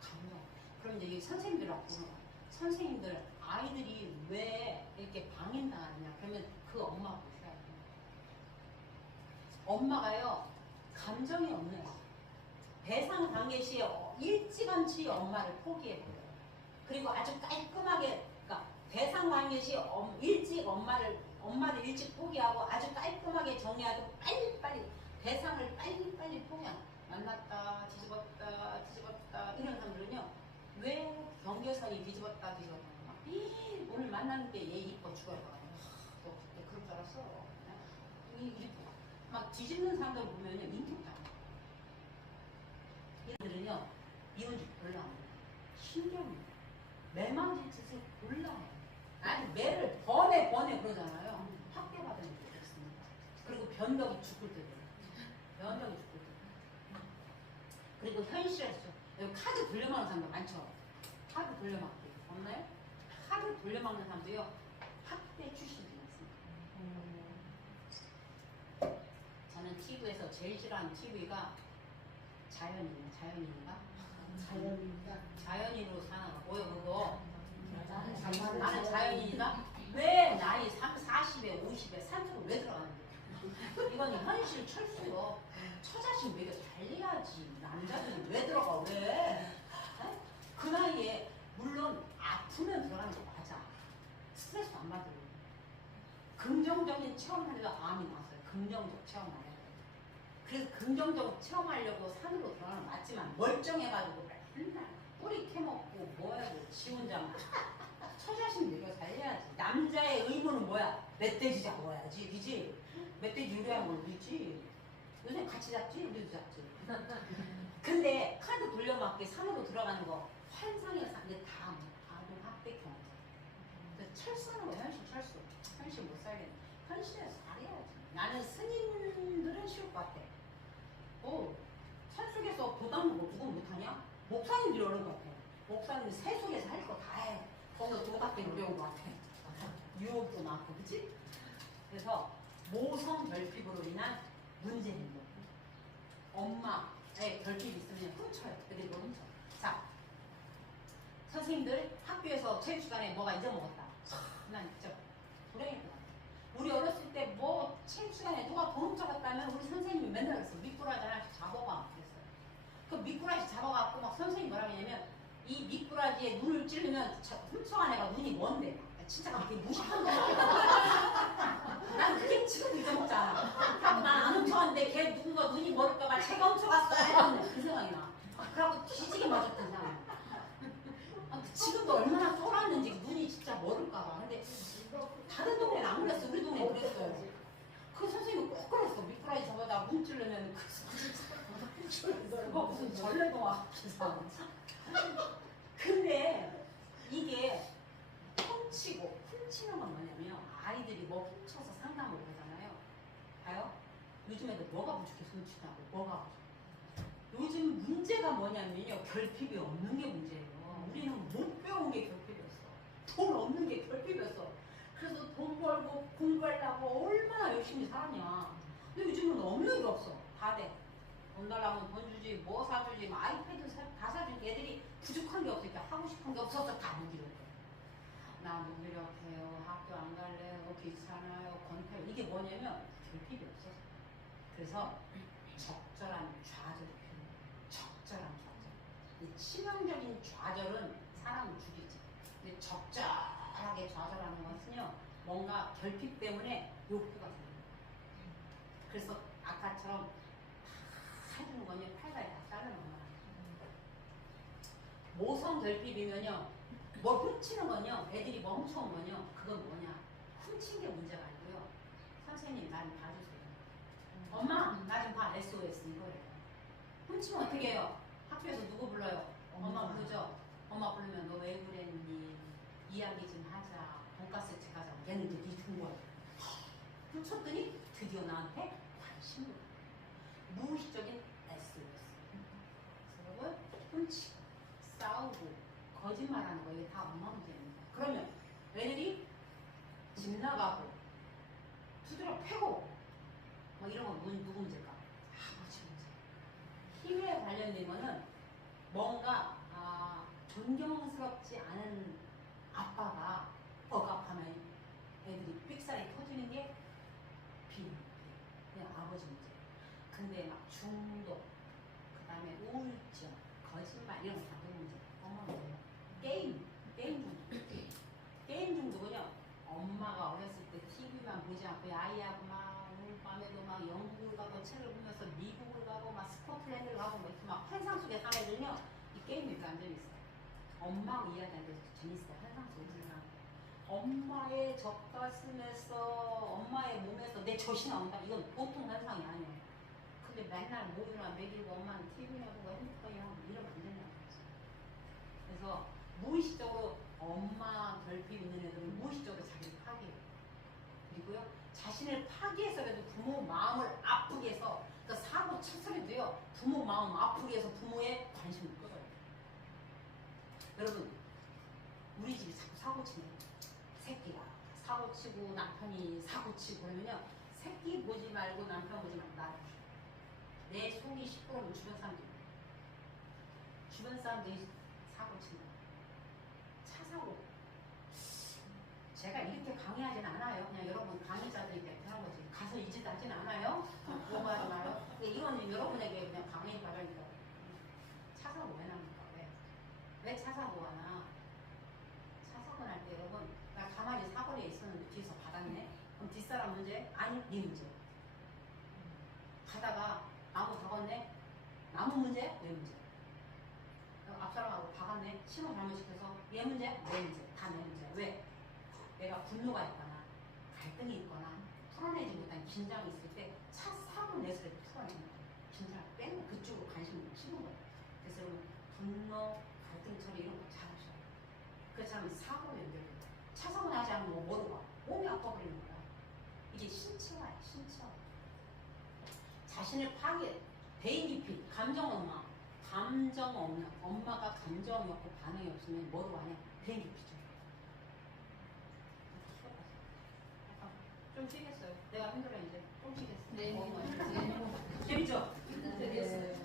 감정. 그럼 이제 선생님들하고 보는 거예요. 선생님들, 아이들이 왜 이렇게 방임당하느냐? 그러면 그 엄마 보셔야 돼요. 엄마가요, 감정이 없는 대상 관계 시에 일찌감치 엄마를 포기해버려요. 그리고 아주 깔끔하게, 그러니까 대상 관계 시에 일찍 엄마를 일찍 포기하고 아주 깔끔하게 정리하고 빨리빨리 대상을 빨리빨리 포기하는, 만났다 뒤집었다 이런 사람들은요, 왜 경계선이 뒤집었다 막 오늘 만났는데 얘 이뻐 죽어요. 너 그때 그럴 줄 알았어. 막 뒤집는 사람들 보면요, 인격장. 얘들은요, 이혼 줄 별로 안 해요. 신경이 매만 짓을 골라요. 아니 매를 번에 그러잖아요. 학대받은 적이 있습니다. 그리고 변덕이 죽을 때도 변덕이 죽을 때. 그리고 현실에서 여기 카드 돌려막는 사람도 많죠. 카드 돌려막기 없나요? 카드 돌려막는 사람도요, 학대 출신들이 있습니다. 저는 TV에서 제일 싫어하는 TV가 자연인인가? 자연인으로 사는 거 뭐요 그거? 나는 자연인이다? 왜 나이 40에 50에 산소로 왜 들어가는데? 이건 현실 철수요. 처자식 먹여 살려야지. 남자들이 왜 들어가 왜? 에? 그 나이에 물론 아프면 들어가는 거 맞아. 스트레스 안 받으려. 긍정적인 체험하려다 암이 나왔어요. 긍정적 체험하려고. 그래서 긍정적으로 체험하려고 산으로 들어가는 건 맞지만 멀쩡해가지고 맨날 뿌리 캐먹고 뭐하고 지 혼자 막 처자식 먹여 살려야지. 남자의 의무는 뭐야? 멧돼지 잡아야지, 그지? 멧돼지 요리하는 걸 우리지. 요새 같이 잡지? 우리도 잡지. 근데 카드 돌려막기 산으로 들어가는 거 환상이야. 근데 다 아동 학대경. 철수하는 거야. 현실 철수. 현실 못 살겠네. 현실에서 살아야지. 나는 스님들은 쉬울 것 같아. 산속에서 도당 뭐 누구 못하냐? 목사님들이 어려운 것 같아. 목사님이 새 속에서 할 거 다 해. 거기서 도닦기 어려운 것 같아. 유혹도 많고, 그치? 그래서 모성 결핍으로 인한 문제 행동. 엄마의 결핍이 있으면 훔쳐요. 그리고 훔쳐. 자, 선생님들 학교에서 체육 시간에 뭐가 잊어먹었다. 난 진짜 불행했구나. 우리 어렸을 때 뭐 체육 시간에 누가 돈 훔쳐갔다면 우리 선생님이 맨날 그랬어. 미꾸라지 하나씩 잡아가 그랬어요. 그 미꾸라지 잡아갖고 막 선생님이 뭐라고 했냐면 이 미꾸라지에 눈을 찌르면 훔쳐간 애가 눈이 뭔데? 진짜 그렇게 무식한 거야. 난 그게 지금 잊어먹잖아. 난안 훔쳐갔는데 걔 누군가 눈이 멀을까봐 제가 훔쳐갔어 했는데 그 생각이 나. 그래갖고 뒤지게 맞았던 생각이 나. 지금도 얼마나 쫄았는지 눈이 진짜 멀을까봐. 근데 다른 동네는 안 그랬어. 우리 동네는 그랬어요. 그 선생님이 꼭 그랬어. 미꾸라지 잡아다 문 찌르면 그거 무슨 전래동화 기사. 근데 이게 훔치는 건 뭐냐면 아이들이 뭐 훔쳐서 상담을 그러잖아요. 봐요. 요즘 애들 뭐가 부족해서 훔치다고 뭐가 부족해. 요즘 문제가 뭐냐면요. 결핍이 없는 게 문제예요. 우리는 못 배운 게 결핍이었어. 돈 없는 게 결핍이었어. 그래서 돈 벌고 공부하려고 얼마나 열심히 살았냐. 근데 요즘은 없는 게 없어. 다 돼. 돈 달라면 돈 주지, 뭐 사주지, 뭐 아이패드 다 사주지. 애들이 부족한 게 없으니까 하고 싶은 게 없어서 다 무기력해. 나 무기력해요. 학교 안 갈래요. 귀찮아요. 권태요. 이게 뭐냐면 결핍이 없어서. 그래서 적절한 좌절이 필요해요. 적절한 좌절. 이 치명적인 좌절은 사람을 죽이지. 근데 적절하게 좌절하는 것은요, 뭔가 결핍 때문에 욕구가 생겨요. 그래서 아까처럼 다 해주는 건요, 팔다리 다 잘라놓는 거야. 모성 결핍이면요, 뭘 훔치는 건요, 애들이 멈춰온 건요, 그건 뭐냐, 훔친 게 문제가 아니고요. 선생님, 나 좀 봐주세요. 엄마, 나 좀 봐. SOS 이거예요. 훔치면 어떻게 해요? 학교에서 누구 불러요? 엄마 부르죠? 엄마 부르면 너 왜 그랬니? 이야기 좀 하자. 돈가스 집 가자. 얘는 이제 네 거야. 훔쳤더니 드디어 나한테 관심을 가요. 무의식적인 SOS. 여러분, 훔치고, 싸우고, 거짓말하는 거 이게 다 엄마 문제입니다. 그러면 애들이 집 나가고, 두드려 패고, 뭐 이런 건 누구 문제일까? 아버지 문제. 힘에 관련된 거는 뭔가 존경스럽지 않은 아빠가 억압하면 애들이 삑사리 터지는 게 그냥 아버지 문제. 근데 막 중독, 그 다음에 우울증, 거짓말 이런 거다 문제. 엄마는 뭐예요? 게임 중독. 게임 중독은요, 엄마가 어렸을 때 TV만 보지 않고 아이하고 막 오늘 밤에도 막 영국을 가고 책을 보면서 미국을 가고 막 스코틀랜드를 가고 막 이렇게 막 환상 속에 사는 애들은요, 이 게임이 별로 안 재밌어요. 엄마하고 이야기하는 게 재밌어요. 환상 속에 세상. 엄마의 젖가슴에서, 엄마의 몸에서 내 젖이 나온다. 이건 보통 환상이 아니에요. 근데 맨날 모유나 먹이고 엄마는 TV나 보고 핸드폰이나 하고 이러면 안 된다는 거죠. 그래서 무의식적으로 엄마 결핍 있는 애들은 무의식적으로 자기를 파괴해요. 그리고요, 자신을 파괴해서라도 부모 마음을 아프게 해서, 그러니까 사고 쳤어도요, 부모 마음 아프게 해서 부모의 관심을 끌어요. 여러분, 우리 집이 자꾸 사고 치네요. 새끼가 사고 치고 남편이 사고 치고 그러면요, 새끼 보지 말고 남편 보지 말고 나를 보셔. 내 속이 시끄러우면 주변 사람들이 사고 친다. 차 사고. 제가 이렇게 강의하진 않아요. 그냥 여러분 강의자들이 베테랑 거지. 가서 이 짓 하진 않아요. 오버하지 마요. 근데 이건 여러분에게 그냥 강의 과정이다. 차 사고 왜 납니까? 왜 차 사고가 나? 차 사고 날 때 여러분, 나 가만히 사거리에 있었는데 뒤에서 받았네? 그럼 뒷사람 문제? 아니, 네 문제. 가다가 나무 박았네? 나무 문제? 내 문제. 앞사람하고 박았네? 신호 잘못 시켜서 얘 문제? 내 문제. 다 내 문제. 왜? 내가 분노가 있거나 갈등이 있거나 풀어내지 못한 긴장이 있을 때 차 사고 냈을 때 풀어내는 거예요. 긴장을 빼면 그쪽으로 관심을 씹는 거예요. 그래서 여러분, 분노, 갈등 처리 이런 거 잘하셔야 돼요. 그렇지 않으면 사고로 연결돼요. 차 사고 나지 않으면 뭐로 가? 몸이 아파버리는 거야. 이게 신체화예요. 신체화. 자신을 파괴, 대인 기피, 감정 엄마. 감정 없는, 엄마가 감정이 없고 반응이 없으면 뭐로 가냐? 대인 기피죠. 좀 쉬겠어요. 내가 힘들어 이제 좀 쉬겠어. 네. 재밌죠? 네.